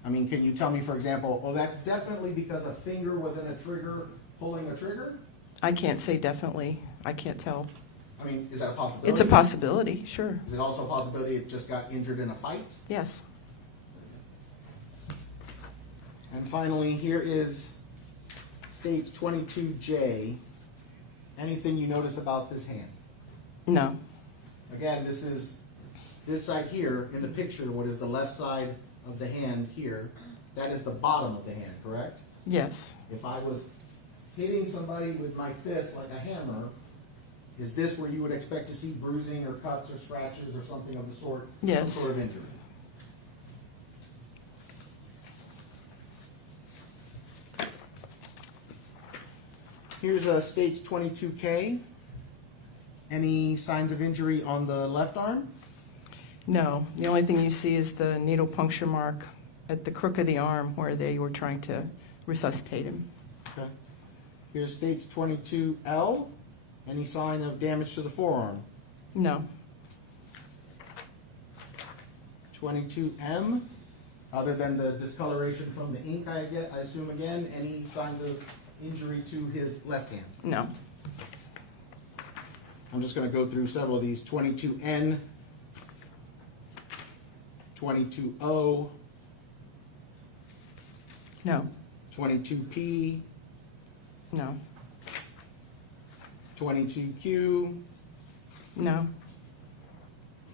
I mean, can you tell me, for example, oh, that's definitely because a finger was in a trigger, pulling a trigger? I can't say definitely. I can't tell. I mean, is that a possibility? It's a possibility, sure. Is it also a possibility it just got injured in a fight? Yes. And finally, here is stage 22J. Anything you notice about this hand? No. Again, this is this side here in the picture, what is the left side of the hand here, that is the bottom of the hand, correct? Yes. If I was hitting somebody with my fist like a hammer, is this where you would expect to see bruising or cuts or scratches or something of the sort? Yes. Some sort of injury? Here's a stage 22K. Any signs of injury on the left arm? No. The only thing you see is the needle puncture mark at the crook of the arm where they were trying to resuscitate him. Okay. Here's stage 22L. Any sign of damage to the forearm? No. 22M, other than the discoloration from the ink, I assume again, any signs of injury to his left hand? No. I'm just gonna go through several of these. 22N, 22O, No, 22P, no, 22Q, no,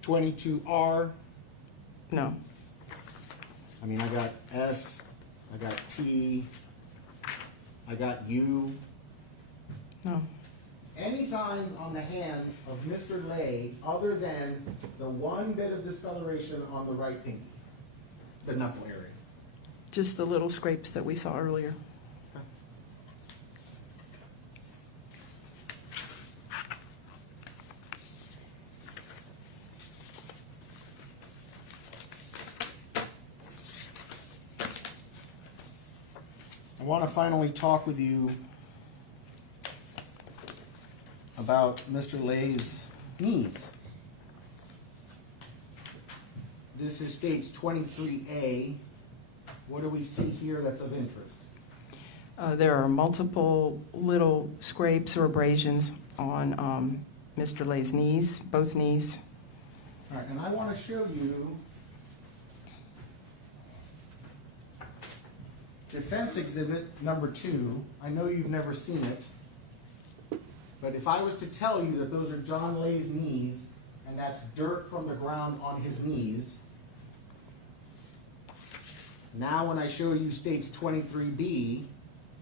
22R. no, I mean, I got S, I got T, I got U. no, Any signs on the hands of Mr. Lay other than the one bit of discoloration on the right pinky, the knuckle area? just the little scrapes that we saw earlier. I want to finally talk with you about Mr. Lay's knees. This is states 23A. What do we see here that's of interest? There are multiple little scrapes or abrasions on Mr. Lay's knees, both knees. All right, and I want to show you defense exhibit number 2. I know you've never seen it, but if I was to tell you that those are John Lay's knees, and that's dirt from the ground on his knees, now when I show you states 23B,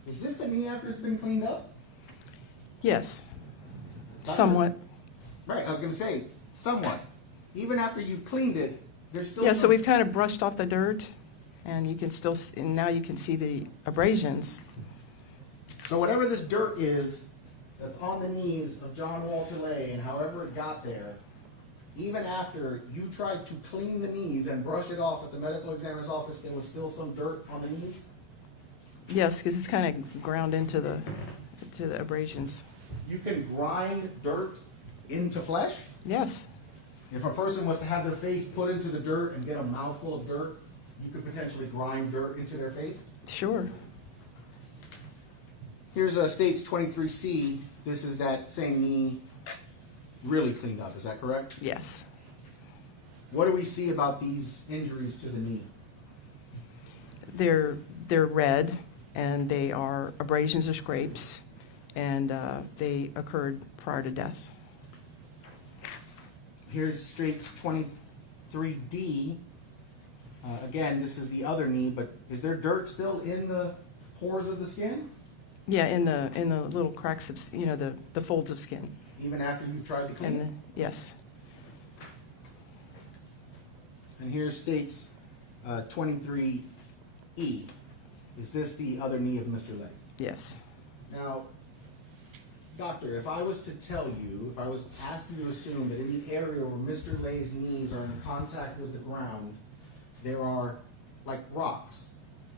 is this the knee after it's been cleaned up? Yes, somewhat. Right, I was going to say, somewhat. Even after you've cleaned it, there's still Yeah, so some- we've kind of brushed off the dirt, and you can still, and now you can see the abrasions. So whatever this dirt is that's on the knees of John Walter Lay and however it got there, even after you tried to clean the knees and brush it off at the medical examiner's office, there was still some dirt on the knees? Yes, because it's kind of ground into the abrasions. You can grind dirt into flesh? Yes, If a person was to have their face put into the dirt and get a mouthful of dirt, you could potentially grind dirt into their face? sure. Here's states 23C. This is that same knee really cleaned up, is that correct? Yes. What do we see about these injuries to the knee? They're red, and they are abrasions or scrapes, and they occurred prior to death. Here's states 23D. Again, this is the other knee, but is there dirt still in the pores of the skin? Yeah, in the little cracks of, the folds of skin. Even after you've tried to clean And it? yes, And here states 23E. Is this the other knee of Mr. Lay? yes, Now, doctor, if I was to tell you, if I was asking you to assume that in the area where Mr. Lay's knees are in contact with the ground, there are like rocks,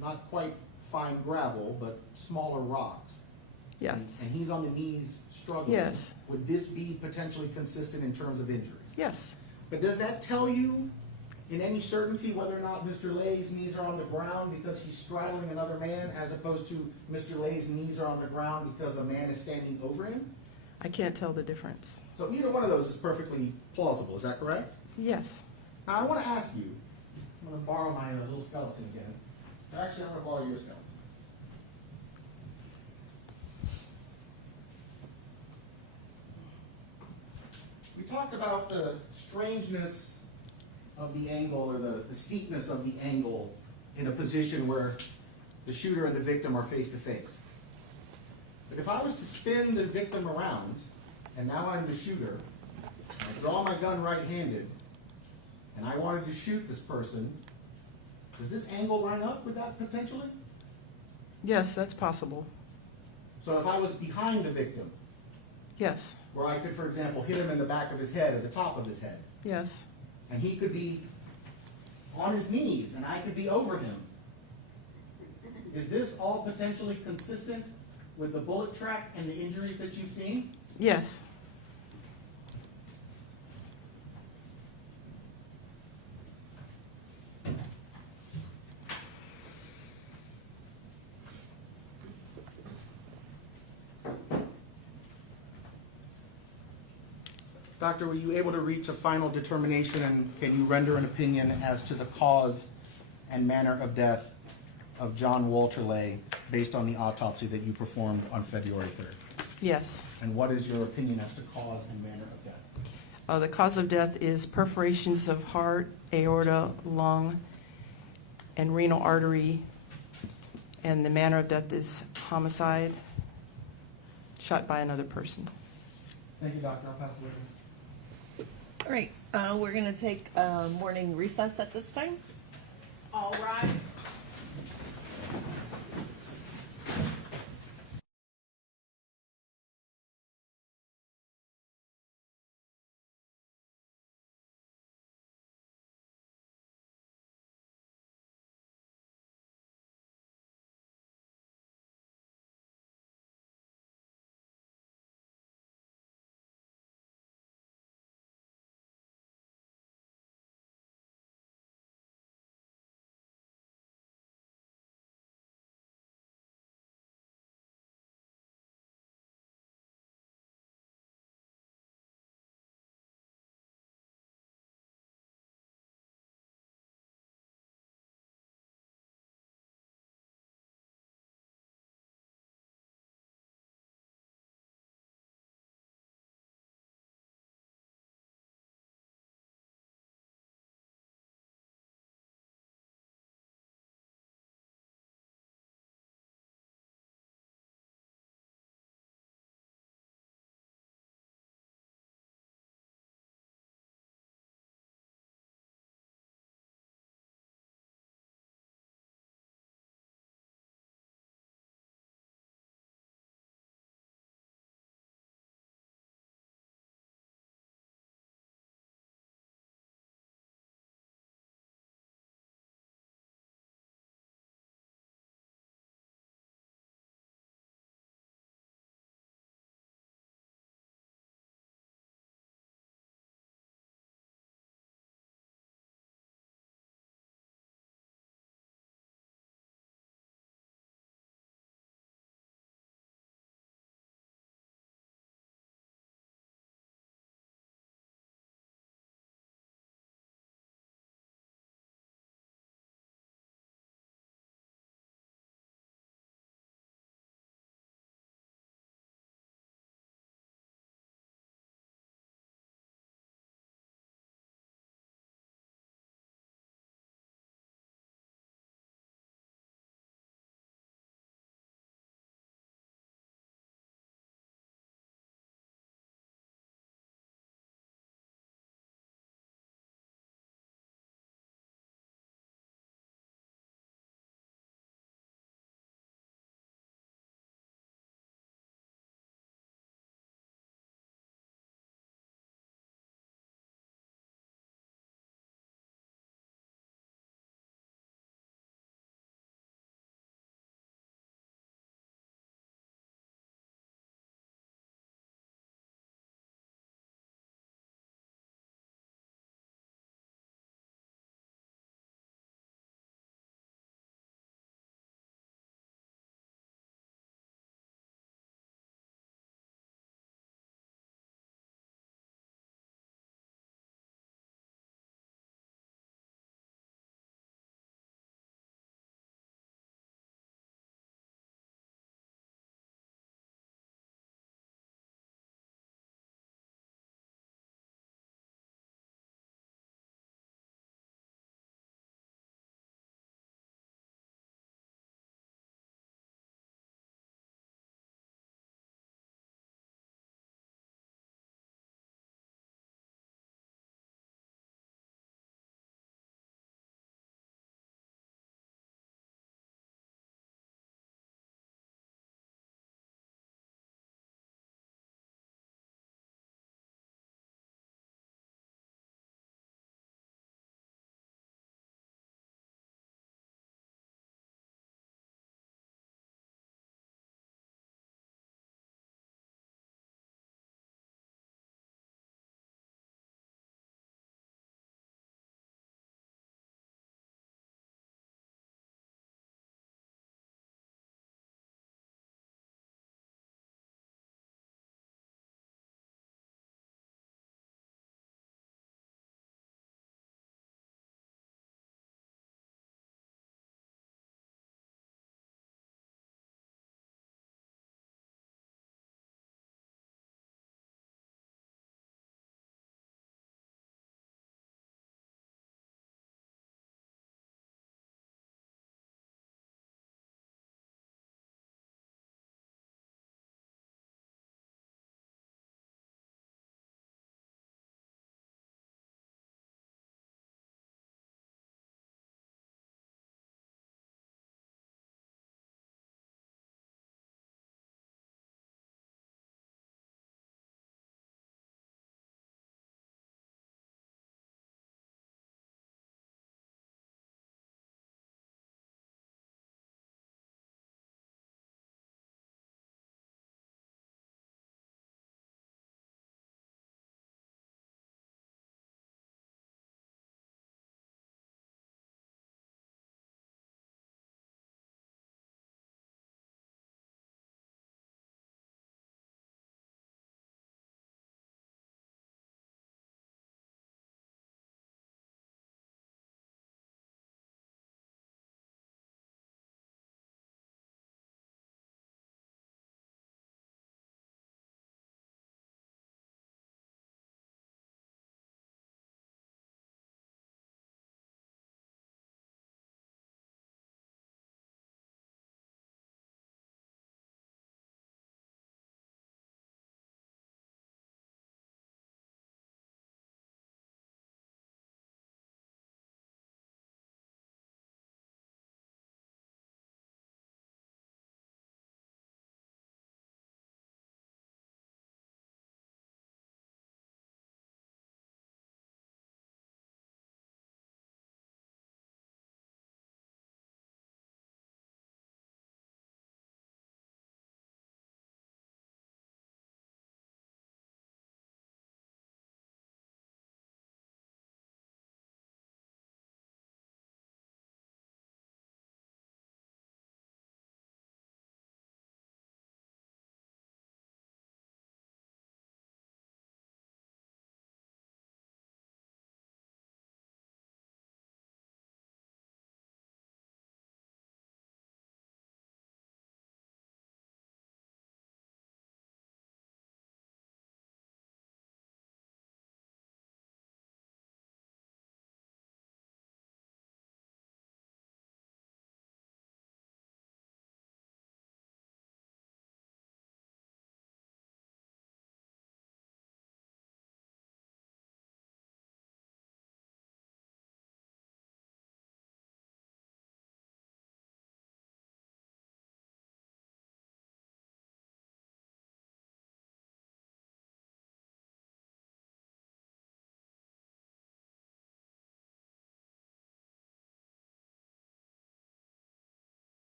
not quite fine gravel, but smaller rocks. yes, And he's on the knees struggling. Yes. Would this be potentially consistent in terms of injuries? yes, But does that tell you in any certainty whether or not Mr. Lay's knees are on the ground because he's straddling another man, as opposed to Mr. Lay's knees are on the ground because a man is standing over him? I can't tell the difference. So either one of those is perfectly plausible, is that correct? Yes, Now I want to ask you, I'm going to borrow my little skeleton again. Actually, I'm going to borrow your skeleton. We talked about the strangeness of the angle, or the steepness of the angle in a position where the shooter and the victim are face to face. But if I was to spin the victim around, and now I'm the shooter, I draw my gun right-handed, and I wanted to shoot this person, does this angle line up with that potentially? yes, that's possible. So if I was behind the victim, Yes, where I could, for example, hit him in the back of his head or the top of his head, yes, and he could be on his knees and I could be over him, is this all potentially consistent with the bullet track and the injuries that you've seen? yes, Doctor, were you able to reach a final determination, and can you render an opinion as to the cause and manner of death of John Walterley based on the autopsy that you performed on February 3rd? Yes. And what is your opinion as to cause and manner of death? The cause of death is perforations of heart, aorta, lung, and renal artery, and the manner of death is homicide, shot by another person. Thank you, Doctor. I'll pass the witness. All right, we're going to take a morning recess at this time. All rise.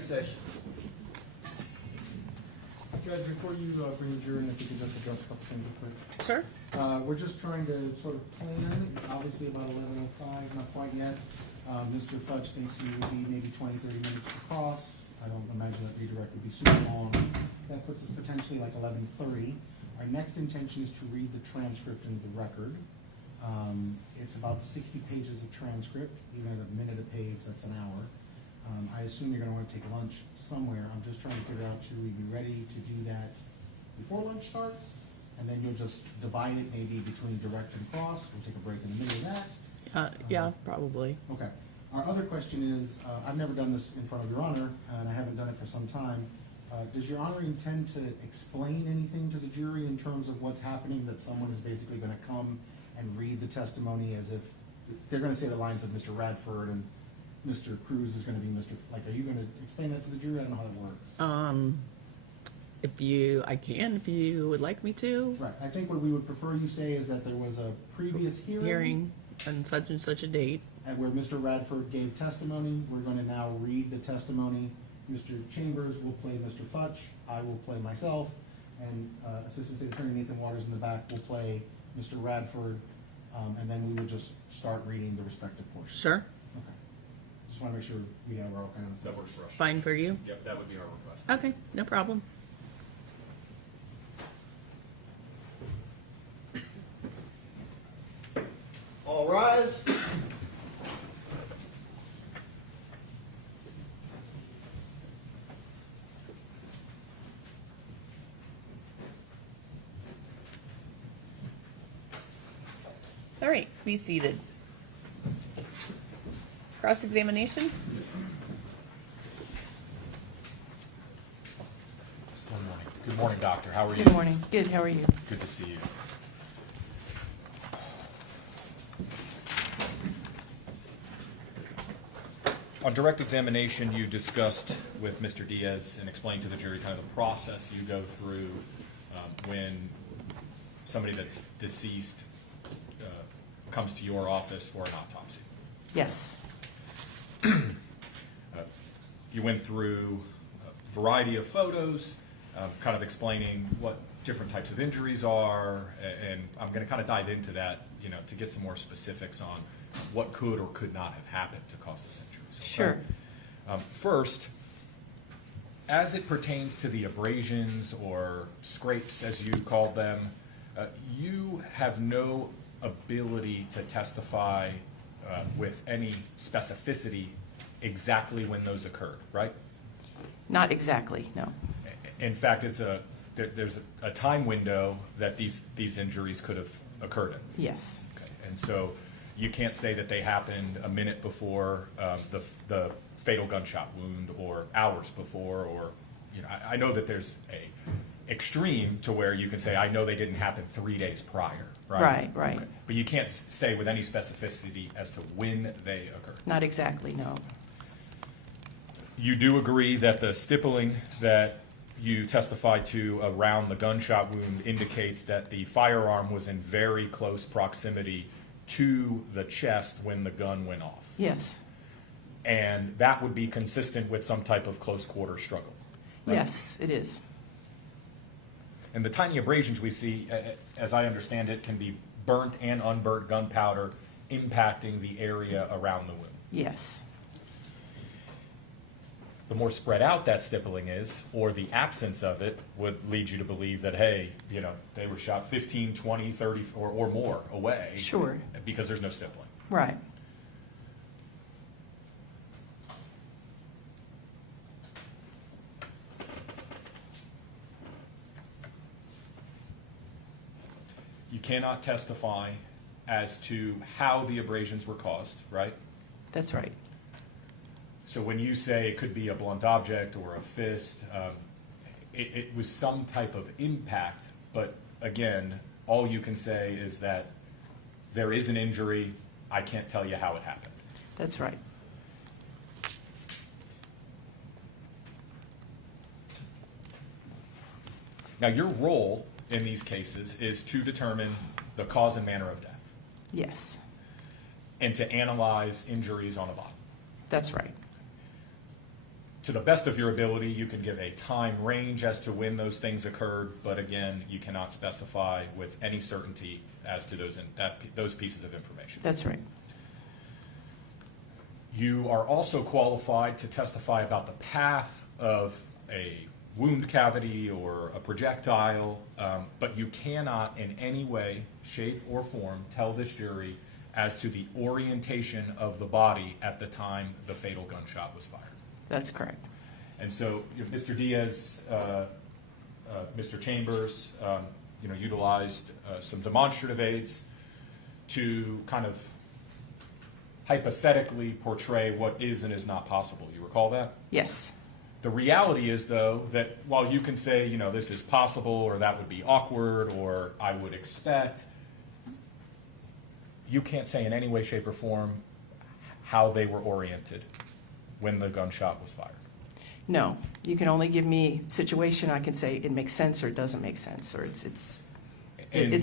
Session. Judge, before you bring the jury in, if you could just address a couple things real quick. Sure. We're just trying to sort of plan, obviously about 11:05, not quite yet. Mr. Fudge thinks he would be maybe 20, 30 minutes to cross. I don't imagine that redirect would be super long. That puts us potentially like 11:30. Our next intention is to read the transcript into the record. It's about 60 pages of transcript, even at a minute a page, that's an hour. I assume you're gonna wanna take lunch somewhere. I'm just trying to figure out, should we be ready to do that before lunch starts? And then you'll just divide it maybe between direct and cross. We'll take a break in the middle of that. Yeah, probably. Okay. Our other question is, I've never done this in front of Your Honor, and I haven't done it for some time. Does Your Honor intend to explain anything to the jury in terms of what's happening, that someone is basically gonna come and read the testimony as if, they're gonna say the lines of Mr. Radford and Mr. Cruz is gonna be Mr., like, are you gonna explain that to the jury? I don't know how that works. If you would like me to. Right, I think what we would prefer you say is that there was a previous Hearing on such and such a date. and where Mr. Radford gave testimony. We're gonna now read the testimony. Mr. Chambers will play Mr. Futch, I will play myself, and Assistant State Attorney Nathan Waters in the back will play Mr. Radford, and then we will just start reading the respective portions. Sure. Okay. Just wanna make sure we have our all kinds of. That works for us. Fine for you? Yep, that would be our request. Okay, no problem. All rise. All right, be seated. Cross-examination? Good morning. Good morning, doctor. How are you? Good morning. Good, how are you? Good to see you. On direct examination, you discussed with Mr. Diaz and explained to the jury kind of the process you go through when somebody that's deceased comes to your office for an autopsy. Yes. You went through a variety of photos, kind of explaining what different types of injuries are, and I'm going to kind of dive into that, to get some more specifics on what could or could not have happened to cause those injuries. Okay? Sure. First, as it pertains to the abrasions or scrapes, as you called them, you have no ability to testify with any specificity exactly when those occurred, right? Not exactly, no. In fact, there's a time window that these injuries could have occurred in. Yes. Okay. And so you can't say that they happened a minute before the fatal gunshot wound or hours before, or I know that there's a extreme to where you can say, I know they didn't happen 3 days prior, right? Right. Okay. But you can't say with any specificity as to when they occurred. Not exactly, no. You do agree that the stippling that you testified to around the gunshot wound indicates that the firearm was in very close proximity to the chest when the gun went off. Yes. And that would be consistent with some type of close quarter struggle. Right? Yes, it is. And the tiny abrasions we see, as I understand it, can be burnt and unburnt gunpowder impacting the area around the wound. Yes. The more spread out that stippling is, or the absence of it, would lead you to believe that, hey, they were shot 15, 20, 30, or more away. Sure. Because there's no stippling. Right. You cannot testify as to how the abrasions were caused, right? That's right. So when you say it could be a blunt object or a fist, it was some type of impact, but again, all you can say is that there is an injury, I can't tell you how it happened. That's right. Now, your role in these cases is to determine the cause and manner of death Yes. and to analyze injuries on a body. That's right. to the best of your ability, you can give a time range as to when those things occurred, but again, you cannot specify with any certainty as to those pieces of information. That's right. You are also qualified to testify about the path of a wound cavity or a projectile, but you cannot in any way, shape, or form tell this jury as to the orientation of the body at the time the fatal gunshot was fired. That's correct. And so, Mr. Diaz, Mr. Chambers, utilized some demonstrative aids to kind of hypothetically portray what is and is not possible. You recall that? Yes. The reality is, though, that while you can say, this is possible, or that would be awkward, or I would expect, you can't say in any way, shape, or form how they were oriented when the gunshot was fired. No, you can only give me situation. I can say it makes sense or it doesn't make sense, or it's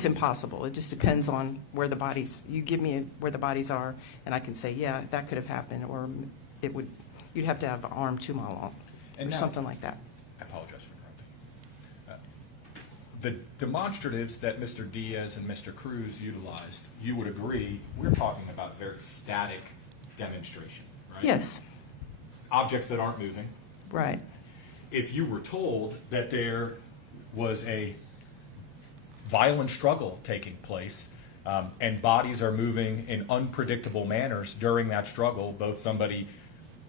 impossible. It just depends on where the bodies. You give me where the bodies are, and I can say, yeah, that could have happened, or it would. You'd have to have an arm 2 mile long, or something like that. I apologize for interrupting. The demonstratives that Mr. Diaz and Mr. Cruz utilized, you would agree, we're talking about very static demonstration, right? Yes. Objects that aren't moving. Right. If you were told that there was a violent struggle taking place and bodies are moving in unpredictable manners during that struggle, both somebody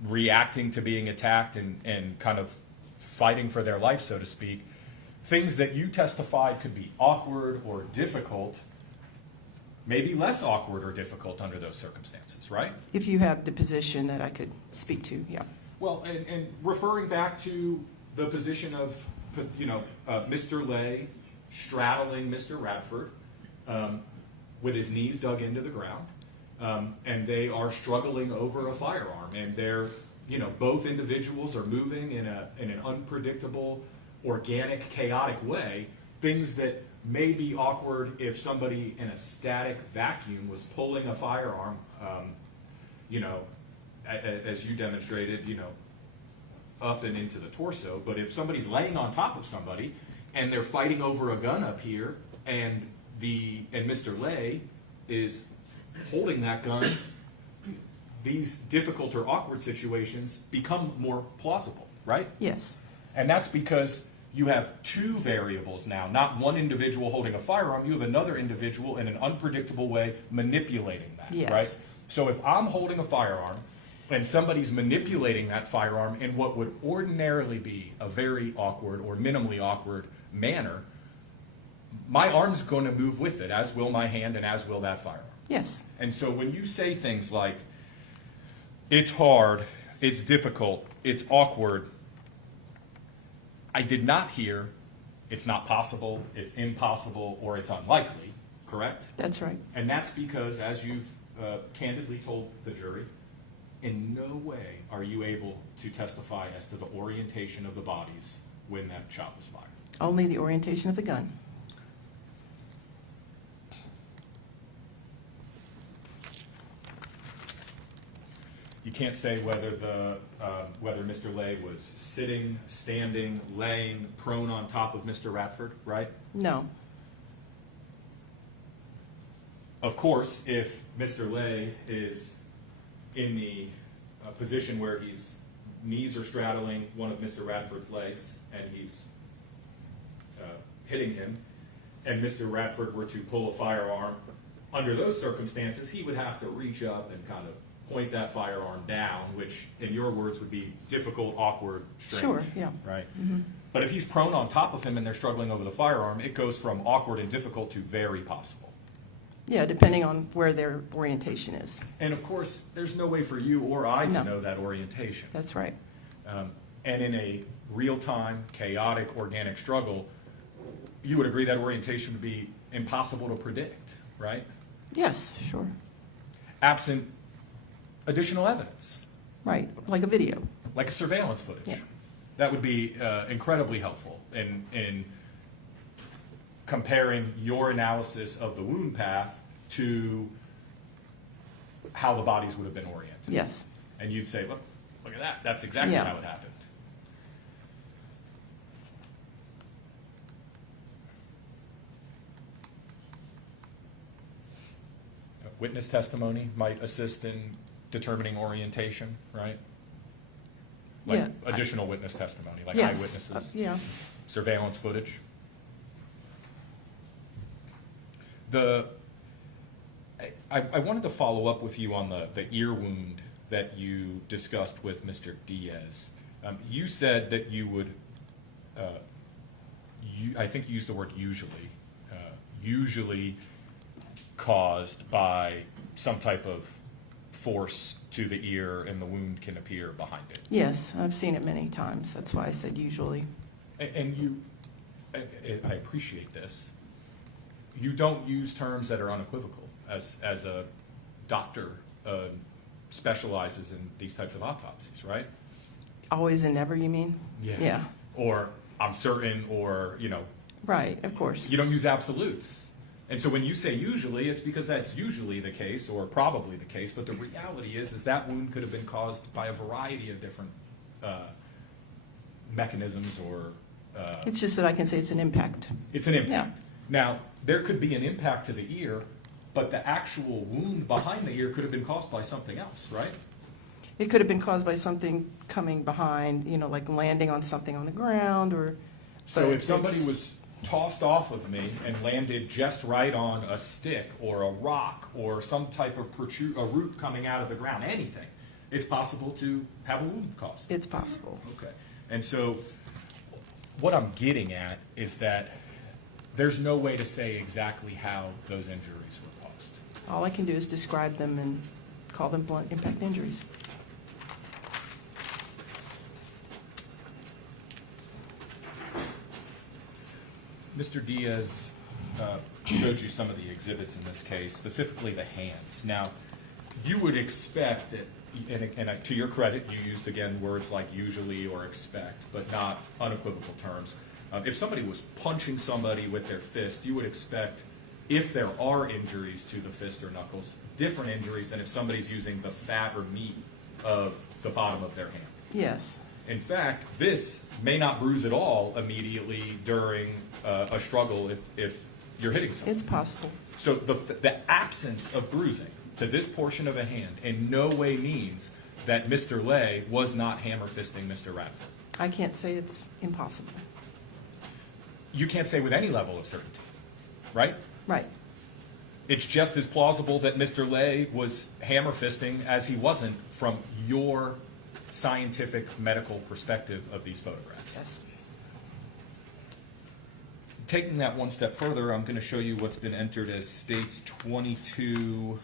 reacting to being attacked and kind of fighting for their life, so to speak, things that you testified could be awkward or difficult, maybe less awkward or difficult under those circumstances, right? If you have the position that I could speak to, yeah. Well, and referring back to the position of, Mr. Lay straddling Mr. Radford with his knees dug into the ground, and they are struggling over a firearm, and they're, both individuals are moving in an unpredictable, organic, chaotic way, things that may be awkward if somebody in a static vacuum was pulling a firearm, as you demonstrated, up and into the torso. But if somebody's laying on top of somebody and they're fighting over a gun up here, and Mr. Lay is holding that gun, these difficult or awkward situations become more plausible, right? Yes. And that's because you have two variables now, not one individual holding a firearm, you have another individual in an unpredictable way manipulating that, Yes. right? So if I'm holding a firearm and somebody's manipulating that firearm in what would ordinarily be a very awkward or minimally awkward manner, my arm's going to move with it, as will my hand and as will that firearm. Yes. And so when you say things like, it's hard, it's difficult, it's awkward, I did not hear it's not possible, it's impossible, or it's unlikely, correct? That's right. And that's because, as you've candidly told the jury, in no way are you able to testify as to the orientation of the bodies when that shot was fired. Only the orientation of the gun. You can't say whether Mr. Lay was sitting, standing, laying, prone on top of Mr. Radford, right? No. Of course, if Mr. Lay is in the position where his knees are straddling one of Mr. Radford's legs and he's hitting him, and Mr. Radford were to pull a firearm, under those circumstances, he would have to reach up and kind of point that firearm down, which, in your words, would be difficult, awkward, strange. Sure, yeah. Right? Mm-hmm. But if he's prone on top of him and they're struggling over the firearm, it goes from awkward and difficult to very possible. Yeah, depending on where their orientation is. And of course, there's no way for you or I to know that orientation. That's right. And in a real-time, chaotic, organic struggle, you would agree that orientation would be impossible to predict, right? Yes, sure. Absent additional evidence. Right, like a video. Like a surveillance footage. Yeah. That would be incredibly helpful in comparing your analysis of the wound path to how the bodies would have been oriented. Yes. And you'd say, look at that. That's exactly how it happened. witness testimony might assist in determining orientation, right? Like Yeah. additional witness testimony, like Yes, eyewitnesses, yeah. surveillance footage. I wanted to follow up with you on the ear wound that you discussed with Mr. Diaz. You said that you would, I think you used the word usually caused by some type of force to the ear, and the wound can appear behind it. Yes, I've seen it many times. That's why I said usually. And you, I appreciate this. You don't use terms that are unequivocal. As a doctor specializes in these types of autopsies, right? Always and never, you mean? Yeah. Or I'm certain, or, Right, of course. you don't use absolutes. And so when you say usually, it's because that's usually the case, or probably the case, but the reality is that wound could have been caused by a variety of different mechanisms, or It's just that I can say it's an impact. it's an impact. Yeah. Now, there could be an impact to the ear, but the actual wound behind the ear could have been caused by something else, right? It could have been caused by something coming behind, like landing on something on the ground, or. So but if somebody it's- was tossed off of me and landed just right on a stick or a rock or some type of a root coming out of the ground, anything, it's possible to have a wound caused. It's possible. Okay. And so what I'm getting at is that there's no way to say exactly how those injuries were caused. All I can do is describe them and call them blunt impact injuries. Mr. Diaz showed you some of the exhibits in this case, specifically the hands. Now, you would expect that, and to your credit, you used, again, words like usually or expect, but not unequivocal terms. If somebody was punching somebody with their fist, you would expect, if there are injuries to the fist or knuckles, different injuries than if somebody's using the fat or meat of the bottom of their hand. Yes. In fact, this may not bruise at all immediately during a struggle if you're hitting someone. It's possible. So the absence of bruising to this portion of a hand in no way means that Mr. Lay was not hammer fisting Mr. Radford. I can't say it's impossible. You can't say with any level of certainty, right? Right. It's just as plausible that Mr. Lay was hammer fisting as he wasn't from your scientific medical perspective of these photographs. Yes. Taking that one step further, I'm going to show you what's been entered as States 22,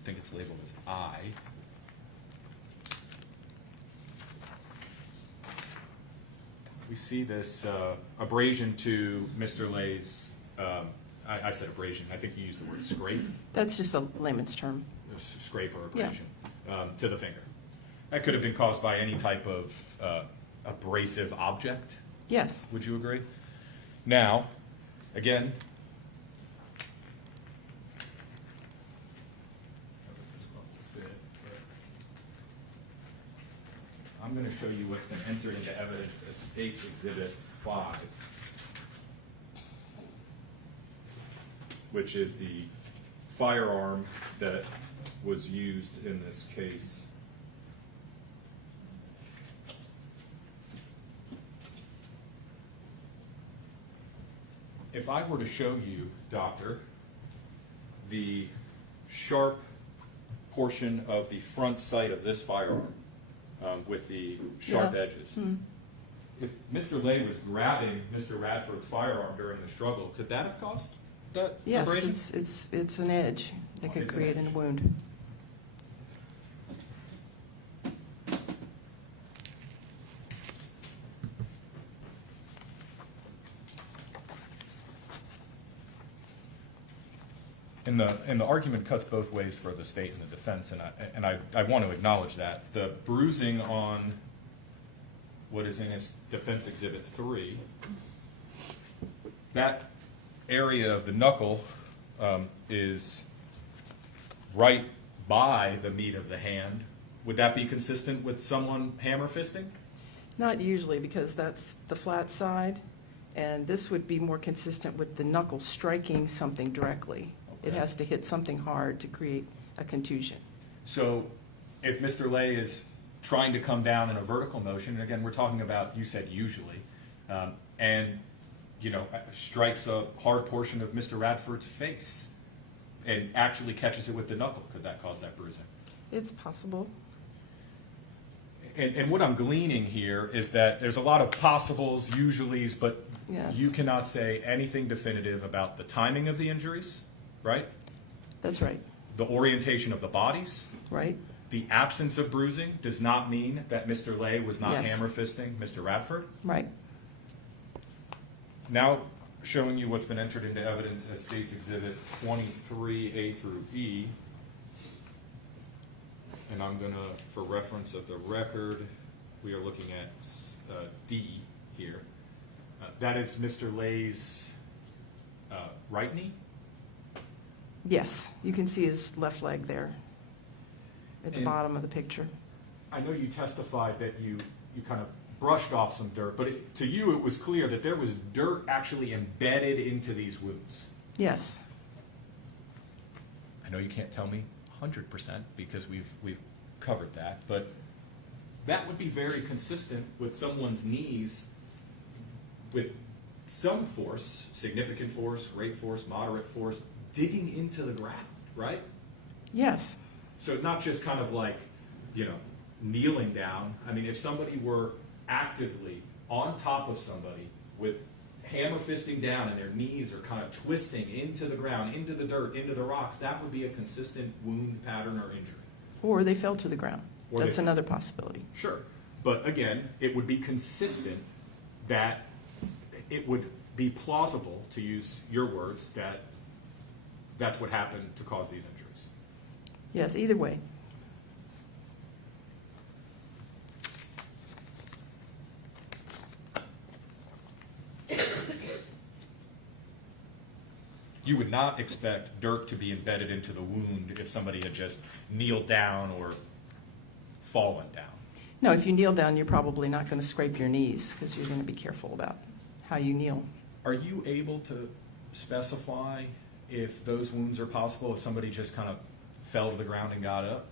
I think it's labeled as I. We see this abrasion to Mr. Lay's, I said abrasion, I think you used the word scrape. That's just a layman's term. Scrape or abrasion to the finger. That could have been caused by any type of abrasive object. Yes. Would you agree? Now, again, I'm going to show you what's been entered into evidence as State's Exhibit 5, which is the firearm that was used in this case. If I were to show you, Doctor, the sharp portion of the front sight of this firearm with the sharp edges, if Mr. Lay was grabbing Mr. Radford's firearm during the struggle, could that have caused that Yes, abrasion? it's an edge that could It's an create edge. a wound. And the argument cuts both ways for the state and the defense, and I want to acknowledge that. The bruising on what is in its Defense Exhibit 3, that area of the knuckle is right by the meat of the hand. Would that be consistent with someone hammer fisting? Not usually, because that's the flat side, and this would be more consistent with the knuckle striking something directly. It has to hit something hard to create a contusion. So if Mr. Lay is trying to come down in a vertical motion, and again, we're talking about, you said usually, and, you know, strikes a hard portion of Mr. Radford's face and actually catches it with the knuckle, could that cause that bruising? It's possible. And what I'm gleaning here is that there's a lot of possibles, usuallys, but Yes. you cannot say anything definitive about the timing of the injuries, right? That's right, The orientation of the bodies. right? The absence of bruising does not mean that Mr. Lay was not Yes. hammer fisting Mr. Radford. Right. Now showing you what's been entered into evidence as State's Exhibit 23A through E. And I'm gonna, for reference of the record, we are looking at D here. That is Mr. Lay's right knee. Yes, you can see his left leg there at the And- bottom of the picture. I know you testified that you kind of brushed off some dirt, but to you it was clear that there was dirt actually embedded into these wounds. Yes, I know you can't tell me 100% because we've covered that, but that would be very consistent with someone's knees with some force, significant force, great force, moderate force, digging into the ground, right? yes, So not just kind of like, you know, kneeling down. I mean, if somebody were actively on top of somebody with hammer fisting down and their knees are kind of twisting into the ground, into the dirt, into the rocks, that would be a consistent wound pattern or injury. or they fell to the ground. Or That's they- another possibility. Sure. But again, it would be consistent that it would be plausible, to use your words, that that's what happened to cause these injuries. Yes, either way. You would not expect dirt to be embedded into the wound if somebody had just kneeled down or fallen down. No, if you kneel down, you're probably not going to scrape your knees because you're going to be careful about how you kneel. Are you able to specify if those wounds are possible, if somebody just kind of fell to the ground and got up?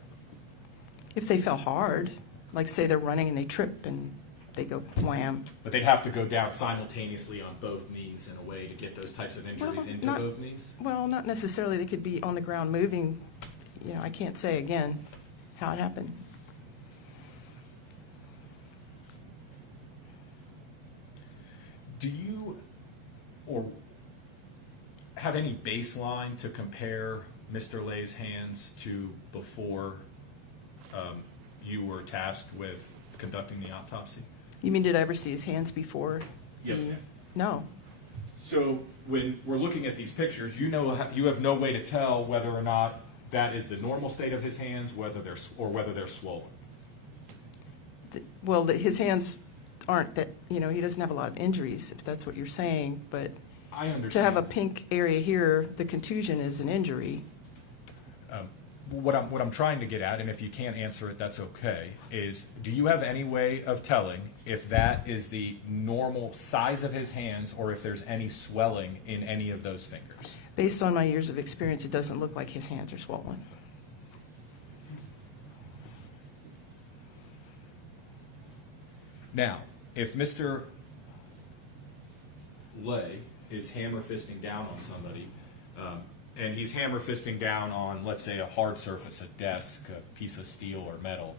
If they fell hard, like say they're running and they trip and they go wham. But they'd have to go down simultaneously on both knees in a way to get those types of injuries Well, into not- both knees? Well, not necessarily. They could be on the ground moving. You know, I can't say again how it happened. Do you or have any baseline to compare Mr. Lay's hands to before you were tasked with conducting the autopsy? You mean, did I ever see his hands before? Yes, the- ma'am. No. So when we're looking at these pictures, you have no way to tell whether or not that is the normal state of his hands, whether they're swollen. Well, his hands aren't that, you know, he doesn't have a lot of injuries, if that's what you're saying, but I understand. to have a pink area here, the contusion is an injury. What I'm trying to get at, and if you can't answer it, that's okay, is do you have any way of telling if that is the normal size of his hands or if there's any swelling in any of those fingers? Based on my years of experience, it doesn't look like his hands are swollen. Now, if Mr. Lay is hammer fisting down on somebody, and he's hammer fisting down on, let's say, a hard surface, a desk, a piece of steel or metal,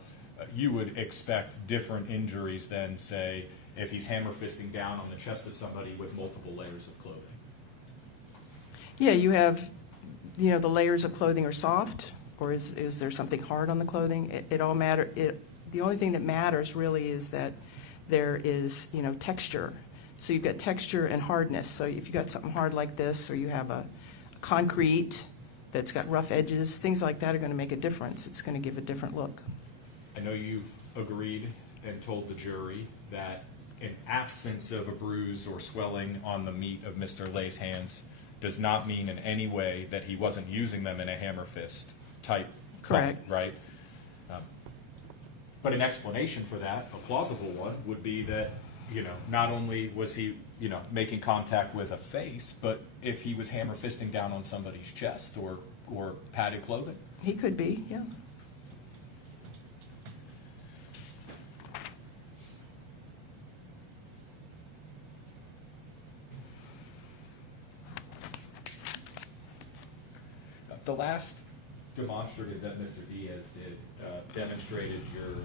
you would expect different injuries than, say, if he's hammer fisting down on the chest of somebody with multiple layers of clothing. Yeah, you have, you know, the layers of clothing are soft, or is there something hard on the clothing? It all matter. The only thing that matters really is that there is, you know, texture. So you've got texture and hardness. So if you've got something hard like this, or you have a concrete that's got rough edges, things like that are going to make a difference. It's going to give a different look. I know you've agreed and told the jury that an absence of a bruise or swelling on the meat of Mr. Lay's hands does not mean in any way that he wasn't using them in a hammer fist type fight, Correct. right? But an explanation for that, a plausible one, would be that You know, not only was he, you know, making contact with a face, but if he was hammer fisting down on somebody's chest or padded clothing. He could be, yeah. The last demonstrative that Mr. Diaz did demonstrated your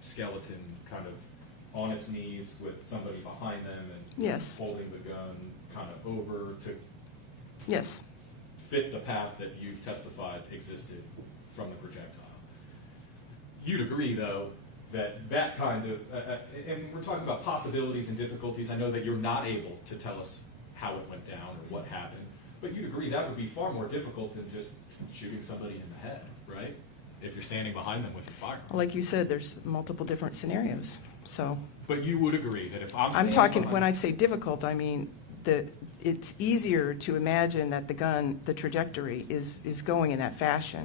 skeleton kind of on its knees with somebody behind them and Yes. holding the gun kind of over to Yes. fit the path that you've testified existed from the projectile. You'd agree, though, that that kind of, and we're talking about possibilities and difficulties. I know that you're not able to tell us how it went down or what happened, but you'd agree that would be far more difficult than just shooting somebody in the head, right? If you're standing behind them with your firearm. Like you said, there's multiple different scenarios, so. But you would agree that if I'm I'm standing talking, behind- when I say difficult, I mean that it's easier to imagine that the gun, the trajectory is going in that fashion.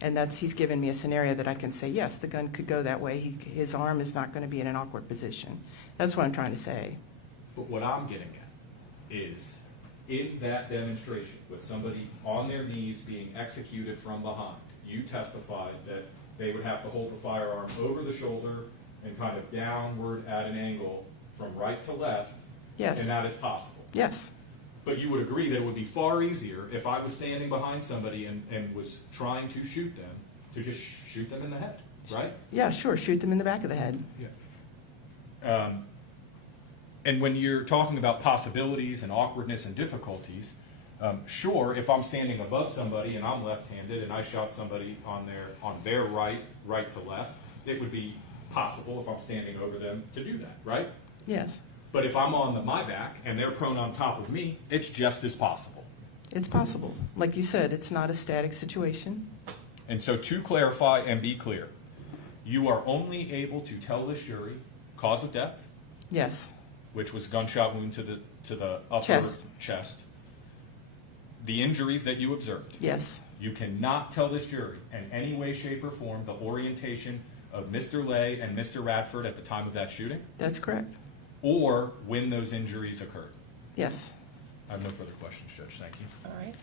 And he's given me a scenario that I can say, yes, the gun could go that way. His arm is not going to be in an awkward position. That's what I'm trying to say. But what I'm getting at is, in that demonstration, with somebody on their knees being executed from behind, you testified that they would have to hold the firearm over the shoulder and kind of downward at an angle from right to left. Yes. And that is possible. Yes. But you would agree that it would be far easier if I was standing behind somebody and was trying to shoot them, to just shoot them in the head, right? Yeah, sure. Shoot them in the back of the head. Yeah. And when you're talking about possibilities and awkwardness and difficulties, sure, if I'm standing above somebody and I'm left-handed and I shot somebody on their right to left, it would be possible if I'm standing over them to do that, right? Yes. But if I'm on my back and they're prone on top of me, it's just as possible. It's possible. Like you said, it's not a static situation. And so to clarify and be clear, you are only able to tell this jury cause of death, Yes. which was gunshot wound to the upper chest, the injuries that you observed. Yes. You cannot tell this jury in any way, shape, or form the orientation of Mr. Lay and Mr. Radford at the time of that shooting, That's correct. or when those injuries occurred. Yes. I have no further questions, Judge. Thank you. All right.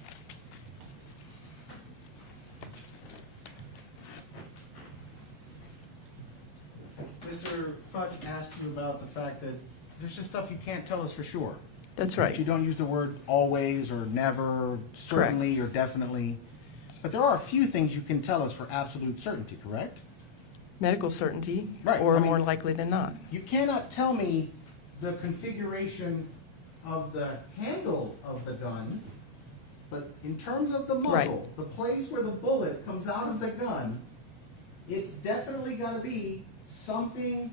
Mr. Fudge asked you about the fact that there's just stuff you can't tell us for sure. That's You right. don't use the word always or never, certainly or definitely. But there are a few things you can tell us for absolute certainty, correct? Medical certainty, Right, or I mean- more likely than not. You cannot tell me the configuration of the handle of the gun, but in terms of the muzzle, Right. the place where the bullet comes out of the gun, it's definitely gotta be something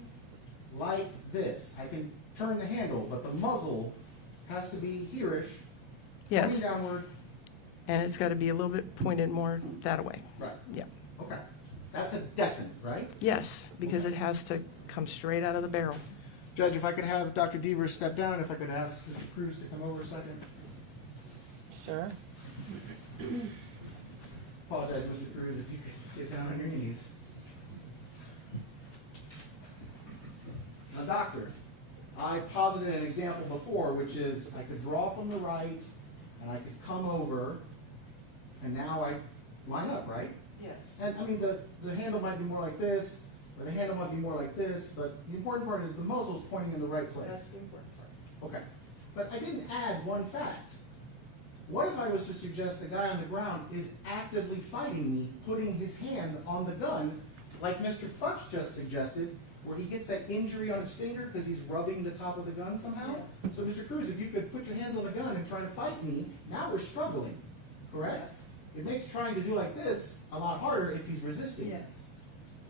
like this. I can turn the handle, but the muzzle has to be here-ish, pointing Yes. downward. And it's got to be a little bit pointed more that way. Right, Yeah. okay. That's a definite, right? Yes, because it has to come straight out of the barrel. Judge, if I could have Dr. Devers step down, and if I could ask Mr. Cruz to come over a second. Sir? Apologize, Mr. Cruz, if you could get down on your knees. Now, doctor, I posited an example before, which is I could draw from the right, and I could come over, and now I line up, right? Yes. And, I mean, the handle might be more like this, or the handle might be more like this, but the important part is the muzzle's pointing in the right place. That's the important part. Okay, but I didn't add one fact. What if I was to suggest the guy on the ground is actively fighting me, putting his hand on the gun, like Mr. Fudge just suggested, where he gets that injury on his finger because he's rubbing the top of the gun somehow? So, Mr. Cruz, if you could put your hands on the gun and try to fight me, now we're struggling, correct? It makes trying to do like this a lot harder if he's resisting. Yes.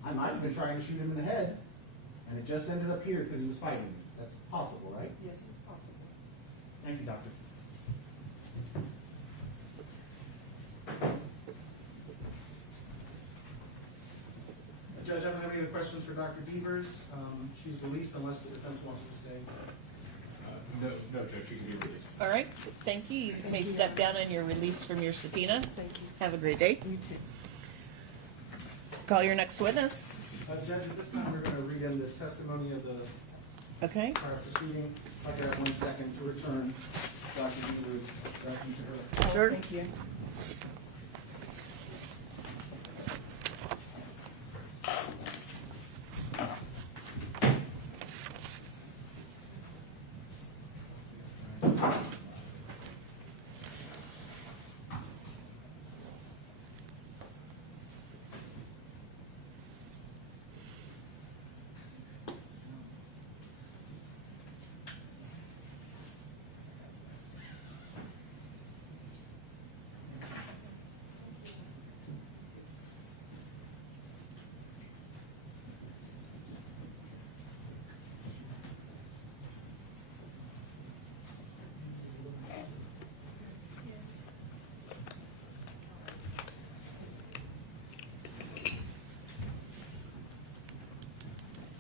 I might have been trying to shoot him in the head, and it just ended up here because he was fighting me. That's possible, right? Yes, it's possible. Thank you, doctor. Judge, I don't have any other questions for Dr. Devers. She's released unless the defense wants her to stay. No, Judge, you can be released. All right, thank you. You may step down on your release from your subpoena. Thank you. Have a great day. You too. Call your next witness. Judge, at this time, we're going to read in the testimony of the Okay? prior proceeding. If I could have 1 second to return Dr. Beaver's document to her. Sure. Thank you.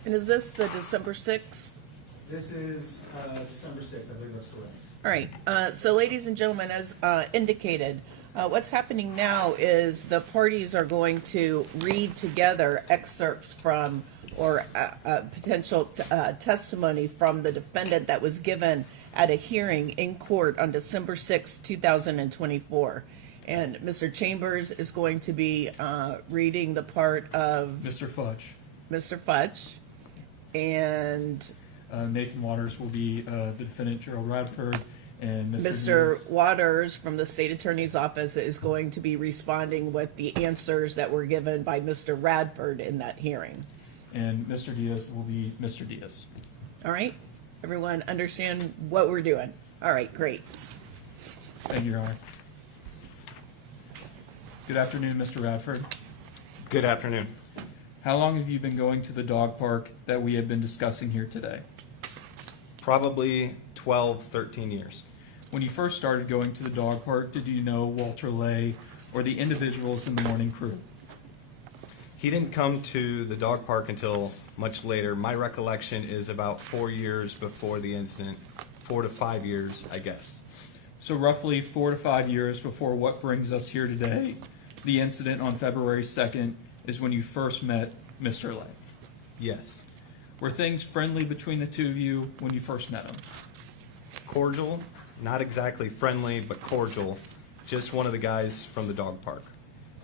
And is this the December 6th? This is December 6th, I believe that's correct. All right, so ladies and gentlemen, as indicated, what's happening now is the parties are going to read together excerpts from or potential testimony from the defendant that was given at a hearing in court on December 6, 2024. And Mr. Chambers is going to be reading the part of Mr. Fudge. Mr. Fudge, and Nathan Waters will be the defendant, Gerald Radford, and Mr. Waters from the State Attorney's Office is going to be responding with the answers that were given by Mr. Radford in that hearing. And Mr. Diaz will be Mr. Diaz. All right? Everyone understand what we're doing? All right, great. Thank you, Your Honor. Good afternoon, Mr. Radford. Good afternoon. How long have you been going to the dog park that we have been discussing here today? Probably 12, 13 years. When you first started going to the dog park, did you know Walter Lay or the individuals in the morning crew? He didn't come to the dog park until much later. My recollection is about 4 years before the incident, 4 to 5 years, I guess. So roughly 4 to 5 years before what brings us here today, the incident on February 2nd is when you first met Mr. Lay. Yes. Were things friendly between the two of you when you first met him? Cordial, not exactly friendly, but cordial. Just one of the guys from the dog park.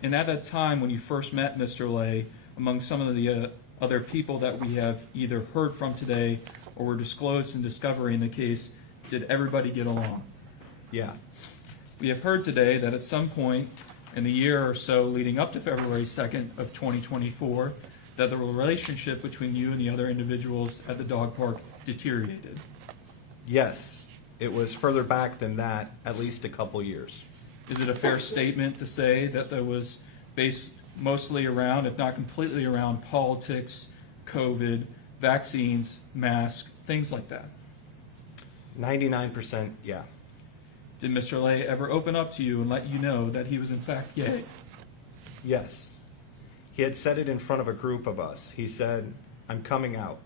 And at that time when you first met Mr. Lay, among some of the other people that we have either heard from today or were disclosed in discovery in the case, did everybody get along? Yeah. We have heard today that at some point in the year or so leading up to February 2nd of 2024, that the relationship between you and the other individuals at the dog park deteriorated. Yes. It was further back than that, at least a couple years. Is it a fair statement to say that that was based mostly around, if not completely around, politics, COVID, vaccines, masks, things like that? 99%, yeah. Did Mr. Lay ever open up to you and let you know that he was in fact gay? Yes. He had said it in front of a group of us. He said, "I'm coming out."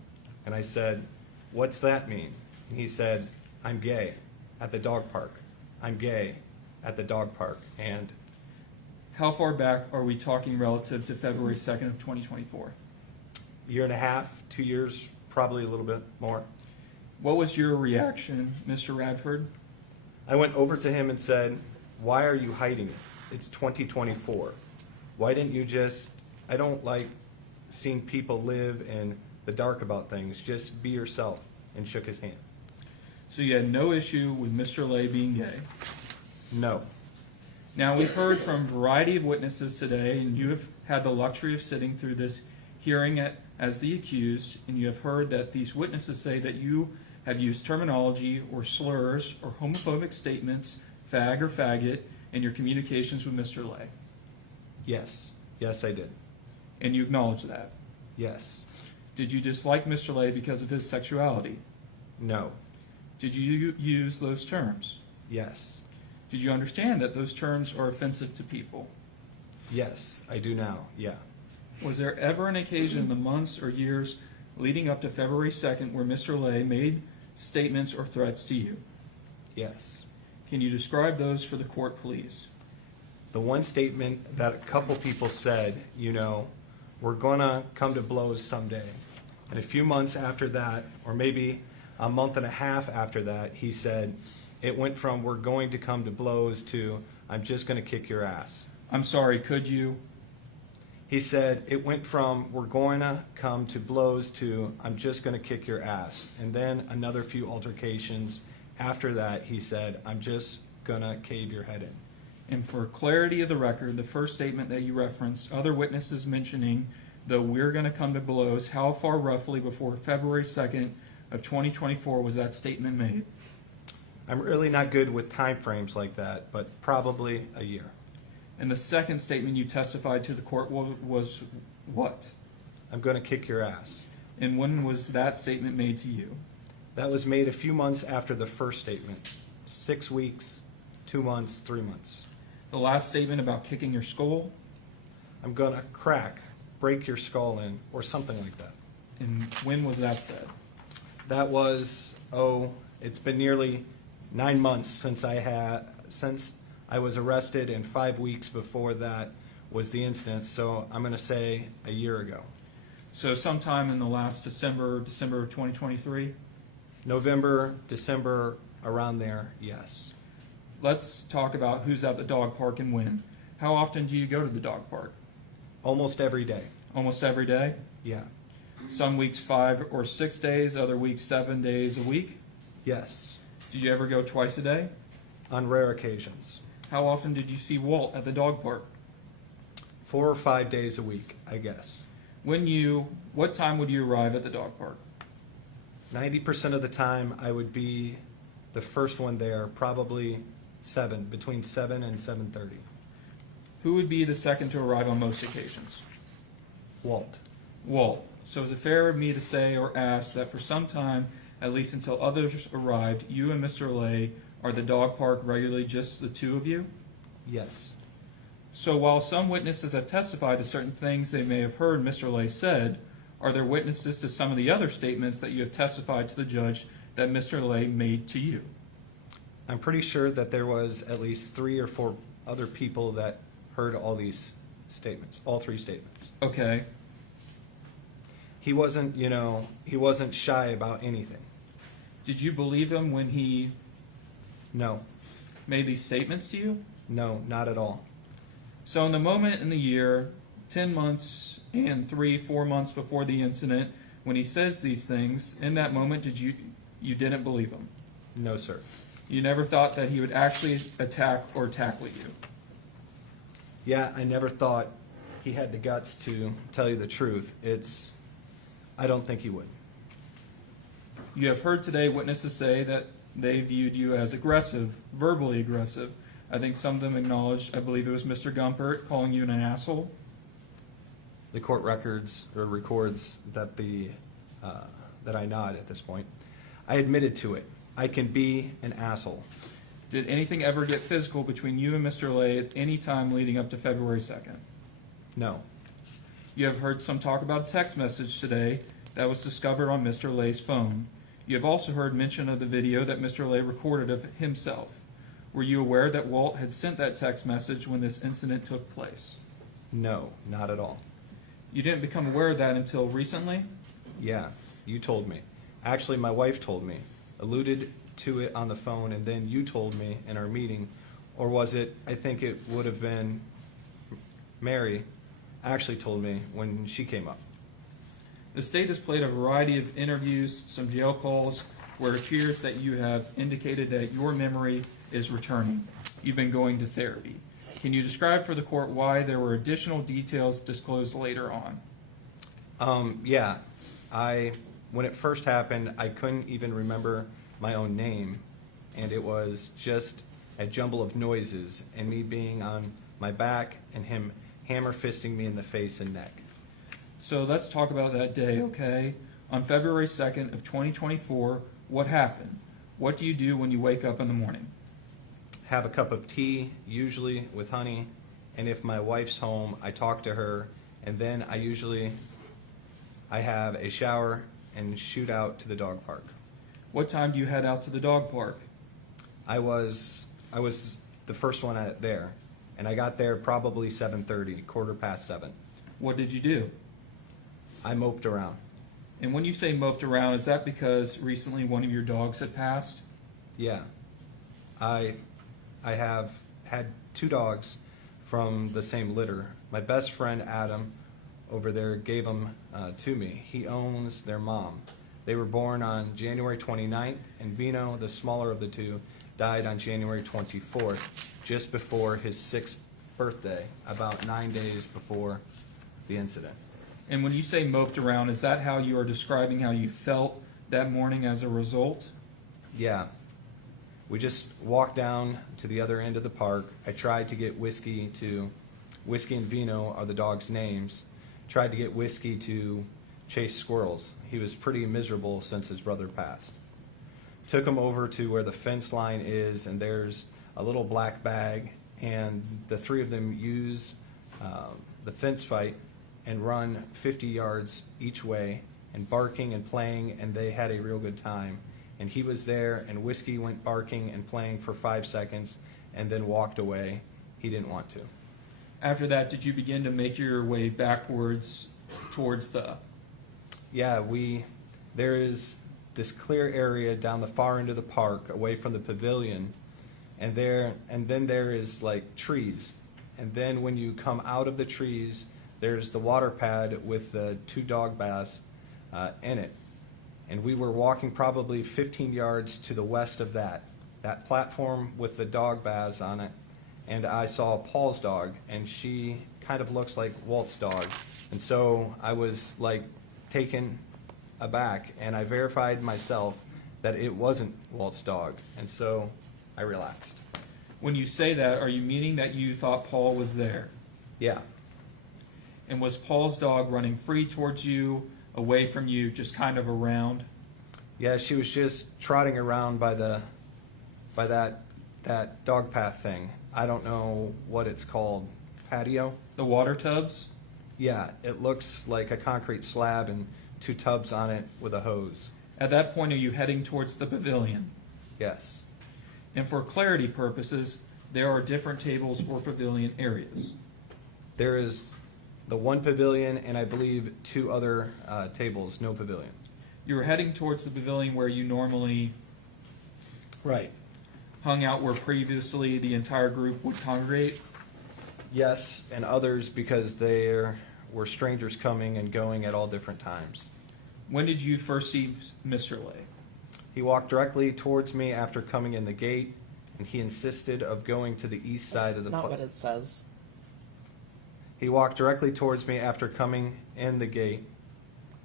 And I said, "What's that mean?" And he said, "I'm gay at the dog park. I'm gay at the dog park." And How far back are we talking relative to February 2nd of 2024? year and a half, 2 years, probably a little bit more. What was your reaction, Mr. Radford? I went over to him and said, "Why are you hiding it? It's 2024. Why didn't you just, I don't like seeing people live in the dark about things. Just be yourself," and shook his hand. So you had no issue with Mr. Lay being gay. No. Now, we've heard from a variety of witnesses today, and you have had the luxury of sitting through this hearing as the accused, and you have heard that these witnesses say that you have used terminology or slurs or homophobic statements, fag or faggot, in your communications with Mr. Lay. Yes. Yes, I did. And you acknowledge that. Yes. Did you dislike Mr. Lay because of his sexuality? No. Did you use those terms? Yes. Did you understand that those terms are offensive to people? Yes, I do now, yeah. Was there ever an occasion in the months or years leading up to February 2nd where Mr. Lay made statements or threats to you? Yes. Can you describe those for the court, please? The one statement that a couple people said, we're gonna come to blows someday. And a few months after that, or maybe a month and a half after that, he said, it went from we're going to come to blows to I'm just gonna kick your ass. I'm sorry, could you? He said, it went from we're going to come to blows to I'm just going to kick your ass. And then another few altercations. After that, he said, I'm just going to cave your head in. And for clarity of the record, the first statement that you referenced, other witnesses mentioning the we're going to come to blows, how far roughly before February 2nd of 2024 was that statement made? I'm really not good with time frames like that, but probably a year. And the second statement you testified to the court was what? I'm going to kick your ass. And when was that statement made to you? That was made a few months after the first statement. 6 weeks, 2 months, 3 months. The last statement about kicking your skull? I'm going to break your skull in, or something like that. And when was that said? That was, it's been nearly 9 months since I was arrested, and 5 weeks before that was the incident, so I'm going to say a year ago. So sometime in the last December of 2023? November, December, around there, yes. Let's talk about who's at the dog park and when. How often do you go to the dog park? Almost every day. Almost every day? Yeah. Some weeks 5 or 6 days, other weeks 7 days a week? Yes. Did you ever go twice a day? On rare occasions. How often did you see Walt at the dog park? 4 or 5 days a week, I guess. What time would you arrive at the dog park? 90% of the time I would be the first one there, probably between 7 and 7:30. Who would be the second to arrive on most occasions? Walt. Walt. So is it fair of me to say or ask that for some time, at least until others arrived, you and Mr. Lay are the dog park regularly just the two of you? Yes. So while some witnesses have testified to certain things they may have heard Mr. Lay said, are there witnesses to some of the other statements that you have testified to the judge that Mr. Lay made to you? I'm pretty sure that there was at least 3 or 4 other people that heard all these statements, all 3 statements. Okay. He wasn't shy about anything. Did you believe him when he No. made these statements to you? No, not at all. So in the moment in the year, 10 months and 3-4 months before the incident, when he says these things, in that moment, you didn't believe him? No, sir. You never thought that he would actually attack or tackle you? Yeah, I never thought he had the guts to tell you the truth. I don't think he would. You have heard today witnesses say that they viewed you as aggressive, verbally aggressive. I think some of them acknowledged, I believe it was Mr. Gumpert, calling you an asshole. The court records that that I nod at this point. I admitted to it. I can be an asshole. Did anything ever get physical between you and Mr. Lay at any time leading up to February 2nd? No. You have heard some talk about a text message today that was discovered on Mr. Lay's phone. You have also heard mention of the video that Mr. Lay recorded of himself. Were you aware that Walt had sent that text message when this incident took place? No, not at all. You didn't become aware of that until recently? Yeah, you told me. Actually, my wife told me, alluded to it on the phone, and then you told me in our meeting, or was it, I think it would have been Mary actually told me when she came up. The state has played a variety of interviews, some jail calls, where it appears that you have indicated that your memory is returning. You've been going to therapy. Can you describe for the court why there were additional details disclosed later on? Yeah. When it first happened, I couldn't even remember my own name, and it was just a jumble of noises, and me being on my back and him hammer fisting me in the face and neck. So let's talk about that day, okay? On February 2nd of 2024, what happened? What do you do when you wake up in the morning? Have a cup of tea, usually with honey, and if my wife's home, I talk to her, and then I have a shower and shoot out to the dog park. What time do you head out to the dog park? I was the first one there, and I got there probably 7:30, 7:15. What did you do? I moped around. And when you say moped around, is that because recently one of your dogs had passed? Yeah. I have had 2 dogs from the same litter. My best friend Adam over there gave them to me. He owns their mom. They were born on January 29th, and Vino, the smaller of the 2, died on January 24th, just before his 6th birthday, about 9 days before the incident. And when you say moped around, is that how you are describing how you felt that morning as a result? Yeah. We just walked down to the other end of the park. I tried to get Whiskey and Vino are the dogs' names, tried to get Whiskey to chase squirrels. He was pretty miserable since his brother passed. Took him over to where the fence line is, and there's a little black bag, and the 3 of them use the fence fight and run 50 yards each way, and barking and playing, and they had a real good time. And he was there, and Whiskey went barking and playing for 5 seconds and then walked away. He didn't want to. After that, did you begin to make your way backwards towards the... Yeah, there is this clear area down the far end of the park away from the pavilion, and then there is like trees. And then when you come out of the trees, there's the water pad with the 2 dog baths in it. And we were walking probably 15 yards to the west of that platform with the dog baths on it. And I saw Paul's dog, and she kind of looks like Walt's dog. And so I was like taken aback, and I verified myself that it wasn't Walt's dog. And so I relaxed. When you say that, are you meaning that you thought Paul was there? Yeah. And was Paul's dog running free towards you, away from you, just kind of around? Yeah, she was just trotting around by that dog path thing. I don't know what it's called. Patio? The water tubs? Yeah, it looks like a concrete slab and 2 tubs on it with a hose. At that point, are you heading towards the pavilion? Yes. And for clarity purposes, there are different tables or pavilion areas. There is the 1 pavilion and I believe 2 other tables, no pavilions. You were heading towards the pavilion where you normally Right. hung out, where previously the entire group would congregate? Yes, and others because there were strangers coming and going at all different times. When did you first see Mr. Lay? He walked directly towards me after coming in the gate, and he insisted of going to the east side of the Not what it says. He walked directly towards me after coming in the gate,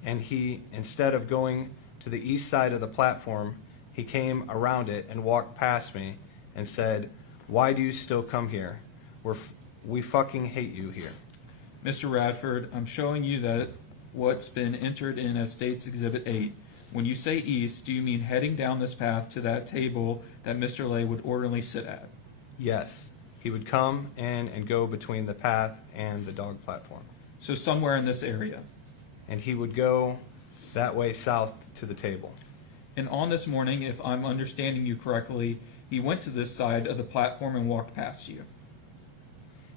and he, instead of going to the east side of the platform, he came around it and walked past me and said, "Why do you still come here? We fucking hate you here." Mr. Radford, I'm showing you that what's been entered in as State's Exhibit 8. When you say east, do you mean heading down this path to that table that Mr. Lay would ordinarily sit at? Yes. He would come in and go between the path and the dog platform. So somewhere in this area. And he would go that way south to the table. And on this morning, if I'm understanding you correctly, he went to this side of the platform and walked past you.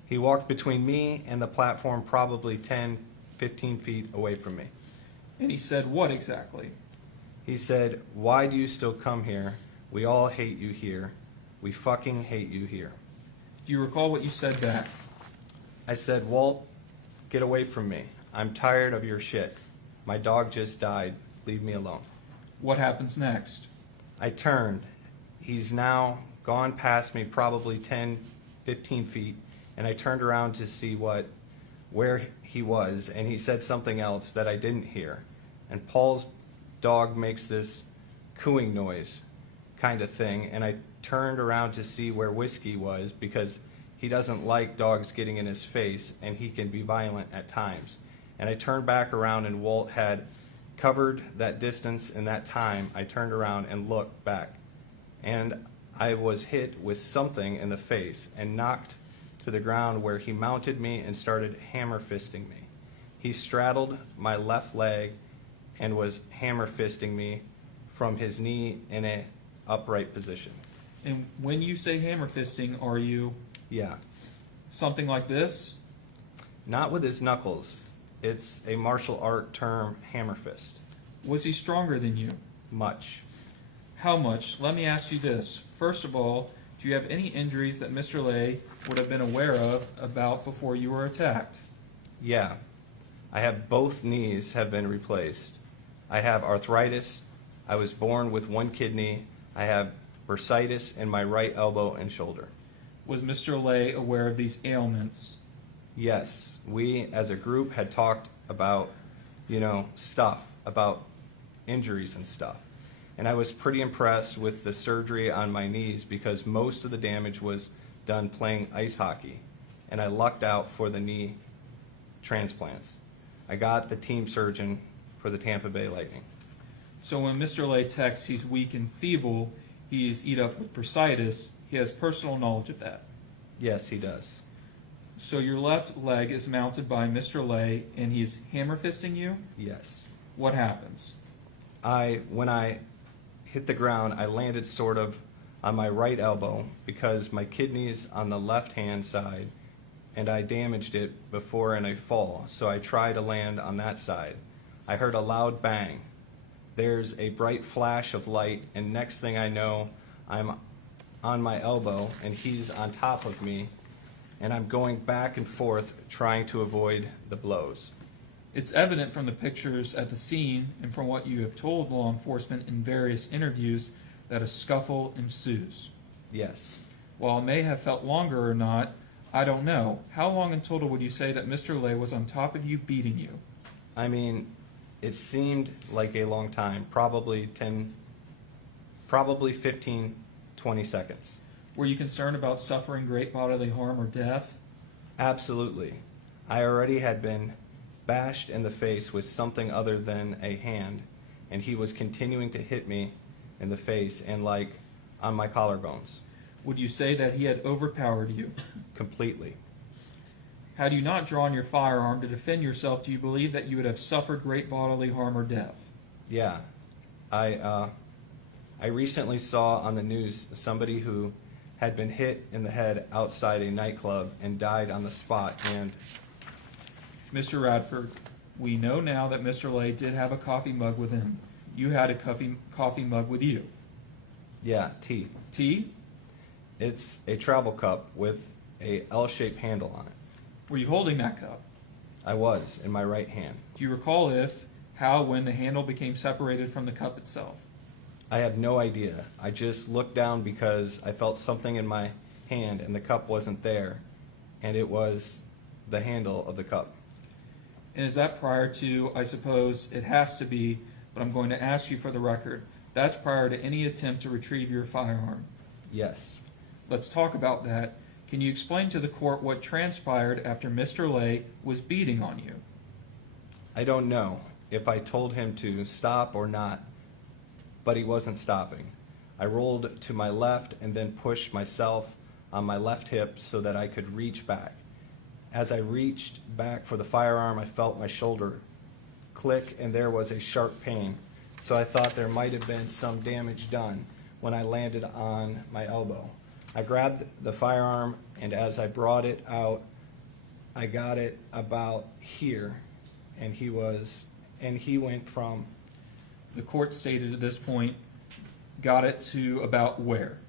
He walked between me and the platform probably 10, 15 feet away from me. And he said what exactly? He said, "Why do you still come here? We all hate you here. We fucking hate you here." Do you recall what you said back? I said, "Walt, get away from me. I'm tired of your shit. My dog just died. Leave me alone." What happens next? I turned. He's now gone past me probably 10, 15 feet, and I turned around to see where he was, and he said something else that I didn't hear. And Paul's dog makes this cooing noise kind of thing, and I turned around to see where Whiskey was because he doesn't like dogs getting in his face, and he can be violent at times. And I turned back around, and Walt had covered that distance in that time. I turned around and looked back, and I was hit with something in the face and knocked to the ground, where he mounted me and started hammer fisting me. He straddled my left leg and was hammer fisting me from his knee in an upright position. And when you say hammer fisting, are you Yeah. something like this? Not with his knuckles. It's a martial art term, hammer fist. Was he stronger than you? Much. How much? Let me ask you this. First of all, do you have any injuries that Mr. Lay would have been aware of about before you were attacked? Yeah. I have both knees have been replaced. I have arthritis. I was born with one kidney. I have bursitis in my right elbow and shoulder. Was Mr. Lay aware of these ailments? Yes, we as a group had talked about, stuff, about injuries and stuff. And I was pretty impressed with the surgery on my knees because most of the damage was done playing ice hockey. And I lucked out for the knee transplants. I got the team surgeon for the Tampa Bay Lightning. So when Mr. Lay texts he's weak and feeble, he's eat up with bursitis, he has personal knowledge of that. Yes, he does. So your left leg is mounted by Mr. Lay and he's hammer fisting you? Yes. What happens? When I hit the ground, I landed sort of on my right elbow because my kidney's on the left-hand side and I damaged it before in a fall, so I tried to land on that side. I heard a loud bang. There's a bright flash of light, and next thing I know, I'm on my elbow and he's on top of me, and I'm going back and forth trying to avoid the blows. It's evident from the pictures at the scene and from what you have told law enforcement in various interviews that a scuffle ensues. Yes. While it may have felt longer or not, I don't know. How long in total would you say that Mr. Lay was on top of you beating you? I mean, it seemed like a long time, probably 15, 20 seconds. Were you concerned about suffering great bodily harm or death? Absolutely. I already had been bashed in the face with something other than a hand, and he was continuing to hit me in the face and on my collarbones. Would you say that he had overpowered you? Completely. Had you not drawn your firearm to defend yourself, do you believe that you would have suffered great bodily harm or death? Yeah. I recently saw on the news somebody who had been hit in the head outside a nightclub and died on the spot. And Mr. Radford, we know now that Mr. Lay did have a coffee mug with him. You had a coffee mug with you. yeah, tea. Tea? It's a travel cup with a L-shaped handle on it. Were you holding that cup? I was, in my right hand. Do you recall when the handle became separated from the cup itself? I have no idea. I just looked down because I felt something in my hand and the cup wasn't there, and it was the handle of the cup. And is that prior to, I suppose it has to be, but I'm going to ask you for the record, that's prior to any attempt to retrieve your firearm? Yes. Let's talk about that. Can you explain to the court what transpired after Mr. Lay was beating on you? I don't know if I told him to stop or not, but he wasn't stopping. I rolled to my left and then pushed myself on my left hip so that I could reach back. As I reached back for the firearm, I felt my shoulder click and there was a sharp pain. So I thought there might have been some damage done when I landed on my elbow. I grabbed the firearm, and as I brought it out, I got it about here, and he went from... The court stated at this point, got it to about where?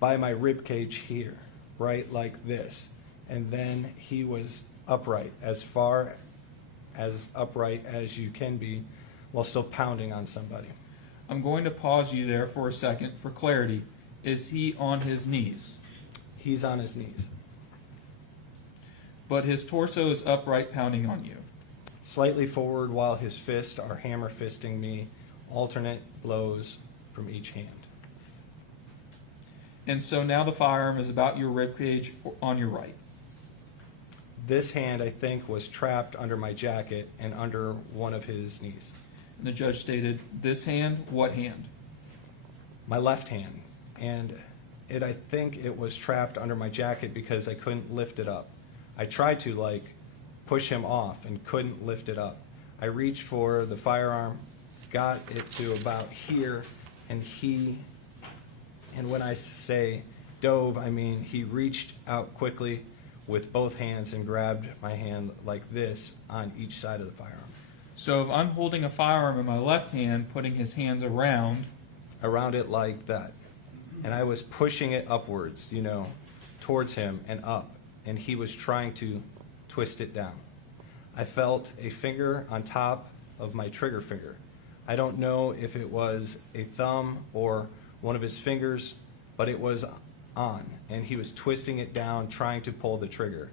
By my rib cage here, right like this. And then he was upright, as far as upright as you can be, while still pounding on somebody. I'm going to pause you there for a second for clarity. Is he on his knees? He's on his knees. But his torso is upright, pounding on you. Slightly forward while his fists are hammer fisting me, alternate blows from each hand. And so now the firearm is about your ribcage on your right. This hand, I think, was trapped under my jacket and under one of his knees. And the judge stated, this hand, what hand? My left hand. And I think it was trapped under my jacket because I couldn't lift it up. I tried to push him off and couldn't lift it up. I reached for the firearm, got it to about here, and when I say dove, I mean he reached out quickly with both hands and grabbed my hand like this on each side of the firearm. So if I'm holding a firearm in my left hand, putting his hands around, It like that. And I was pushing it upwards, you know, towards him and up, and he was trying to twist it down. I felt a finger on top of my trigger finger. I don't know if it was a thumb or one of his fingers, but it was on, and he was twisting it down, trying to pull the trigger.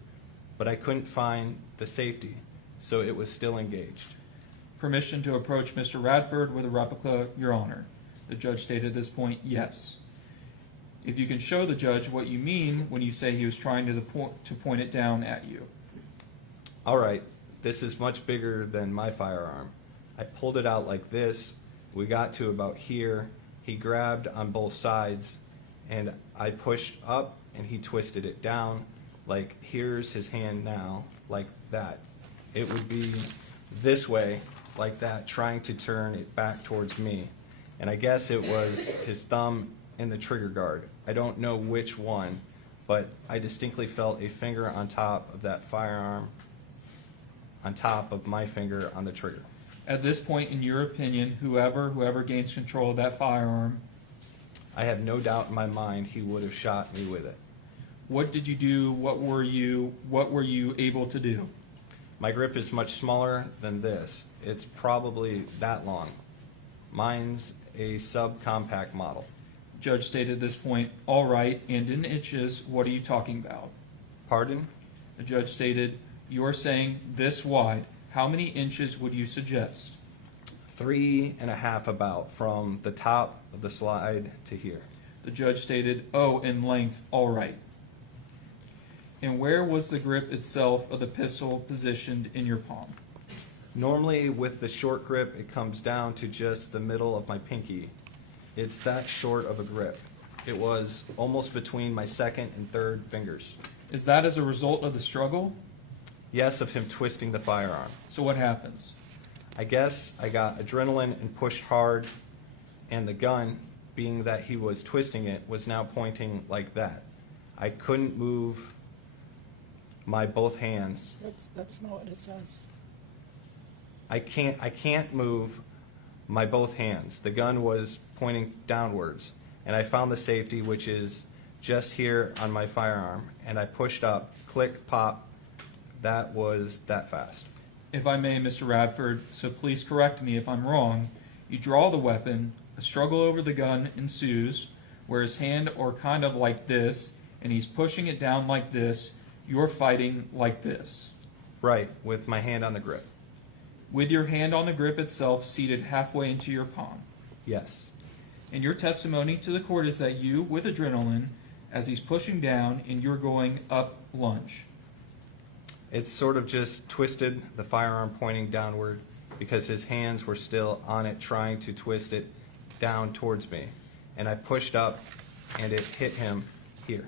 But I couldn't find the safety, so it was still engaged. permission to approach Mr. Radford with a replica, Your Honor. The judge stated at this point, yes. If you can show the judge what you mean when you say he was trying to point it down at you. All right, this is much bigger than my firearm. I pulled it out like this. We got to about here. He grabbed on both sides, and I pushed up, and he twisted it down. Like, here's his hand now, like that. It would be this way, like that, trying to turn it back towards me. And I guess it was his thumb in the trigger guard. I don't know which one, but I distinctly felt a finger on top of that firearm, on top of my finger on the trigger. At this point, in your opinion, whoever gains control of that firearm, I have no doubt in my mind he would have shot me with it. what did you do? What were you able to do? My grip is much smaller than this. It's probably that long. Mine's a subcompact model. Judge stated at this point, all right, and in inches, what are you talking about? Pardon? The judge stated, you're saying this wide. How many inches would you suggest? 3.5 about, from the top of the slide to here. The judge stated, oh, in length, all right. And where was the grip itself of the pistol positioned in your palm? Normally with the short grip, it comes down to just the middle of my pinky. It's that short of a grip. It was almost between my second and third fingers. Is that as a result of the struggle? Yes, of him twisting the firearm. So what happens? I guess I got adrenaline and pushed hard, and the gun, being that he was twisting it, was now pointing like that. I couldn't move my both hands. That's not what it says. I can't move my both hands. The gun was pointing downwards, and I found the safety, which is just here on my firearm, and I pushed up, click, pop. That was that fast. If I may, Mr. Radford, so please correct me if I'm wrong, you draw the weapon, a struggle over the gun ensues, where his hand are kind of like this, and he's pushing it down like this, you're fighting like this. Right, with my hand on the grip. With your hand on the grip itself seated halfway into your palm. Yes. And your testimony to the court is that you, with adrenaline, as he's pushing down and you're going up lunge. It's sort of just twisted, the firearm pointing downward, because his hands were still on it trying to twist it down towards me. And I pushed up, and it hit him here.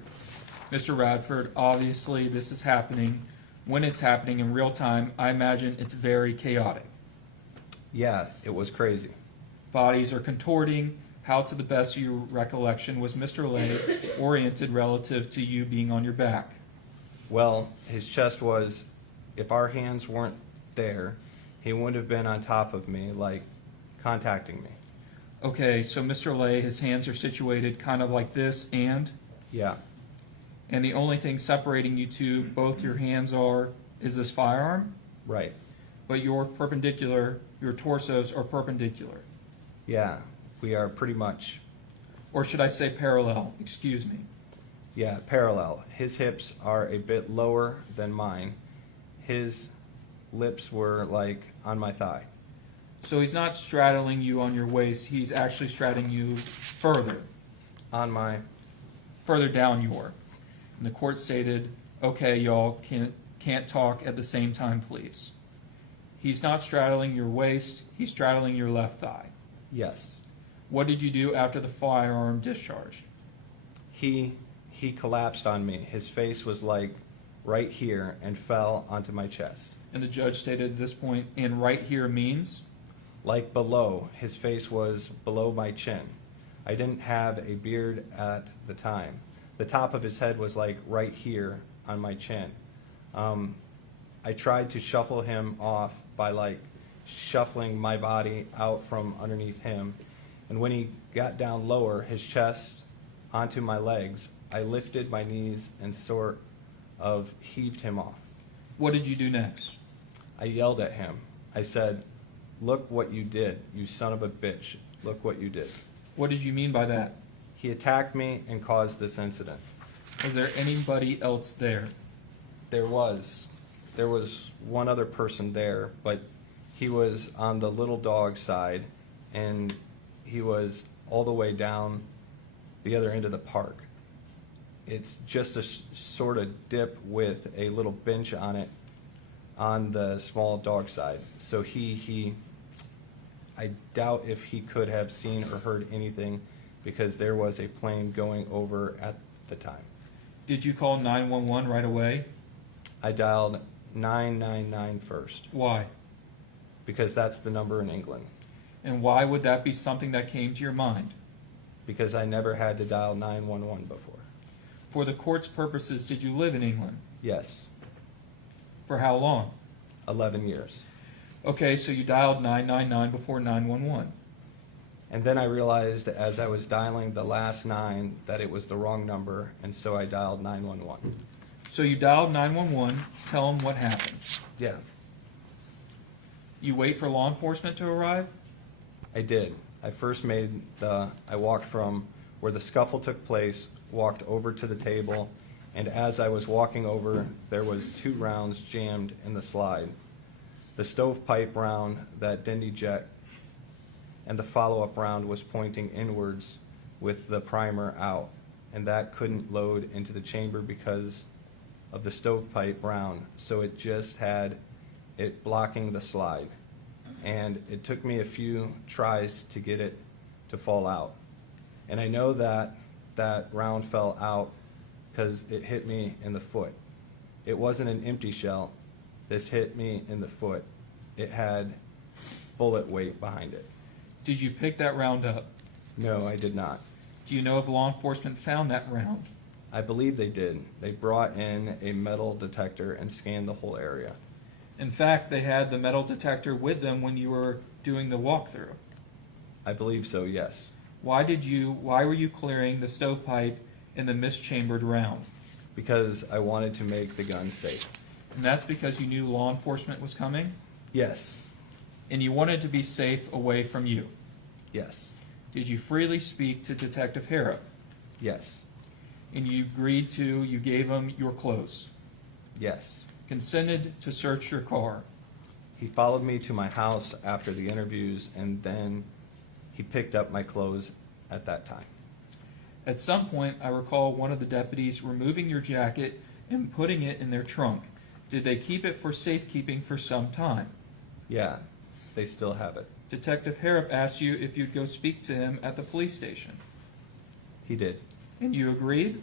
Mr. Radford, obviously this is happening. When it's happening in real time, I imagine it's very chaotic. Yeah, it was crazy. Bodies are contorting. How, to the best of your recollection, was Mr. Lay oriented relative to you being on your back? Well, his chest was, if our hands weren't there, he wouldn't have been on top of me, like contacting me. Okay, so Mr. Lay, his hands are situated kind of like this, and? Yeah. And the only thing separating you two, both your hands is this firearm? Right. But you're perpendicular, your torsos are perpendicular. Yeah, we are pretty much. Or should I say parallel? Excuse me. Yeah, parallel. His hips are a bit lower than mine. His lips were like on my thigh. So he's not straddling you on your waist, he's actually straddling you further. On my. Further down your. And the court stated, okay, y'all can't talk at the same time, please. He's not straddling your waist, he's straddling your left thigh. Yes. What did you do after the firearm discharged? He collapsed on me. His face was like right here and fell onto my chest. And the judge stated at this point, and right here means? Like below. His face was below my chin. I didn't have a beard at the time. The top of his head was like right here, on my chin. I tried to shuffle him off by like shuffling my body out from underneath him. And when he got down lower, his chest onto my legs, I lifted my knees and sort of heaved him off. What did you do next? I yelled at him. I said, "Look what you did, you son of a bitch. Look what you did." What did you mean by that? He attacked me and caused this incident. Was there anybody else there? There was one other person there, but he was on the little dog side, and he was all the way down the other end of the park. It's just a sort of dip with a little bench on it on the small dog side. So I doubt if he could have seen or heard anything because there was a plane going over at the time. Did you call 911 right away? I dialed 999 first Why? because that's the number in England. And why would that be something that came to your mind? Because I never had to dial 911 before. For the court's purposes, did you live in England? Yes, For how long? 11 years. Okay, so you dialed 999 before 911. And then I realized as I was dialing the last 9 that it was the wrong number, and so I dialed 911. So you dialed 911, tell them what happened. Yeah, You wait for law enforcement to arrive? I did. I walked from where the scuffle took place, walked over to the table, and as I was walking over, there was 2 rounds jammed in the slide. The stovepipe round that didn't eject, and the follow-up round was pointing inwards with the primer out, and that couldn't load into the chamber because of the stovepipe round, so it just had it blocking the slide. And it took me a few tries to get it to fall out. And I know that that round fell out because it hit me in the foot. It wasn't an empty shell. This hit me in the foot. It had bullet weight behind it. Did you pick that round up? No, I did not. Do you know if law enforcement found that round? I believe they did. They brought in a metal detector and scanned the whole area. In fact, they had the metal detector with them when you were doing the walkthrough. I believe so, yes. Why were you clearing the stovepipe in the mischambered round? Because I wanted to make the gun safe. And that's because you knew law enforcement was coming? Yes. And you wanted to be safe away from you? Yes. Did you freely speak to Detective Harrop? Yes. And you gave him your clothes? Yes. Consented to search your car? He followed me to my house after the interviews, and then he picked up my clothes at that time. At some point, I recall one of the deputies removing your jacket and putting it in their trunk. Did they keep it for safekeeping for some time? Yeah, they still have it. Detective Harrop asked you if you'd go speak to him at the police station. He did. And you agreed?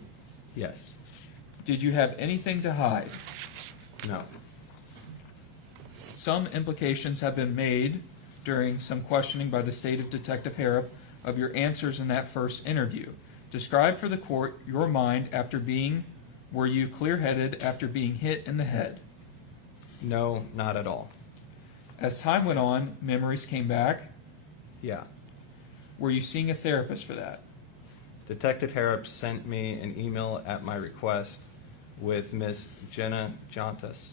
Yes. Did you have anything to hide? No. Some implications have been made during some questioning by the state of Detective Harrop of your answers in that first interview. Describe for the court your mind were you clear-headed after being hit in the head? No, not at all. As time went on, memories came back. Yeah. Were you seeing a therapist for that? Detective Harrop sent me an email at my request with Miss Jenna Jontas.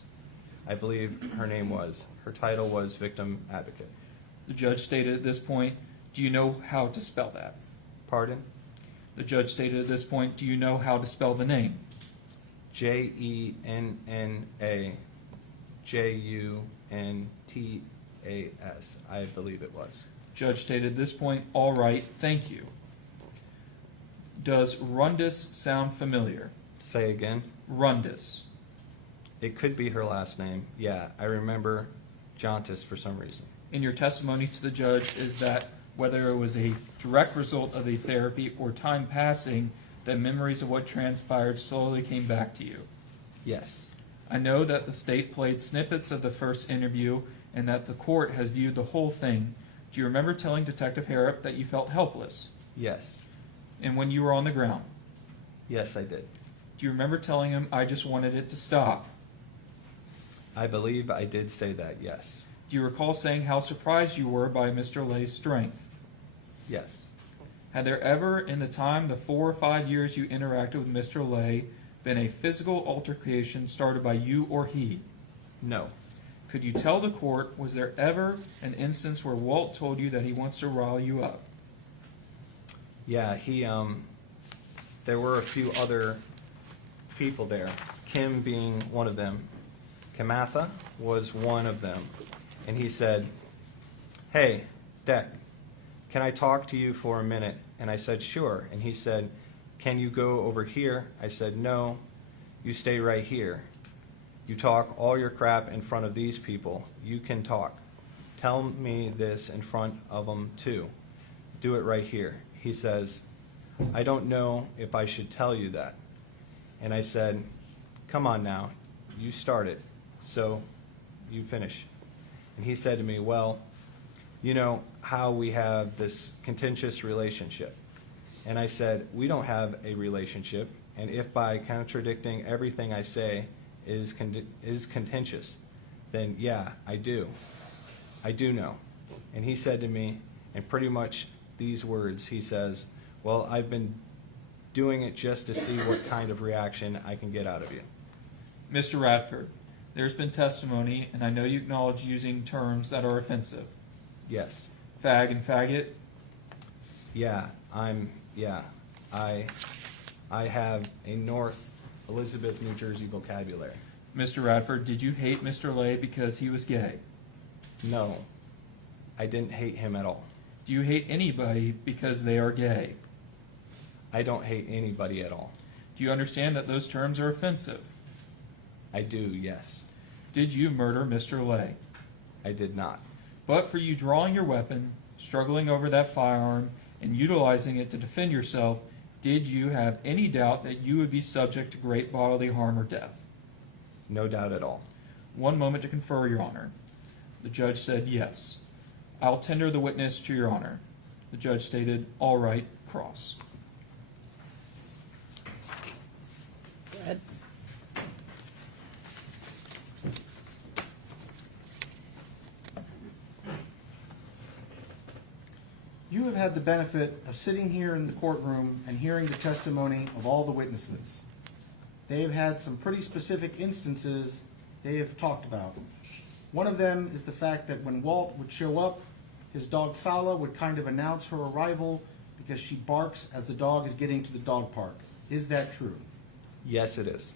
I believe her name was. Her title was victim advocate. The judge stated at this point, do you know how to spell that? Pardon? The judge stated at this point, do you know how to spell the name? Jenna-Juntas, I believe it was. Judge stated at this point, all right, thank you. Does Rundis sound familiar? Say again? Rundis. It could be her last name. Yeah, I remember Jontas for some reason. In your testimony to the judge is that whether it was a direct result of a therapy or time passing, that memories of what transpired slowly came back to you. Yes. I know that the state played snippets of the first interview and that the court has viewed the whole thing. Do you remember telling Detective Harrop that you felt helpless? Yes. And when you were on the ground? Yes, I did. Do you remember telling him, "I just wanted it to stop"? I believe I did say that, yes. Do you recall saying how surprised you were by Mr. Lay's strength? Yes. Had there ever, in the time, the 4 or 5 years you interacted with Mr. Lay, been a physical altercation started by you or he? No. Could you tell the court, was there ever an instance where Walt told you that he wants to rile you up? Yeah, there were a few other people there, Kim being one of them. Kamatha was one of them. And he said, "Hey, Deck, can I talk to you for a minute?" And I said, "Sure." And he said, "Can you go over here?" I said, "No, you stay right here. You talk all your crap in front of these people. You can talk. Tell me this in front of them too. Do it right here." He says, "I don't know if I should tell you that." And I said, "Come on now, you started, so you finish." And he said to me, "Well, you know how we have this contentious relationship." And I said, "We don't have a relationship, and if by contradicting everything I say is contentious, then yeah, I do. I do know." And he said to me, in pretty much these words, he says, "Well, I've been doing it just to see what kind of reaction I can get out of you." Mr. Radford, there's been testimony, and I know you acknowledge using terms that are offensive. Yes. Fag and faggot? Yeah, I have a North Elizabeth, New Jersey vocabulary. Mr. Radford, did you hate Mr. Lay because he was gay? No, I didn't hate him at all. Do you hate anybody because they are gay? I don't hate anybody at all. Do you understand that those terms are offensive? I do, yes. Did you murder Mr. Lay? I did not. But for you drawing your weapon, struggling over that firearm, and utilizing it to defend yourself, did you have any doubt that you would be subject to great bodily harm or death? No doubt at all. One moment to confer, Your Honor. The judge said yes. I'll tender the witness to Your Honor. The judge stated, all right, cross. Go ahead. You have had the benefit of sitting here in the courtroom and hearing the testimony of all the witnesses. They have had some pretty specific instances they have talked about. One of them is the fact that when Walt would show up, his dog Fala would kind of announce her arrival because she barks as the dog is getting to the dog park. Is that true? Yes, it is.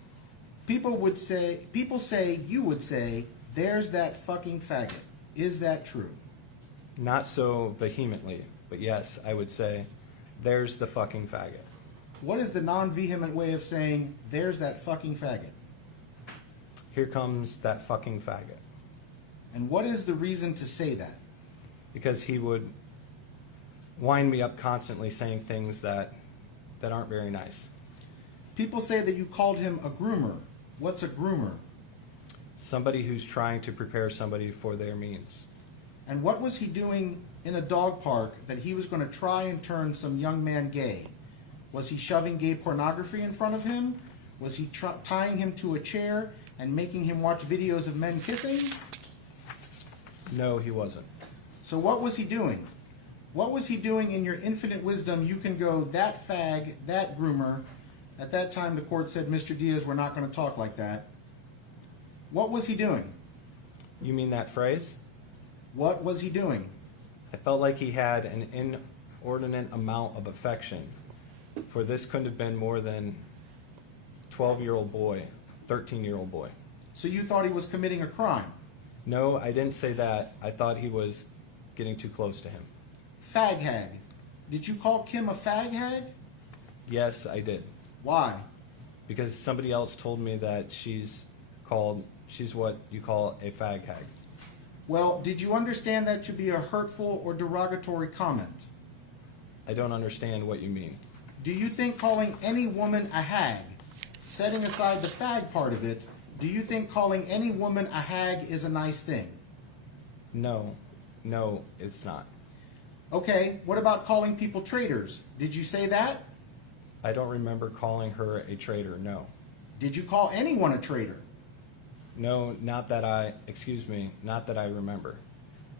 People say, you would say, there's that fucking faggot. Is that true? Not so vehemently, but yes, I would say, there's the fucking faggot. What is the non-vehement way of saying, there's that fucking faggot? Here comes that fucking faggot. And what is the reason to say that? Because he would wind me up constantly saying things that aren't very nice. People say that you called him a groomer. What's a groomer? Somebody who's trying to prepare somebody for their means. And what was he doing in a dog park that he was going to try and turn some young man gay? Was he shoving gay pornography in front of him? Was he tying him to a chair and making him watch videos of men kissing? No, he wasn't. So what was he doing? What was he doing in your infinite wisdom? You can go, that fag, that groomer. At that time, the court said, Mr. Diaz, we're not going to talk like that. What was he doing? You mean that phrase? What was he doing? I felt like he had an inordinate amount of affection, for this couldn't have been more than 12-year-old boy, 13-year-old boy. So you thought he was committing a crime? No, I didn't say that. I thought he was getting too close to him. Fag hag. Did you call Kim a fag hag? Yes, I did. Why? Because somebody else told me that she's what you call a fag hag. Well, did you understand that to be a hurtful or derogatory comment? I don't understand what you mean. Do you think calling any woman a hag, setting aside the fag part of it, do you think calling any woman a hag is a nice thing? No, it's not. Okay, what about calling people traitors? Did you say that? I don't remember calling her a traitor, no. Did you call anyone a traitor? No, not that I remember.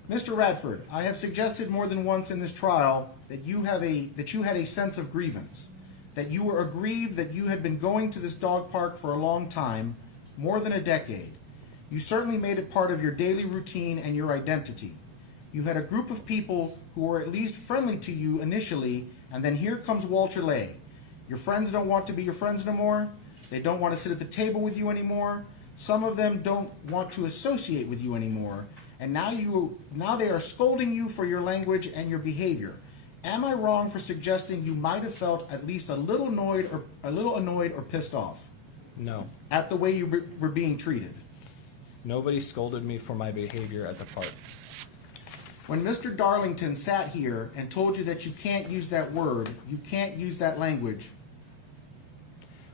Mr. Radford, I have suggested more than once in this trial that you had a sense of grievance, that you were aggrieved that you had been going to this dog park for a long time, more than a decade. You certainly made it part of your daily routine and your identity. You had a group of people who were at least friendly to you initially, and then here comes Walter Lay. Your friends don't want to be your friends no more. They don't want to sit at the table with you anymore. Some of them don't want to associate with you anymore. And now they are scolding you for your language and your behavior. Am I wrong for suggesting you might have felt at least a little annoyed or pissed off No. at the way you were being treated? Nobody scolded me for my behavior at the park. When Mr. Darlington sat here and told you that you can't use that word, you can't use that language,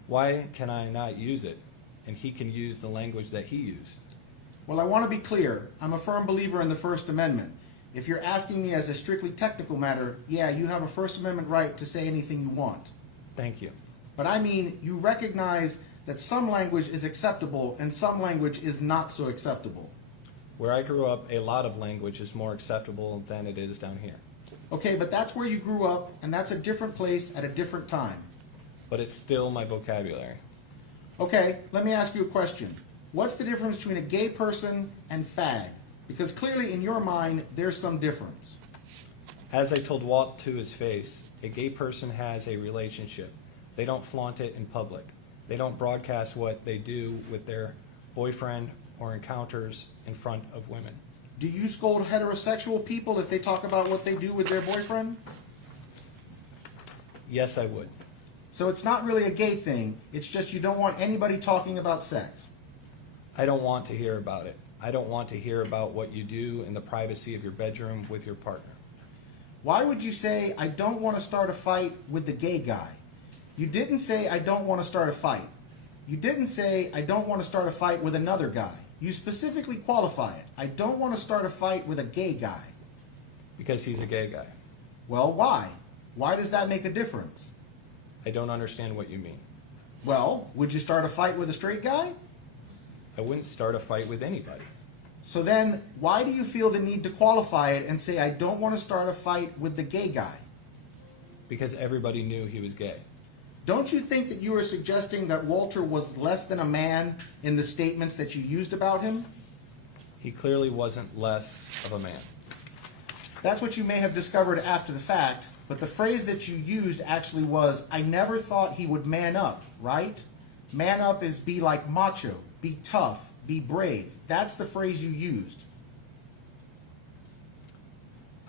Why can I not use it? And he can use the language that he used. well, I want to be clear. I'm a firm believer in the First Amendment. If you're asking me as a strictly technical matter, yeah, you have a First Amendment right to say anything you want. Thank you. But I mean, you recognize that some language is acceptable and some language is not so acceptable. Where I grew up, a lot of language is more acceptable than it is down here. Okay, but that's where you grew up, and that's a different place at a different time. But it's still my vocabulary. Okay, let me ask you a question. What's the difference between a gay person and fag? Because clearly in your mind, there's some difference. As I told Walt to his face, a gay person has a relationship. They don't flaunt it in public. They don't broadcast what they do with their boyfriend or encounters in front of women. Do you scold heterosexual people if they talk about what they do with their boyfriend? Yes, I would. So it's not really a gay thing, it's just you don't want anybody talking about sex. I don't want to hear about it. I don't want to hear about what you do in the privacy of your bedroom with your partner. Why would you say, I don't want to start a fight with the gay guy? You didn't say, I don't want to start a fight. You didn't say, I don't want to start a fight with another guy. You specifically qualify it. I don't want to start a fight with a gay guy. Because he's a gay guy. Well, why? Why does that make a difference? I don't understand what you mean. Well, would you start a fight with a straight guy? I wouldn't start a fight with anybody. So then, why do you feel the need to qualify it and say, I don't want to start a fight with the gay guy? Because everybody knew he was gay. Don't you think that you are suggesting that Walter was less than a man in the statements that you used about him? He clearly wasn't less of a man. That's what you may have discovered after the fact, but the phrase that you used actually was, I never thought he would man up, right? Man up is be like macho, be tough, be brave. That's the phrase you used.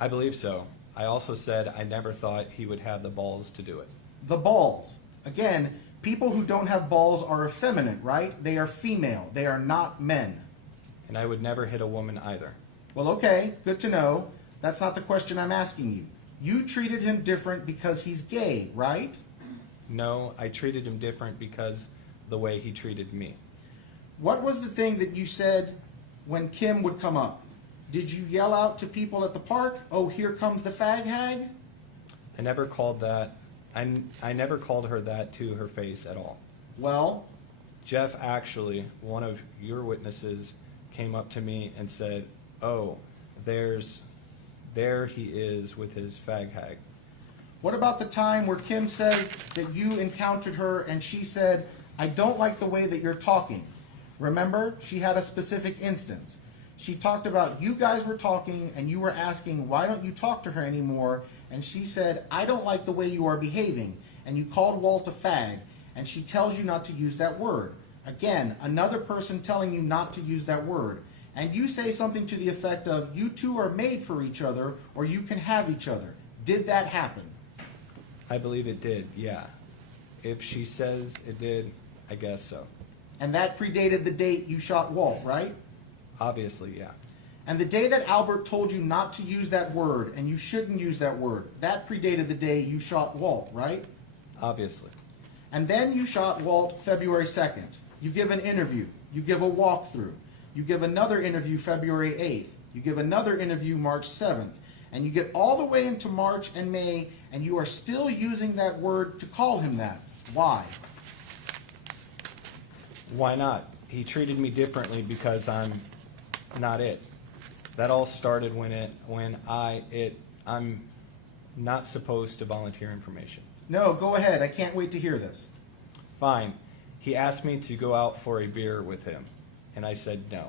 I believe so. I also said I never thought he would have the balls to do it. The balls. Again, people who don't have balls are effeminate, right? They are female. They are not men. And I would never hit a woman either. Well, okay, good to know. That's not the question I'm asking you. You treated him different because he's gay, right? No, I treated him different because the way he treated me. What was the thing that you said when Kim would come up? Did you yell out to people at the park, oh, here comes the fag hag? I never called that. I never called her that to her face at all. Well, Jeff, actually, one of your witnesses, came up to me and said, oh, there he is with his fag hag. what about the time where Kim says that you encountered her and she said, I don't like the way that you're talking? Remember, she had a specific instance. She talked about you guys were talking and you were asking, why don't you talk to her anymore? And she said, I don't like the way you are behaving. And you called Walt a fag, and she tells you not to use that word. Again, another person telling you not to use that word. And you say something to the effect of, you two are made for each other, or you can have each other. Did that happen? I believe it did, yeah. If she says it did, I guess so. And that predated the date you shot Walt, right? Obviously, yeah. And the day that Albert told you not to use that word, and you shouldn't use that word, that predated the day you shot Walt, right? Obviously. And then you shot Walt February 2nd. You give an interview. You give a walkthrough. You give another interview February 8th. You give another interview March 7th. And you get all the way into March and May, and you are still using that word to call him that. Why? Why not? He treated me differently because I'm not it. That all started when I'm not supposed to volunteer information. No, go ahead. I can't wait to hear this. Fine. He asked me to go out for a beer with him, and I said no.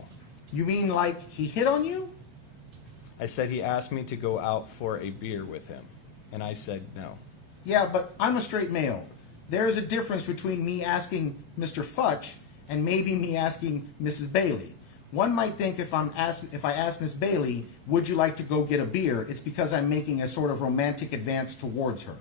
You mean like he hit on you? I said he asked me to go out for a beer with him, and I said no. Yeah, but I'm a straight male. There is a difference between me asking Mr. Futch and maybe me asking Mrs. Bailey. One might think if I ask Miss Bailey, would you like to go get a beer, it's because I'm making a sort of romantic advance towards her.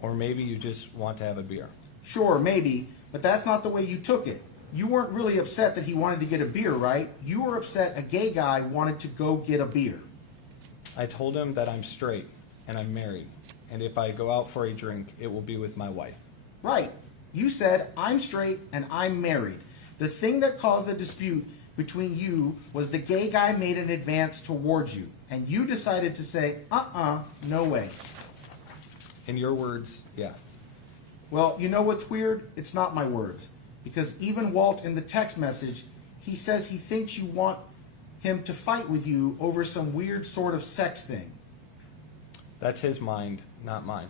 Or maybe you just want to have a beer. Sure, maybe, but that's not the way you took it. You weren't really upset that he wanted to get a beer, right? You were upset a gay guy wanted to go get a beer. I told him that I'm straight and I'm married, and if I go out for a drink, it will be with my wife. Right. You said, I'm straight and I'm married. The thing that caused the dispute between you was the gay guy made an advance towards you, and you decided to say, no way. In your words, yeah. Well, you know what's weird? It's not my words. Because even Walt in the text message, he says he thinks you want him to fight with you over some weird sort of sex thing. That's his mind, not mine.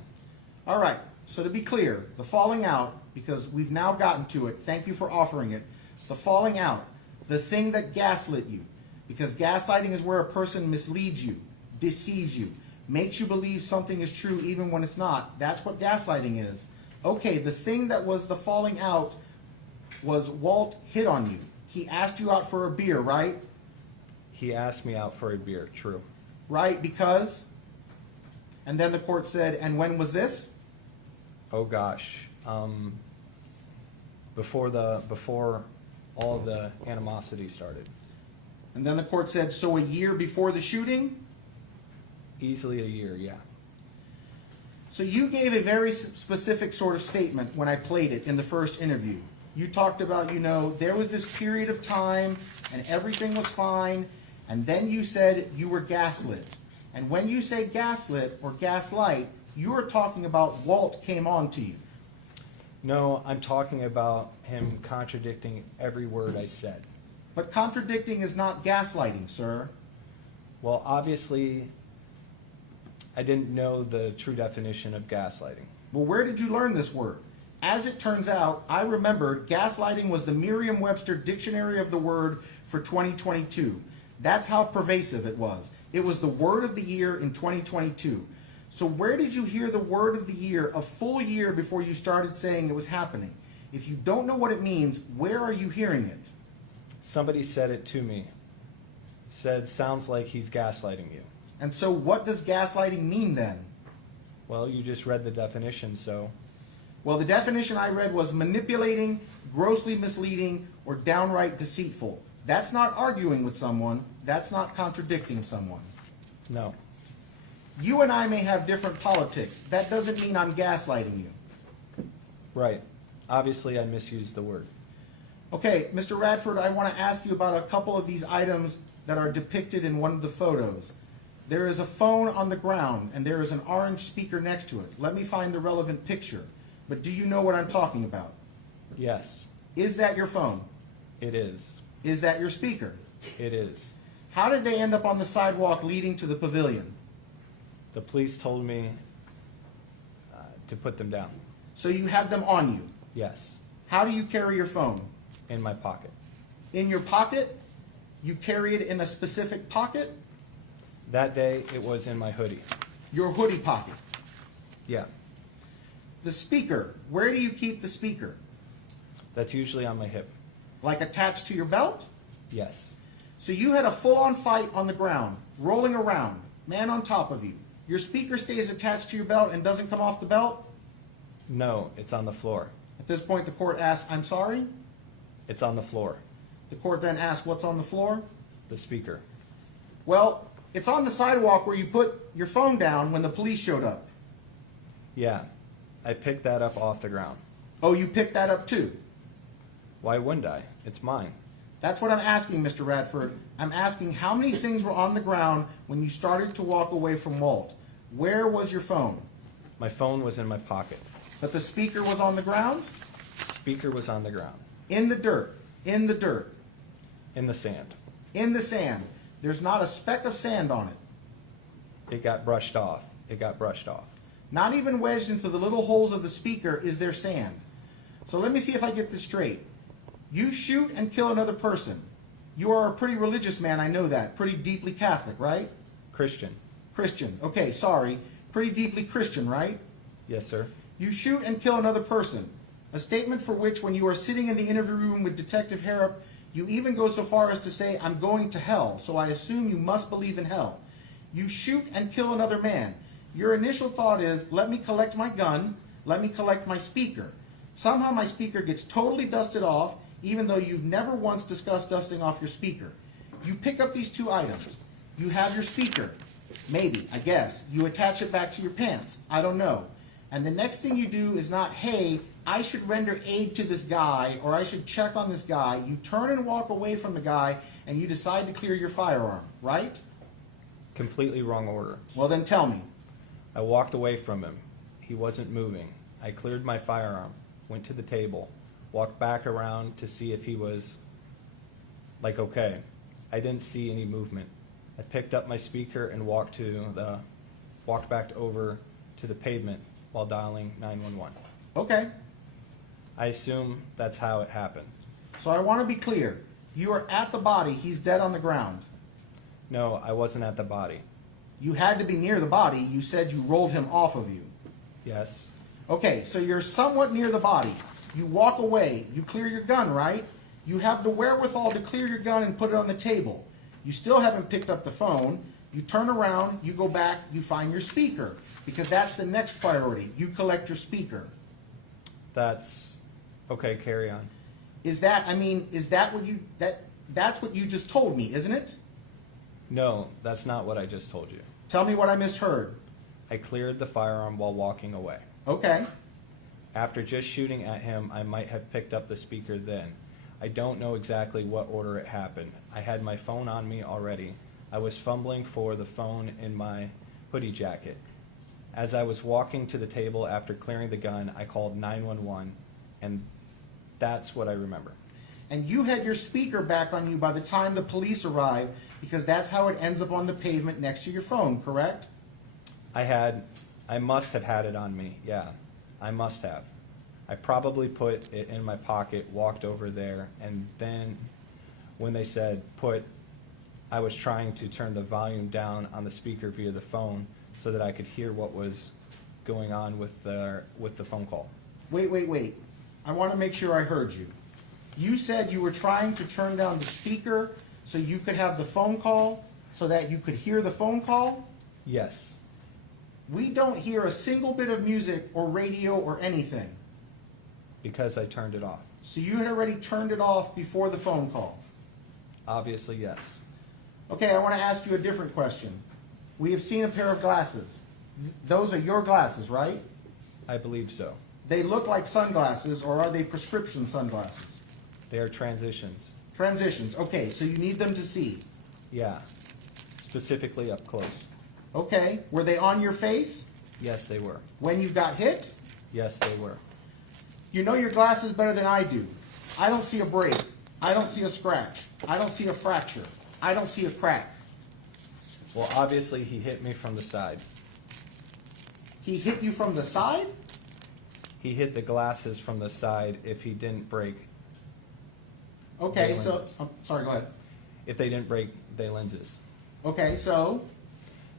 All right, so to be clear, the falling out, because we've now gotten to it, thank you for offering it, the falling out, the thing that gaslit you, because gaslighting is where a person misleads you, deceives you, makes you believe something is true even when it's not. That's what gaslighting is. Okay, the thing that was the falling out was Walt hit on you. He asked you out for a beer, right? He asked me out for a beer, true. Right, because? And then the court said, and when was this? Oh gosh. Before all of the animosity started. And then the court said, so a year before the shooting? Easily a year, yeah. So you gave a very specific sort of statement when I played it in the first interview. You talked about, there was this period of time and everything was fine, and then you said you were gaslit. And when you say gaslit or gaslight, you are talking about Walt came on to you. No, I'm talking about him contradicting every word I said. But contradicting is not gaslighting, sir. Well, obviously, I didn't know the true definition of gaslighting. Well, where did you learn this word? As it turns out, I remembered gaslighting was the Merriam-Webster Dictionary of the Word for 2022. That's how pervasive it was. It was the word of the year in 2022. So where did you hear the word of the year a full year before you started saying it was happening? If you don't know what it means, where are you hearing it? Somebody said it to me. Said, sounds like he's gaslighting you. And so what does gaslighting mean then? Well, you just read the definition, so. Well, the definition I read was manipulating, grossly misleading, or downright deceitful. That's not arguing with someone. That's not contradicting someone. No. You and I may have different politics. That doesn't mean I'm gaslighting you. Right. Obviously, I misused the word. Okay, Mr. Radford, I want to ask you about a couple of these items that are depicted in one of the photos. There is a phone on the ground, and there is an orange speaker next to it. Let me find the relevant picture. But do you know what I'm talking about? Yes. Is that your phone? It is. Is that your speaker? It is. How did they end up on the sidewalk leading to the pavilion? The police told me to put them down. So you had them on you? Yes. How do you carry your phone? In my pocket. In your pocket? You carry it in a specific pocket? That day, it was in my hoodie. Your hoodie pocket? Yeah. The speaker, where do you keep the speaker? That's usually on my hip. Like attached to your belt? Yes. So you had a full-on fight on the ground, rolling around, man on top of you. Your speaker stays attached to your belt and doesn't come off the belt? No, it's on the floor. At this point, the court asks, I'm sorry? It's on the floor. The court then asks, what's on the floor? The speaker. Well, it's on the sidewalk where you put your phone down when the police showed up. Yeah. I picked that up off the ground. Oh, you picked that up too? Why wouldn't I? It's mine. That's what I'm asking, Mr. Radford. I'm asking how many things were on the ground when you started to walk away from Walt. Where was your phone? My phone was in my pocket. But the speaker was on the ground? Speaker was on the ground. In the dirt. In the dirt. In the sand. In the sand. There's not a speck of sand on it. It got brushed off. It got brushed off. Not even wedged into the little holes of the speaker is there sand. So let me see if I get this straight. You shoot and kill another person. You are a pretty religious man, I know that. Pretty deeply Catholic, right? Christian. Christian. Okay, sorry. Pretty deeply Christian, right? Yes, sir. You shoot and kill another person. A statement for which, when you are sitting in the interview room with Detective Harrop, you even go so far as to say, I'm going to hell, so I assume you must believe in hell. You shoot and kill another man. Your initial thought is, let me collect my gun, let me collect my speaker. Somehow my speaker gets totally dusted off, even though you've never once discussed dusting off your speaker. You pick up these two items. You have your speaker. Maybe, I guess. You attach it back to your pants. I don't know. And the next thing you do is not, hey, I should render aid to this guy, or I should check on this guy. You turn and walk away from the guy, and you decide to clear your firearm, right? Completely wrong order. Well, then tell me. I walked away from him. He wasn't moving. I cleared my firearm, went to the table, walked back around to see if he was, like, okay. I didn't see any movement. I picked up my speaker and walked back over to the pavement while dialing 911. Okay. I assume that's how it happened. So I want to be clear. You are at the body. He's dead on the ground. No, I wasn't at the body. You had to be near the body. You said you rolled him off of you. Yes. Okay, so you're somewhat near the body. You walk away. You clear your gun, right? You have the wherewithal to clear your gun and put it on the table. You still haven't picked up the phone. You turn around, you go back, you find your speaker, because that's the next priority. You collect your speaker. That's okay, carry on. Is that what you, that's what you just told me, isn't it? No, that's not what I just told you. Tell me what I misheard. I cleared the firearm while walking away. Okay. After just shooting at him, I might have picked up the speaker then. I don't know exactly what order it happened. I had my phone on me already. I was fumbling for the phone in my hoodie jacket. As I was walking to the table after clearing the gun, I called 911, and that's what I remember. And you had your speaker back on you by the time the police arrived, because that's how it ends up on the pavement next to your phone, correct? I must have had it on me, yeah. I must have. I probably put it in my pocket, walked over there, and then when they said I was trying to turn the volume down on the speaker via the phone so that I could hear what was going on with the phone call. Wait. I want to make sure I heard you. You said you were trying to turn down the speaker so you could have the phone call, so that you could hear the phone call? Yes. We don't hear a single bit of music or radio or anything. Because I turned it off. So you had already turned it off before the phone call? Obviously, yes. Okay, I want to ask you a different question. We have seen a pair of glasses. Those are your glasses, right? I believe so. They look like sunglasses, or are they prescription sunglasses? They are transitions. Transitions, okay, so you need them to see. Yeah. Specifically up close. Okay, were they on your face? Yes, they were. When you got hit? Yes, they were. You know your glasses better than I do. I don't see a break. I don't see a scratch. I don't see a fracture. I don't see a crack. Well, obviously, he hit me from the side. He hit you from the side? He hit the glasses from the side if he didn't break. Okay, the so, lenses. sorry, go ahead. If they didn't break the lenses. Okay, so?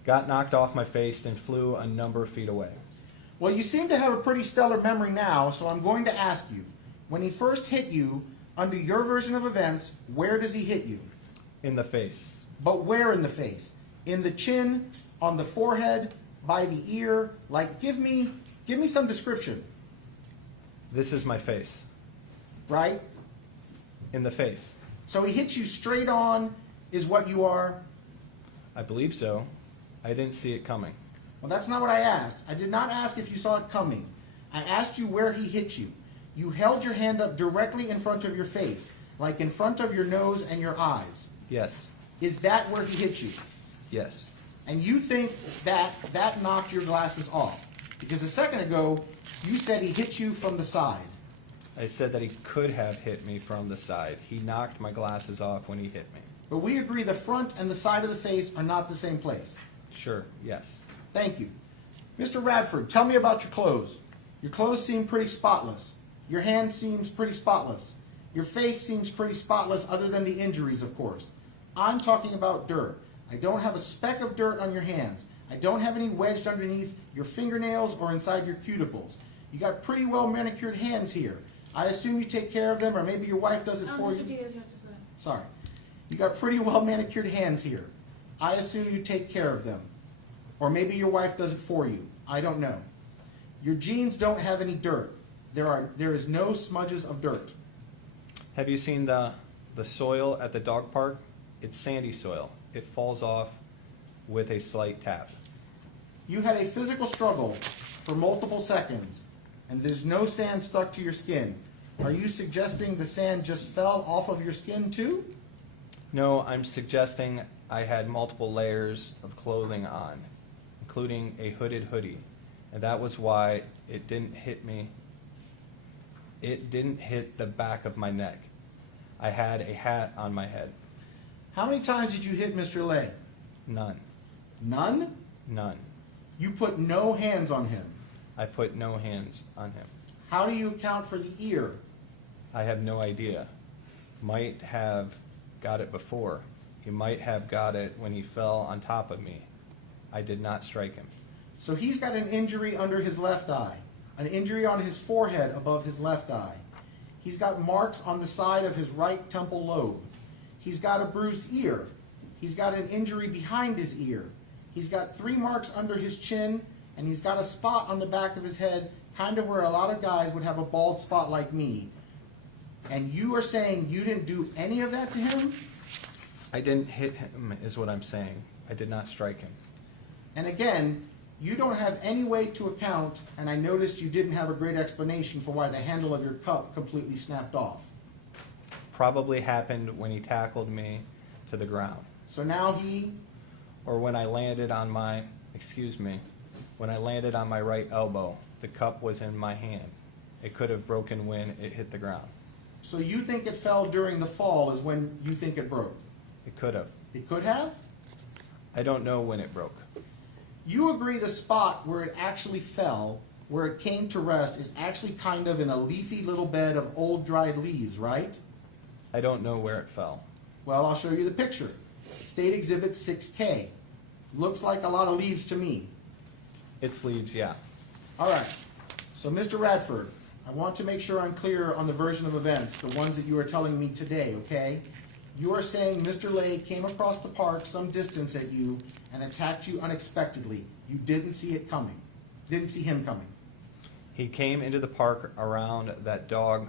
Got knocked off my face and flew a number of feet away. Well, you seem to have a pretty stellar memory now, so I'm going to ask you. When he first hit you, under your version of events, where does he hit you? In the face. But where in the face? In the chin, on the forehead, by the ear? Like, give me some description. This is my face. Right? In the face. So he hits you straight on, is what you are? I believe so. I didn't see it coming. Well, that's not what I asked. I did not ask if you saw it coming. I asked you where he hit you. You held your hand up directly in front of your face, like in front of your nose and your eyes. Yes. Is that where he hit you? Yes. And you think that knocked your glasses off. Because a second ago, you said he hit you from the side. I said that he could have hit me from the side. He knocked my glasses off when he hit me. But we agree the front and the side of the face are not the same place. Sure, yes. Thank you. Mr. Radford, tell me about your clothes. Your clothes seem pretty spotless. Your hand seems pretty spotless. Your face seems pretty spotless other than the injuries, of course. I'm talking about dirt. I don't have a speck of dirt on your hands. I don't have any wedged underneath your fingernails or inside your cuticles. You got pretty well manicured hands here. I assume you take care of them, or maybe your wife does it for you. Sorry. You got pretty well manicured hands here. I assume you take care of them. Or maybe your wife does it for you. I don't know. Your jeans don't have any dirt. There is no smudges of dirt. Have you seen the soil at the dog park? It's sandy soil. It falls off with a slight tap. You had a physical struggle for multiple seconds, and there's no sand stuck to your skin. Are you suggesting the sand just fell off of your skin too? No, I'm suggesting I had multiple layers of clothing on, including a hooded hoodie, and that was why it didn't hit me. It didn't hit the back of my neck. I had a hat on my head. How many times did you hit Mr. Lay? None. None? None. You put no hands on him. I put no hands on him. How do you account for the ear? I have no idea. Might have got it before. He might have got it when he fell on top of me. I did not strike him. So he's got an injury under his left eye, an injury on his forehead above his left eye. He's got marks on the side of his right temple lobe. He's got a bruised ear. He's got an injury behind his ear. He's got 3 marks under his chin, and he's got a spot on the back of his head, kind of where a lot of guys would have a bald spot like me. And you are saying you didn't do any of that to him? I didn't hit him, is what I'm saying. I did not strike him. And again, you don't have any way to account, and I noticed you didn't have a great explanation for why the handle of your cup completely snapped off. Probably happened when he tackled me to the ground. So now or when I landed on my, when I landed on my right elbow, the cup was in my hand. It could have broken when it hit the ground. So you think it fell during the fall is when you think it broke? It could have. It could have? I don't know when it broke. You agree the spot where it actually fell, where it came to rest, is actually kind of in a leafy little bed of old dried leaves, right? I don't know where it fell. Well, I'll show you the picture. State Exhibit 6K. Looks like a lot of leaves to me. It's leaves, yeah. All right. So, Mr. Radford, I want to make sure I'm clear on the version of events, the ones that you are telling me today, okay? You are saying Mr. Lay came across the park some distance at you and attacked you unexpectedly. You didn't see it coming. Didn't see him coming. He came into the park around that dog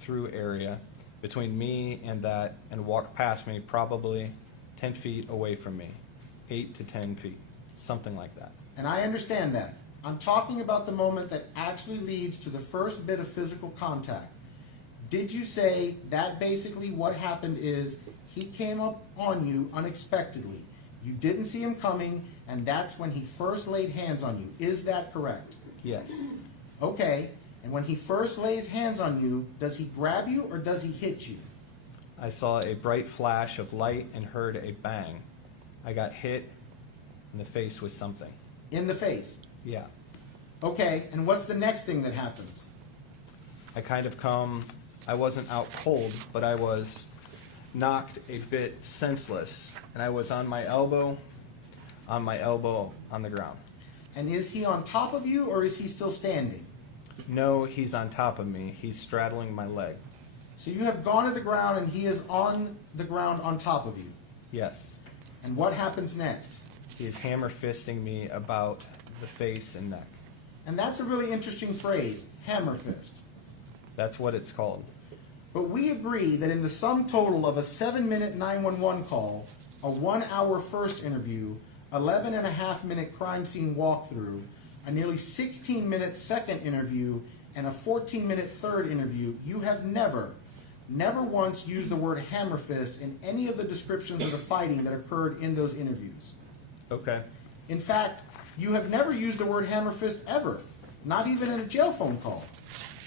through area between me and that and walked past me probably 10 feet away from me. 8 to 10 feet, something like that. And I understand that. I'm talking about the moment that actually leads to the first bit of physical contact. Did you say that basically what happened is he came up on you unexpectedly? You didn't see him coming, and that's when he first laid hands on you. Is that correct? Yes. Okay, and when he first lays hands on you, does he grab you or does he hit you? I saw a bright flash of light and heard a bang. I got hit in the face with something. In the face? Yeah. Okay, and what's the next thing that happens? I wasn't out cold, but I was knocked a bit senseless, and I was on my elbow on the ground. And is he on top of you or is he still standing? No, he's on top of me. He's straddling my leg. So you have gone to the ground and he is on the ground on top of you? Yes. And what happens next? He is hammer fisting me about the face and neck. And that's a really interesting phrase, hammer fist. That's what it's called. But we agree that in the sum total of a 7-minute 911 call, a 1-hour first interview, 11.5-minute crime scene walkthrough, a nearly 16-minute second interview, and a 14-minute third interview, you have never once used the word hammer fist in any of the descriptions of the fighting that occurred in those interviews. Okay. In fact, you have never used the word hammer fist ever, not even in a jail phone call.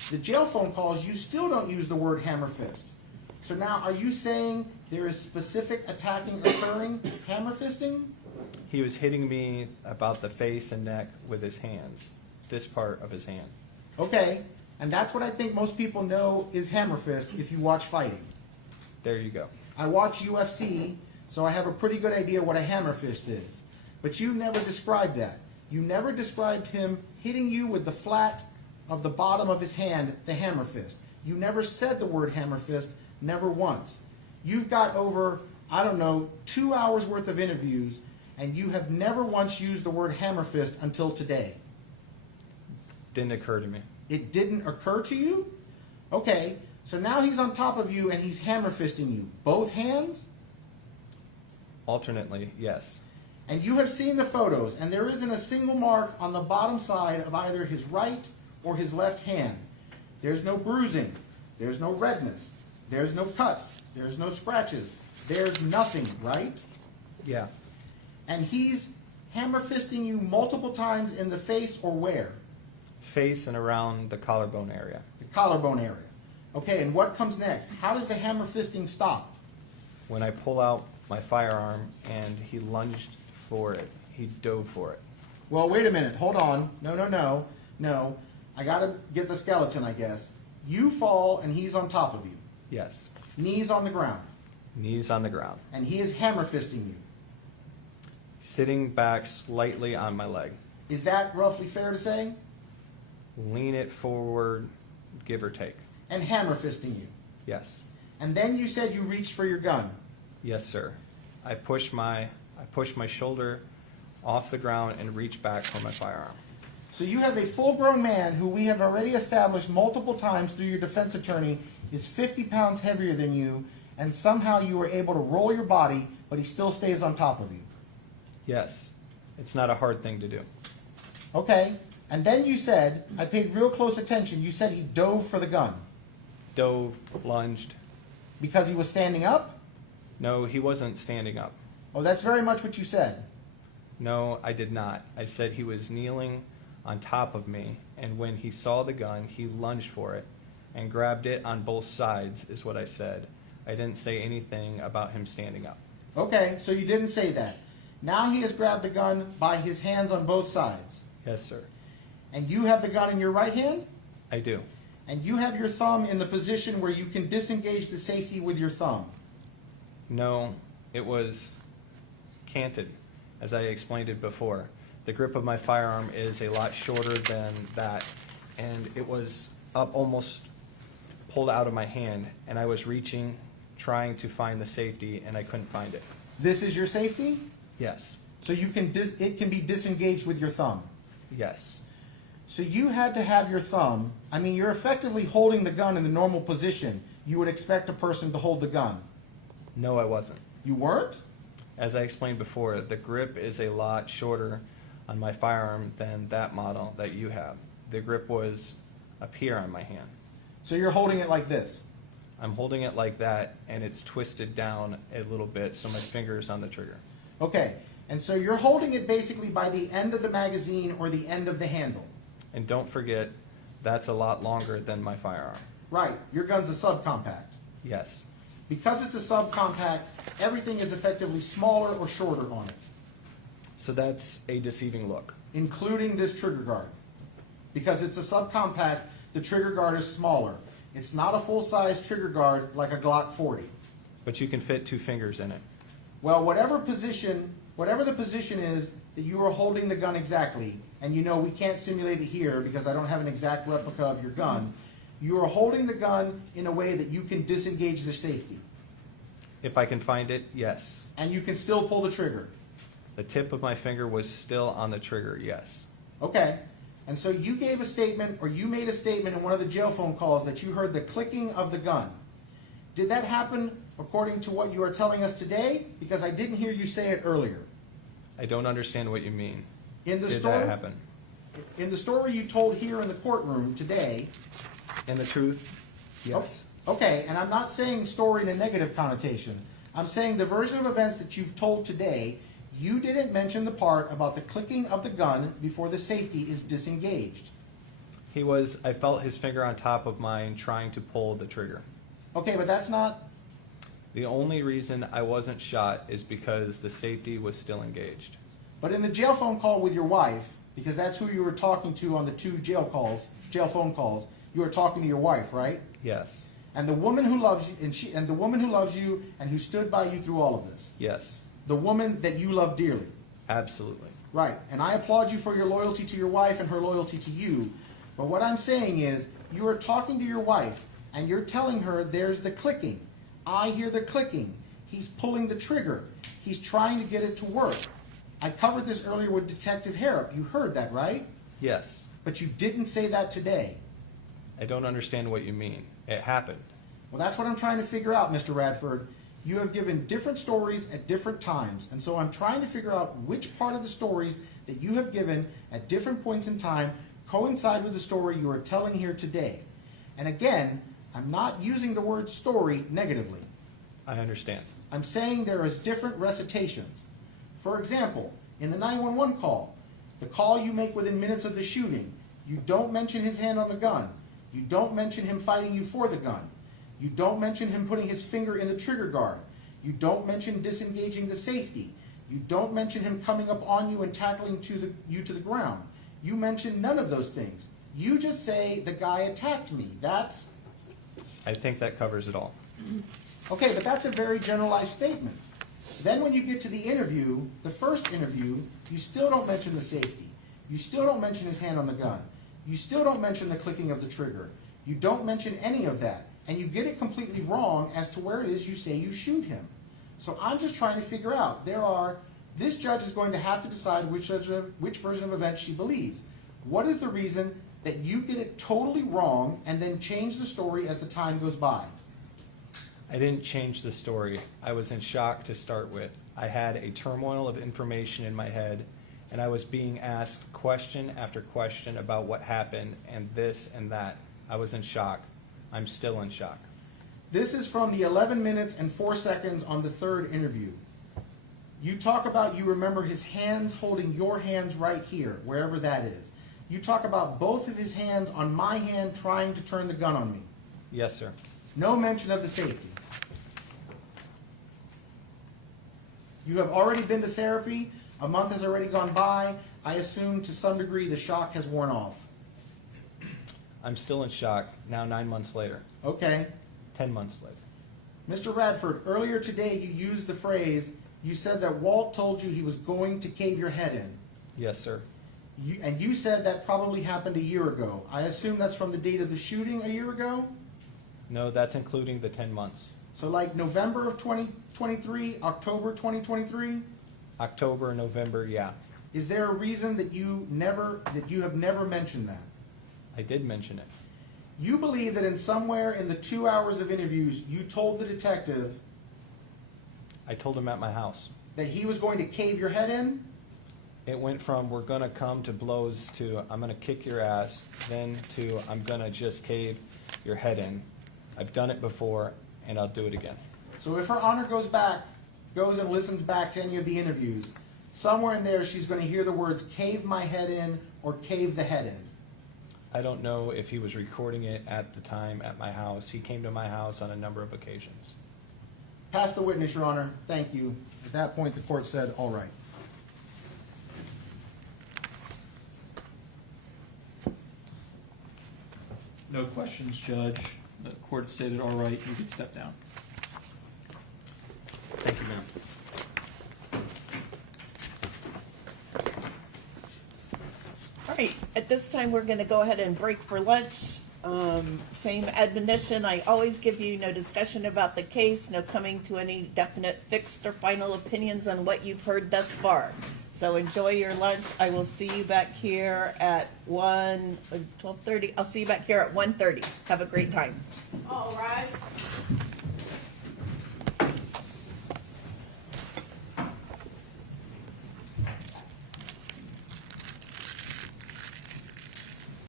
The jail phone calls, you still don't use the word hammer fist. So now, are you saying there is specific attacking occurring, hammer fisting? He was hitting me about the face and neck with his hands, this part of his hand. Okay, and that's what I think most people know is hammer fist if you watch fighting. There you go. I watch UFC, so I have a pretty good idea what a hammer fist is. But you never described that. You never described him hitting you with the flat of the bottom of his hand, the hammer fist. You never said the word hammer fist, never once. You've got over, I don't know, 2 hours worth of interviews, and you have never once used the word hammer fist until today. Didn't occur to me. It didn't occur to you? Okay, so now he's on top of you and he's hammer fisting you. Both hands? Alternately, yes. And you have seen the photos, and there isn't a single mark on the bottom side of either his right or his left hand. There's no bruising. There's no redness. There's no cuts. There's no scratches. There's nothing, right? Yeah. And he's hammer fisting you multiple times in the face or where? Face and around the collarbone area. The collarbone area. Okay, and what comes next? How does the hammer fisting stop? When I pull out my firearm and he lunged for it, he dove for it. Well, wait a minute. Hold on. No. I got to get the skeleton, I guess. You fall and he's on top of you. Yes. Knees on the ground. Knees on the ground. And he is hammer fisting you. Sitting back slightly on my leg. Is that roughly fair to say? Lean it forward, give or take. And hammer fisting you. Yes. And then you said you reached for your gun. Yes, sir. I pushed my shoulder off the ground and reached back for my firearm. So you have a full-grown man who we have already established multiple times through your defense attorney is 50 pounds heavier than you, and somehow you were able to roll your body, but he still stays on top of you. Yes. It's not a hard thing to do. Okay. And then you said, I paid real close attention, you said he dove for the gun. Dove, lunged. Because he was standing up? No, he wasn't standing up. Oh, that's very much what you said. No, I did not. I said he was kneeling on top of me, and when he saw the gun, he lunged for it and grabbed it on both sides, is what I said. I didn't say anything about him standing up. Okay, so you didn't say that. Now he has grabbed the gun by his hands on both sides. Yes, sir. And you have the gun in your right hand? I do. And you have your thumb in the position where you can disengage the safety with your thumb? No, it was canted, as I explained it before. The grip of my firearm is a lot shorter than that, and it was up almost pulled out of my hand, and I was reaching, trying to find the safety, and I couldn't find it. This is your safety? Yes. So you can it can be disengaged with your thumb? Yes. So you had to have your thumb, I mean, you're effectively holding the gun in the normal position. You would expect a person to hold the gun. No, I wasn't. You weren't? As I explained before, the grip is a lot shorter on my firearm than that model that you have. The grip was up here on my hand. So you're holding it like this? I'm holding it like that, and it's twisted down a little bit, so my finger's on the trigger. Okay, and so you're holding it basically by the end of the magazine or the end of the handle? And don't forget, that's a lot longer than my firearm. Right, your gun's a subcompact. Yes. Because it's a subcompact, everything is effectively smaller or shorter on it. So that's a deceiving look. Including this trigger guard. Because it's a subcompact, the trigger guard is smaller. It's not a full-size trigger guard like a Glock 40. But you can fit 2 fingers in it. Well, whatever the position is that you are holding the gun exactly, and you know we can't simulate it here because I don't have an exact replica of your gun, you are holding the gun in a way that you can disengage the safety. If I can find it, yes. And you can still pull the trigger. The tip of my finger was still on the trigger, yes. Okay. And so you gave a statement, or you made a statement in one of the jail phone calls that you heard the clicking of the gun. Did that happen according to what you are telling us today? Because I didn't hear you say it earlier. I don't understand what you mean. In the Did story, that happen? In the story you told here in the courtroom today. In the truth, yes. Okay, and I'm not saying story in a negative connotation. I'm saying the version of events that you've told today, You didn't mention the part about the clicking of the gun before the safety is disengaged. I felt his finger on top of mine trying to pull the trigger. Okay, but that's not, The only reason I wasn't shot is because the safety was still engaged. but in the jail phone call with your wife, because that's who you were talking to on the 2 jail phone calls, you were talking to your wife, right? Yes. And the woman who loves you, and the woman who loves you and who stood by you through all of this. Yes. The woman that you love dearly. Absolutely. Right. And I applaud you for your loyalty to your wife and her loyalty to you. But what I'm saying is, you are talking to your wife and you're telling her there's the clicking. I hear the clicking. He's pulling the trigger. He's trying to get it to work. I covered this earlier with Detective Harrop. You heard that, right? Yes. But you didn't say that today. I don't understand what you mean. It happened. Well, that's what I'm trying to figure out, Mr. Radford. You have given different stories at different times, and so I'm trying to figure out which part of the stories that you have given at different points in time coincide with the story you are telling here today. And again, I'm not using the word story negatively. I understand. I'm saying there is different recitations. For example, in the 911 call, the call you make within minutes of the shooting, you don't mention his hand on the gun. You don't mention him fighting you for the gun. You don't mention him putting his finger in the trigger guard. You don't mention disengaging the safety. You don't mention him coming up on you and tackling you to the ground. You mention none of those things. You just say, the guy attacked me. That's... I think that covers it all. Okay, but that's a very generalized statement. Then when you get to the interview, the first interview, you still don't mention the safety. You still don't mention his hand on the gun. You still don't mention the clicking of the trigger. You don't mention any of that. And you get it completely wrong as to where it is you say you shoot him. So I'm just trying to figure out, this judge is going to have to decide which version of events she believes. What is the reason that you get it totally wrong and then change the story as the time goes by? I didn't change the story. I was in shock to start with. I had a turmoil of information in my head, and I was being asked question after question about what happened and this and that. I was in shock. I'm still in shock. This is from the 11 minutes and 4 seconds on the third interview. You talk about you remember his hands holding your hands right here, wherever that is. You talk about both of his hands on my hand trying to turn the gun on me. Yes, sir. No mention of the safety. You have already been to therapy. A month has already gone by. I assume to some degree the shock has worn off. I'm still in shock, now 9 months later. Okay. 10 months later. Mr. Radford, earlier today you used the phrase, you said that Walt told you he was going to cave your head in. Yes, sir. And you said that probably happened a year ago. I assume that's from the date of the shooting a year ago? No, that's including the 10 months. So like November of 2023, October 2023? October, November, yeah. Is there a reason that you have never mentioned that? I did mention it. You believe that in somewhere in the 2 hours of interviews, you told the detective I told him at my house. that he was going to cave your head in? It went from we're going to come to blows to I'm going to kick your ass, then to I'm going to just cave your head in. I've done it before, and I'll do it again. So if Her Honor goes and listens back to any of the interviews, somewhere in there she's going to hear the words cave my head in or cave the head in. I don't know if he was recording it at the time at my house. He came to my house on a number of occasions. Pass the witness, Your Honor. Thank you. At that point, the court said, all right. No questions, Judge. The court stated all right. You can step down. Thank you, ma'am. All right, at this time, we're going to go ahead and break for lunch. Same admonition, I always give you no discussion about the case, no coming to any definite fixed or final opinions on what you've heard thus far. So enjoy your lunch. I will see you back here at 12:30. I'll see you back here at 1:30. Have a great time. All rise.